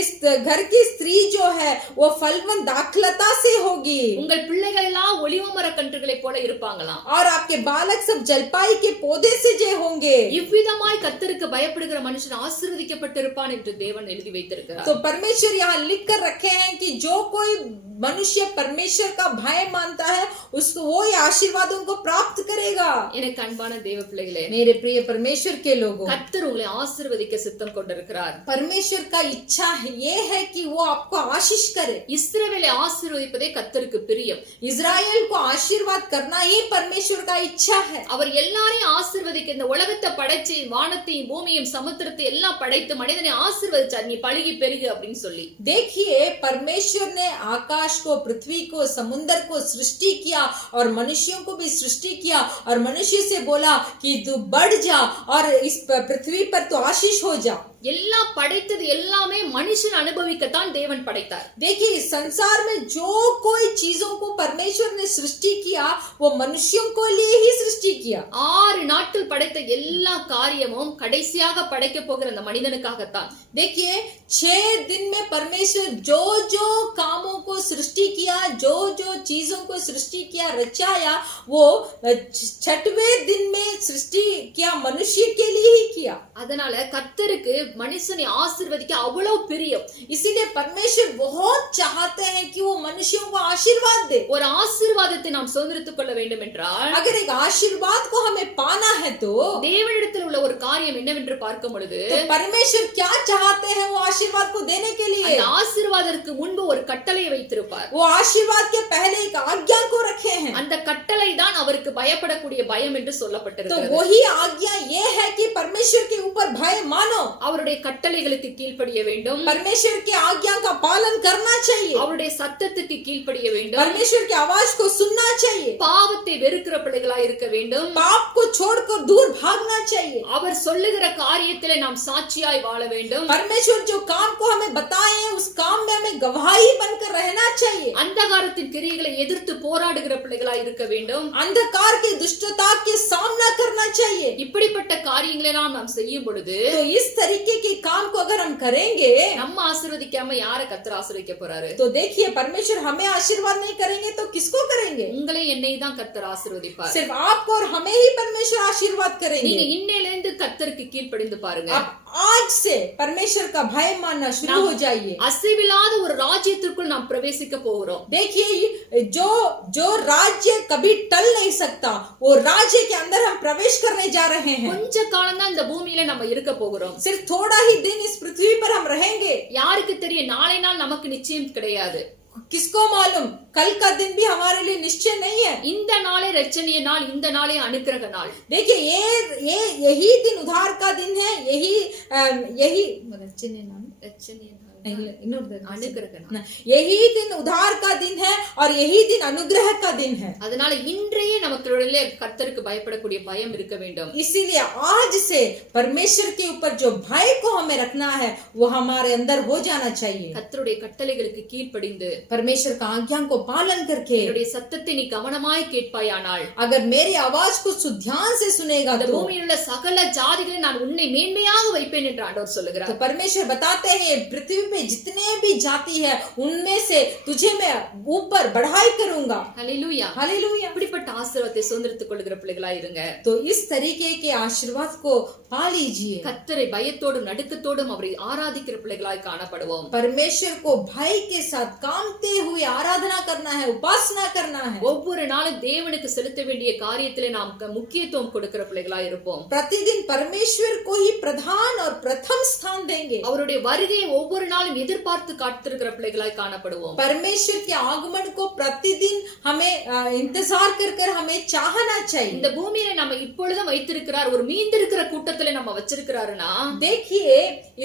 घर की स्त्री जो है वो फलवंत दाखलता से होगी உங்கள் பிள்ளைகள் எல்லாம் ஒலிவ மரக்கன்றுகளை போல இருப்பாங்களாம். और आपके बालक सब जलपाई के पौधे से जे होंगे. இவ்விதமாய் கர்த்தருக்கு பயப்படுகிற மனுஷன் ஆசீர்வதிக்கப்பட்டிருப்பான் என்று தேவன் எழுதி வைத்திருக்கிறார். तो परमेश्वर यहाँ लिख कर रखे हैं कि जो कोई मनुष्य परमेश्वर का भय मानता है उसको वो ये आशीर्वादों को प्राप्त करेगा. எனக்கு அன்பான தேவ பிள்ளைகளே, मेरे प्रिय परमेश्वर के लोगों, கர்த்தர் உங்களை ஆசீர்வதிக்க சித்தம் கொண்டிருக்கிறார். परमेश्वर का इच्छा ये है कि वो आपको आशीष करे. இஸ்ரவேலை ஆசீர்வதிப்பதே கர்த்தருக்கு பிரியம். इज़राइल को आशीर्वाद करना ही परमेश्वर का इच्छा है. அவர் எல்லாரையும் ஆசீர்வதிக்க இந்த உலகத்தை படைச்சு வானத்தையும் பூமியையும் சமுத்திரத்தை எல்லாம் படைத்து மனிதனை ஆசீர்வதிச்சார். நீ பழுகி பெருகு அப்படின்னு சொல்லி. देखिए परमेश्वर ने आकाश को, पृथ्वी को, समुद्र को सृष्टि किया और मनुष्यों को भी सृष्टि किया और मनुष्य से बोला कि तू बढ़ जा और इस पृथ्वी पर तो आशीष हो जा. எல்லாம் படைத்தது எல்லாமே மனுஷன் அனுபவிக்கத்தான் தேவன் படைத்தார். देखिए इस संसार में जो कोई चीजों को परमेश्वर ने सृष्टि किया वो मनुष्यों को लिए ही सृष्टि किया. 6 நாட்கள் படைத்த எல்லா காரியமும் கடைசியாக படைக்க போகிற அந்த மனிதனுக்காகத்தான். देखिए 6 दिन में परमेश्वर जो जो कामों को सृष्टि किया, जो जो चीजों को सृष्टि किया, रचाया, वो 6वें दिन में सृष्टि किया मनुष्य के लिए ही किया. அதனால கர்த்தருக்கு மனுஷனை ஆசீர்வதிக்க அவ்வளவு பிரியம். इसीलिए परमेश्वर बहुत चाहते हैं कि वो मनुष्यों को आशीर्वाद दे. ஒரு ஆசீர்வாதத்தை நாம் சுதந்திரித்துக் கொள்ள வேண்டும் என்றால், अगर एक आशीर्वाद को हमें पाना है तो தேவனிடத்தில் உள்ள ஒரு காரியம் என்னவென்று பார்க்கும் பொழுது, परमेश्वर क्या चाहते हैं वो आशीर्वाद को देने के लिए? அந்த ஆசீர்வாதத்திற்கு முன்பு ஒரு கட்டளையை வைத்திருப்பார். वो आशीर्वाद के पहले एक आज्ञा को रखे हैं. அந்த கட்டளை தான் அவருக்கு பயப்படக்கூடிய பயம் என்று तो சொல்லப்பட்டிருக்கிறது. वही आज्ञा ये है कि परमेश्वर के ऊपर भय मानो. அவருடைய கட்டளைகளுக்கு கீழ்ப்படிய வேண்டும். परमेश्वर की आज्ञा का पालन करना चाहिए. அவருடைய சத்தத்துக்கு கீழ்ப்படிய வேண்டும். परमेश्वर की आवाज को सुनना चाहिए. பாவத்தை வெறுக்கிற பிள்ளைகளாய் இருக்க வேண்டும். पाप को छोड़कर दूर भागना चाहिए. அவர் சொல்லுகிற காரியத்திலே நாம் சாட்சியாய் வாழ வேண்டும். परमेश्वर जो काम को हमें हमें बताए हैं उस काम में हमें गवाही बनकर रहना चाहिए। அந்தகாரத்தின் கிரியைகளை எதிர்த்து போராடுகிற பிள்ளைகளாய் இருக்க வேண்டும். अंधकार की दुष्टता के सामना करना चाहिए। இப்படிப்பட்ட காரியங்களை நாம் செய்யும் பொழுது तो इस तरीके के काम को अगर हम करेंगे நம்ம ஆசீர்வதிக்காம யாரை கர்த்தர் ஆசீர்வதிக்க போறாரு? तो देखिए परमेश्वर हमें आशीर्वाद नहीं करेंगे तो किसको करेंगे? உங்களை என்னை தான் கர்த்தர் ஆசீர்வதிப்பார். सिर्फ आपको और हमें ही परमेश्वर आशीर्वाद நீங்க करेंगे। இன்னையில இருந்து கர்த்தருக்கு கீழ்ப்படிந்து பாருங்க. अब आज से परमेश्वर का भय मानना शुरू हो जाइए। அசைவில்லாத ஒரு ராஜ்யத்திற்குள் நாம் பிரவேசிக்க போகிறோம். देखिए जो राज्य कभी टल नहीं सकता वो राज्य के अंदर हम प्रवेश करने जा रहे हैं। கொஞ்ச காலம் தான் இந்த பூமியில நம்ம இருக்க போகிறோம். सिर्फ थोड़ा ही दिन इस पृथ्वी पर हम रहेंगे। யாருக்கு தெரியும் நாளை நாள் நமக்கு நிச்சயம் கிடையாது. किसको मालूम कल का दिन भी हमारे लिए निश्चय नहीं है। இந்த நாளே ரட்சணிய நாள், இந்த நாளே அனுக்கிரக நாள். देखिए यही दिन उद्धार का दिन है। यही रचनीय नाम ரட்சணிய நாள் अनुग्रह का यही दिन उद्धार का दिन है और यही दिन अनुग्रह का दिन है। அதனால இன்றையே நமக்குள்ளே கர்த்தருக்கு பயப்படக்கூடிய பயம் இருக்க வேண்டும். इसीलिए आज से परमेश्वर के ऊपर जो भय को हमें रखना है वो हमारे अंदर हो जाना चाहिए। கர்த்தருடைய கட்டளைகளுக்கு கீழ்ப்படிந்து परमेश्वर का आज्ञा को पालन करके என்னுடைய சத்தத்தை நீ கவனமாய் கேட்பாயானால் अगर मेरी आवाज को ध्यान से सुनेगा இந்த तो பூமியில் உள்ள சகல ஜாதிகளை நான் உன்னை மேன்மையாக வைப்பேன் என்று ஆண்டவர் சொல்லுகிறார். तो परमेश्वर बताते हैं पृथ्वी पे जितने भी जाति है उनमें से तुझे मैं ऊपर बढ़ाई करूंगा। ஹல்லேலூயா. हालेलुया। இப்படிப்பட்ட ஆசீர்வாதத்தை சுதந்திரித்துக் கொள்கிற பிள்ளைகளாய் இருங்க. तो इस तरीके के आशीर्वाद को पा लीजिए। கர்த்தரை பயத்தோடும் நடுக்கத்தோடும் அவரை ஆராதிக்கிற பிள்ளைகளாய் காணப்படுவோம். परमेश्वर को भय के साथ कामते हुए आराधना करना है, उपासना करना है। ஒவ்வொரு நாளும் தேவனுக்கு செலுத்த வேண்டிய காரியத்திலே நாம் முக்கியத்துவம் கொடுக்கிற பிள்ளைகளாய் இருப்போம். प्रतिदिन परमेश्वर को ही प्रधान और प्रथम स्थान देंगे। அவருடைய வருகையை ஒவ்வொரு நாளும் எதிர்பார்த்து காத்திருக்கிற பிள்ளைகளாய் காணப்படுவோம். परमेश्वर के आगमन को प्रतिदिन हमें इंतजार कर हमें चाहना चाहिए। இந்த பூமியில நம்ம இப்பொழுதும் வைத்திருக்கிறார், ஒரு மீந்திருக்கிற கூட்டத்திலே நம்ம வச்சிருக்கிறாருன்னா देखिए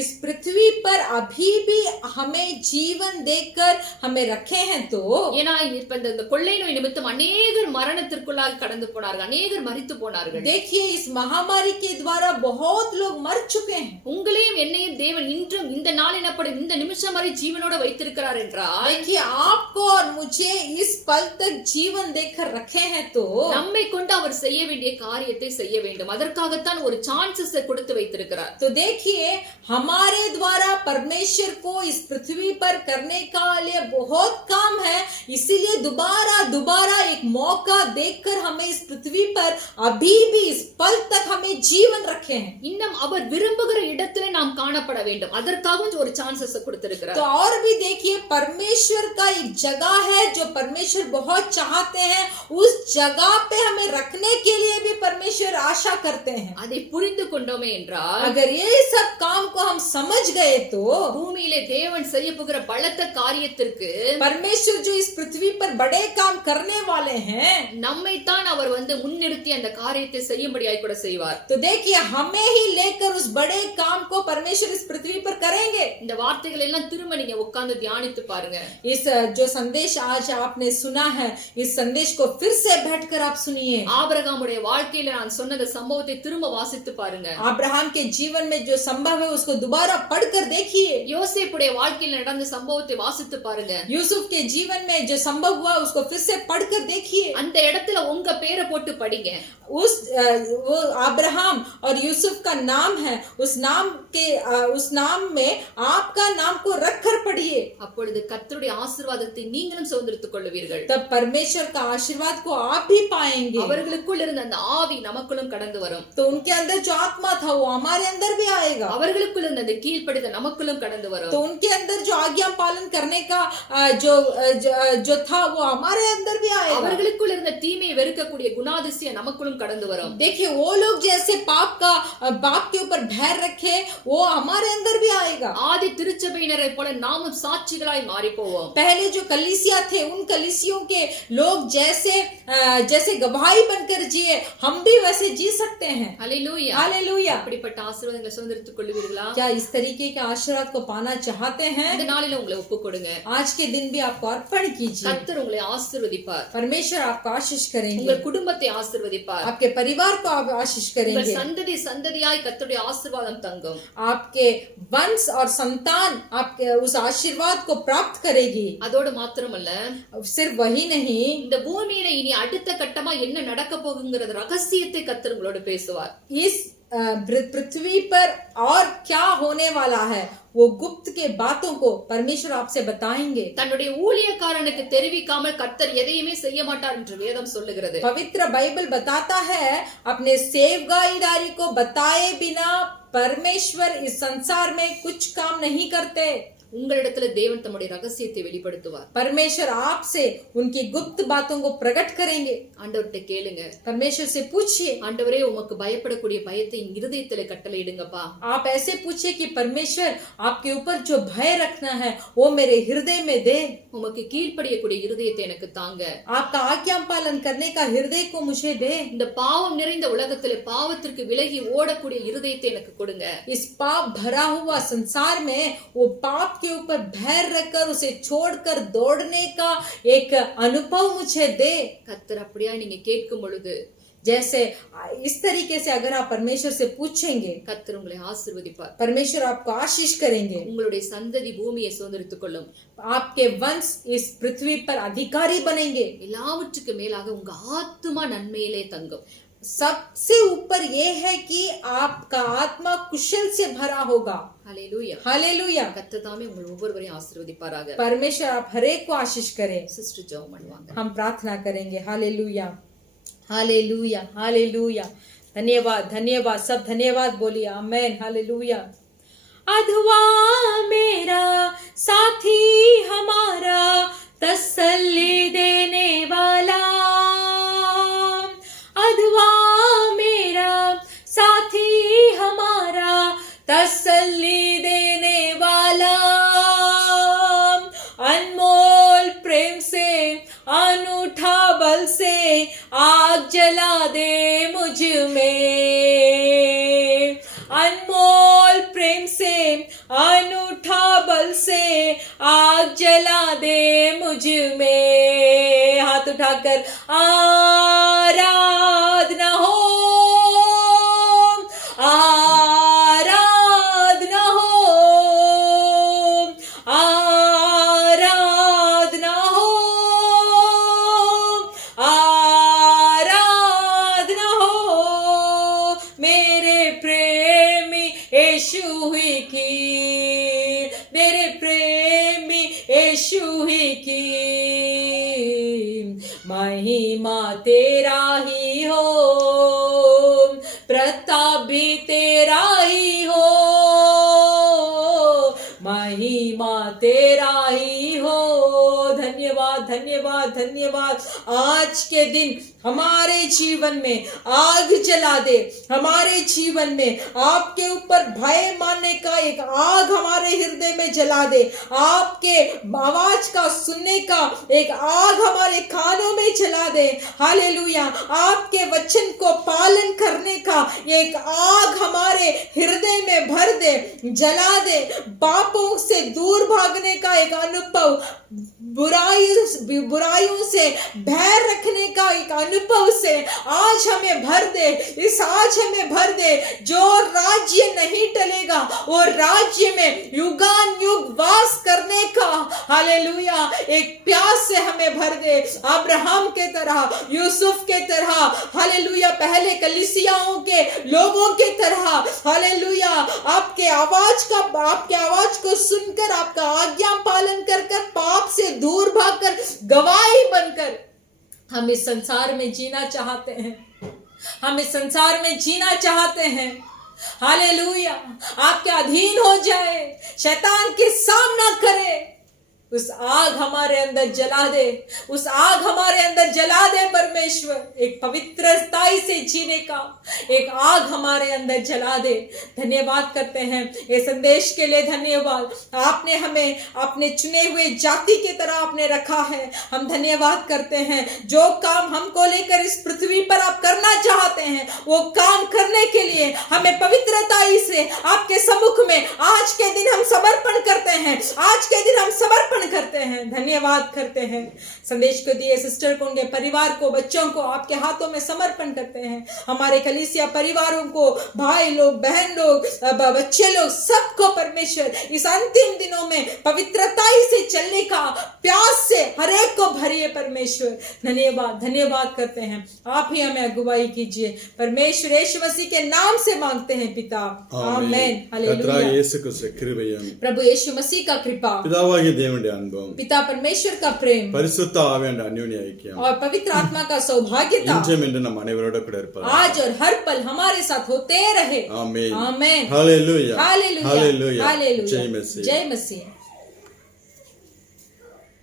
इस पृथ्वी पर अभी भी हमें जीवन देकर हमें रखे हैं तो ஏன்னா இப்ப இந்த கொள்ளை நோய் நிமித்தம் அநேகர் மரணத்திற்குள்ளாக கடந்து போனார்கள், அநேகர் மரித்து போனார்கள். देखिए इस महामारी के द्वारा बहुत लोग मर चुके हैं। உங்களையும் என்னையும் தேவன் இன்றும் இந்த நாள் எனப்படும் இந்த நிமிஷம் வரை ஜீவனோட வைத்திருக்கிறார் என்றால் देखिए आपको और मुझे इस पल तक जीवन देकर रखे हैं तो நம்மை கொண்டு அவர் செய்ய வேண்டிய காரியத்தை செய்ய வேண்டும். அதற்காகத்தான் ஒரு சான்சஸ் கொடுத்து வைத்திருக்கிறார். तो देखिए हमारे द्वारा परमेश्वर को इस पृथ्वी पर करने का लिए बहुत काम है। इसीलिए दोबारा एक मौका देकर हमें इस पृथ्वी पर अभी भी इस पल तक हमें जीवन रखे हैं। இன்னும் அவர் விரும்புகிற இடத்துல நாம் காணப்பட வேண்டும். அதற்காகவும் ஒரு சான்சஸ் கொடுத்திருக்கிறார். तो और भी देखिए परमेश्वर का एक जगह है जो परमेश्वर बहुत चाहते हैं, उस जगह पे हमें रखने के लिए भी परमेश्वर आशा करते हैं। அதை புரிந்து கொண்டோமே என்றால் अगर ये सब काम को हम समझ गए तो பூமியிலே தேவன் செய்ய போகிற பலத்த காரியத்திற்கு परमेश्वर जो इस पृथ्वी पर बड़े काम करने वाले हैं நம்மைத்தான் அவர் முன்னிறுத்தி அந்த காரியத்தை செய்யும்படியாய் கூட செய்வார். तो देखिए हमें ही लेकर उस बड़े काम को परमेश्वर इस पृथ्वी पर करेंगे। இந்த வார்த்தைகள் எல்லாம் திரும்ப நீங்க உட்கார்ந்து தியானித்து பாருங்க. इस जो संदेश आज आपने सुना है इस संदेश को फिर से बैठकर आप सुनिए। ஆபிரகாமுடைய வாழ்க்கையில நான் சொன்ன சம்பவத்தை திரும்ப வாசித்து பாருங்க. अब्राहम के जीवन में जो संभव है उसको दोबारा पढ़कर देखिए। யோசேப்புடைய வாழ்க்கையில நடந்த சம்பவத்தை வாசித்து பாருங்க. यूसुफ के जीवन में जो संभव हुआ उसको फिर से पढ़कर देखिए। அந்த இடத்துல உங்க பேரை போட்டு படிங்க. वो अब्राहम और यूसुफ का नाम है, उस नाम में आपका नाम को रखकर पढ़िए। அப்பொழுது கர்த்தருடைய ஆசீர்வாதத்தை நீங்களும் சுதந்திரித்துக் கொள்வீர்கள். तब परमेश्वर का आशीर्वाद को आप भी पाएंगे। அவர்களுக்குள் இருந்த அந்த ஆவி நமக்குள்ளும் கடந்து வரும். तो उनके अंदर जो आत्मा था वो हमारे अंदर भी आएगा। அவர்களுக்குள் இருந்த அந்த கீழ்ப்படிதல் நமக்குள்ளும் கடந்து வரும். तो उनके अंदर जो आज्ञा पालन करने का जो था वो हमारे अंदर भी आएगा। அவர்களுக்குள் இருந்த தீமையை வெறுக்கக்கூடிய குணாதிசயம் நமக்குள்ளும் கடந்து வரும். देखिए वो लोग जैसे पाप के ऊपर भय रखे वो हमारे अंदर भी आएगा। ஆதி திருச்சபையினரை போல நாம் நாமும் சாட்சிகளாய் மாறி போவோம். पहले जो कलीसिया थे उन कलीसियों के लोग जैसे गवाही बनकर जिए, हम भी वैसे जी सकते हैं. ஹல்லேலூயா. हालेलुया. அப்படிப்பட்ட ஆசீர்வாதங்களை சுதந்திரித்துக் கொள்வீர்களா? क्या इस तरीके के आशीर्वाद को पाना चाहते हैं? இந்த நாளில உங்களை ஒப்புக் கொடுங்க. आज के दिन भी आपको अर्पण कीजिए. கர்த்தர் உங்களை ஆசீர்வதிப்பார். परमेश्वर आपको आशीष करेंगे. உங்கள் குடும்பத்தை ஆசீர்வதிப்பார். आपके परिवार को आप आशीष உங்கள் करेंगे. சந்ததி சந்ததியாய் கர்த்தருடைய ஆசீர்வாதம் தங்கும். आपके वंश और संतान आपके उस आशीर्वाद को प्राप्त करेगी. அதோடு மாத்திரமல்ல, सिर्फ वही नहीं, இந்த பூமியில இனி அடுத்த கட்டமா என்ன நடக்க போகுங்கிறது ரகசியத்தை கர்த்தர் உங்களோடு பேசுவார். इस पृथ्वी पर और क्या होने वाला है वो गुप्त के बातों को परमेश्वर आपसे बताएंगे. தன்னுடைய ஊழியக்காரனுக்கு தெரிவிக்காமல் கர்த்தர் எதையுமே செய்ய மாட்டார் என்று வேதம் சொல்லுகிறது. पवित्र बाइबल बताता है अपने सेवकाईदारी को बताए बिना परमेश्वर इस संसार में कुछ काम नहीं करते. உங்களிடத்துல தேவன் தம்முடைய ரகசியத்தை வெளிப்படுத்துவார். परमेश्वर आपसे उनकी गुप्त बातों को प्रकट करेंगे. ஆண்டவர்கிட்ட கேளுங்க. परमेश्वर से पूछिए. ஆண்டவரே, உமக்கு பயப்படக்கூடிய பயத்தை என் இருதயத்திலே கட்டளையிடுங்கப்பா. आप ऐसे पूछिए कि परमेश्वर आपके ऊपर जो भय रखना है वो मेरे हृदय में दे. உமக்கு கீழ்ப்படியக்கூடிய இருதயத்தை எனக்கு தாங்க. आपका आज्ञा पालन करने का हृदय को मुझे दे. இந்த பாவம் நிறைந்த உலகத்திலே பாவத்திற்கு விலகி ஓடக்கூடிய இருதயத்தை எனக்கு கொடுங்க. इस पाप भरा हुआ संसार में वो पाप के ऊपर भय रखकर उसे छोड़कर दौड़ने का एक अनुभव मुझे दे. கர்த்தர் அப்படியா நீங்க கேட்கும் பொழுது जैसे इस तरीके से अगर आप परमेश्वर से पूछेंगे, கர்த்தர் உங்களை ஆசீர்வதிப்பார். परमेश्वर आपको आशीष करेंगे. உங்களுடைய சந்ததி பூமியை சுதந்திரித்துக் கொள்ளும். आपके वंश इस पृथ्वी पर अधिकारी बनेंगे. எல்லாவற்றுக்கு மேலாக உங்க ஆத்துமா நன்மையிலே தங்கும். सबसे ऊपर ये है कि आपका आत्मा कुशल से भरा होगा. ஹல்லேலூயா. हालेलुया. கர்த்தர் தாமே உங்கள் ஒவ்வொருவரையும் ஆசீர்வதிப்பாராக. परमेश्वर आप हर एक को आशीष करें. சிஸ்டர் ஜெபம் பண்ணுவாங்க. हम प्रार्थना करेंगे. Hallelujah, hallelujah, hallelujah. धन्यवाद, धन्यवाद, सब धन्यवाद बोलिए. आमेन. हालेलुया. अधवा मेरा साथी हमारा तसल्ली देने वाला, अधवा मेरा साथी हमारा तसल्ली देने वाला, अनमोल प्रेम से अनूठा बल से आग जला दे मुझ में, अनमोल प्रेम से अनूठा बल से आग जला दे मुझ में. हाथ उठाकर आराधना हो, आराधना हो, आराधना हो, आराधना हो मेरे प्रेमी यीशु ही की, मेरे प्रेमी यीशु ही की. महिमा तेरा ही हो, प्रताप भी तेरा ही हो, महिमा तेरा ही हो. धन्यवाद, धन्यवाद, धन्यवाद. आज के दिन हमारे जीवन में आग जला दे. हमारे जीवन में आपके ऊपर भय मानने का एक आग हमारे हृदय में जला दे. आपके आवाज का सुनने का एक आग हमारे कानों में जला दे. हालेलुया. आपके वचन को पालन करने का एक आग हमारे हृदय में भर दे, जला दे. पापों से दूर भागने का एक अनुभव, बुराइयों से भय रखने का एक अनुभव से आज हमें भर दे. इस आज हमें भर दे. जो राज्य नहीं टलेगा वो राज्य में युगान युग वास करने का, हालेलुया, एक प्यास से हमें भर दे. अब्राहम के तरह, यूसुफ के तरह, हालेलुया, पहले कलीसियाओं के लोगों के तरह, हालेलुया, आपके आवाज को सुनकर आपका आज्ञा पालन कर पाप से दूर भागकर गवाही बनकर हम इस संसार में जीना चाहते हैं. हम इस संसार में जीना चाहते हैं. हालेलुया. आपके अधीन हो जाए, शैतान के सामना करे. उस आग हमारे अंदर जला दे, उस आग हमारे अंदर जला दे परमेश्वर। एक पवित्रताई से जीने का एक आग हमारे अंदर जला दे। धन्यवाद करते हैं ये संदेश के लिए, धन्यवाद। आपने हमें अपने चुने हुए जाति की तरह आपने रखा है। हम धन्यवाद करते हैं। जो काम हमको लेकर इस पृथ्वी पर आप करना चाहते हैं वो काम करने के लिए हमें पवित्रताई से आपके सम्मुख में आज के दिन हम समर्पण करते हैं। आज के दिन हम समर्पण करते हैं, धन्यवाद करते हैं। संदेश को दिए सिस्टर को, उनके परिवार को, बच्चों को आपके हाथों में समर्पण करते हैं। हमारे कलीसिया परिवारों को, भाई लोग, बहन लोग, बच्चे लोग, सबको परमेश्वर इस अंतिम दिनों में पवित्रताई से चलने का प्यास से हर एक को भरिए परमेश्वर। धन्यवाद, धन्यवाद करते हैं। आप ही हमें अगुवाई कीजिए। परमेश्वर यीशु मसीह के नाम से मांगते हैं पिता, आमीन। கர்த்தராகிய இயேசு கிறிஸ்து கிருபையும் प्रभु यीशु मसीह का कृपा, பிதாவாகிய தேவனுடைய அன்பும் पिता परमेश्वर का प्रेम பரிசுத்த ஆவியானவருடைய அந்யோன்ய ஐக்கியம் और पवित्र आत्मा का सौभाग्यता இன்றும் என்று நம் அனைவரோட கூட இருப்பதாக आज और हर पल हमारे साथ होते रहे। ஆமென் आमीन। ஹalleluya हालेलुया, ஹalleluya हालेलुया। ஜெய் மसीह जय मसीह।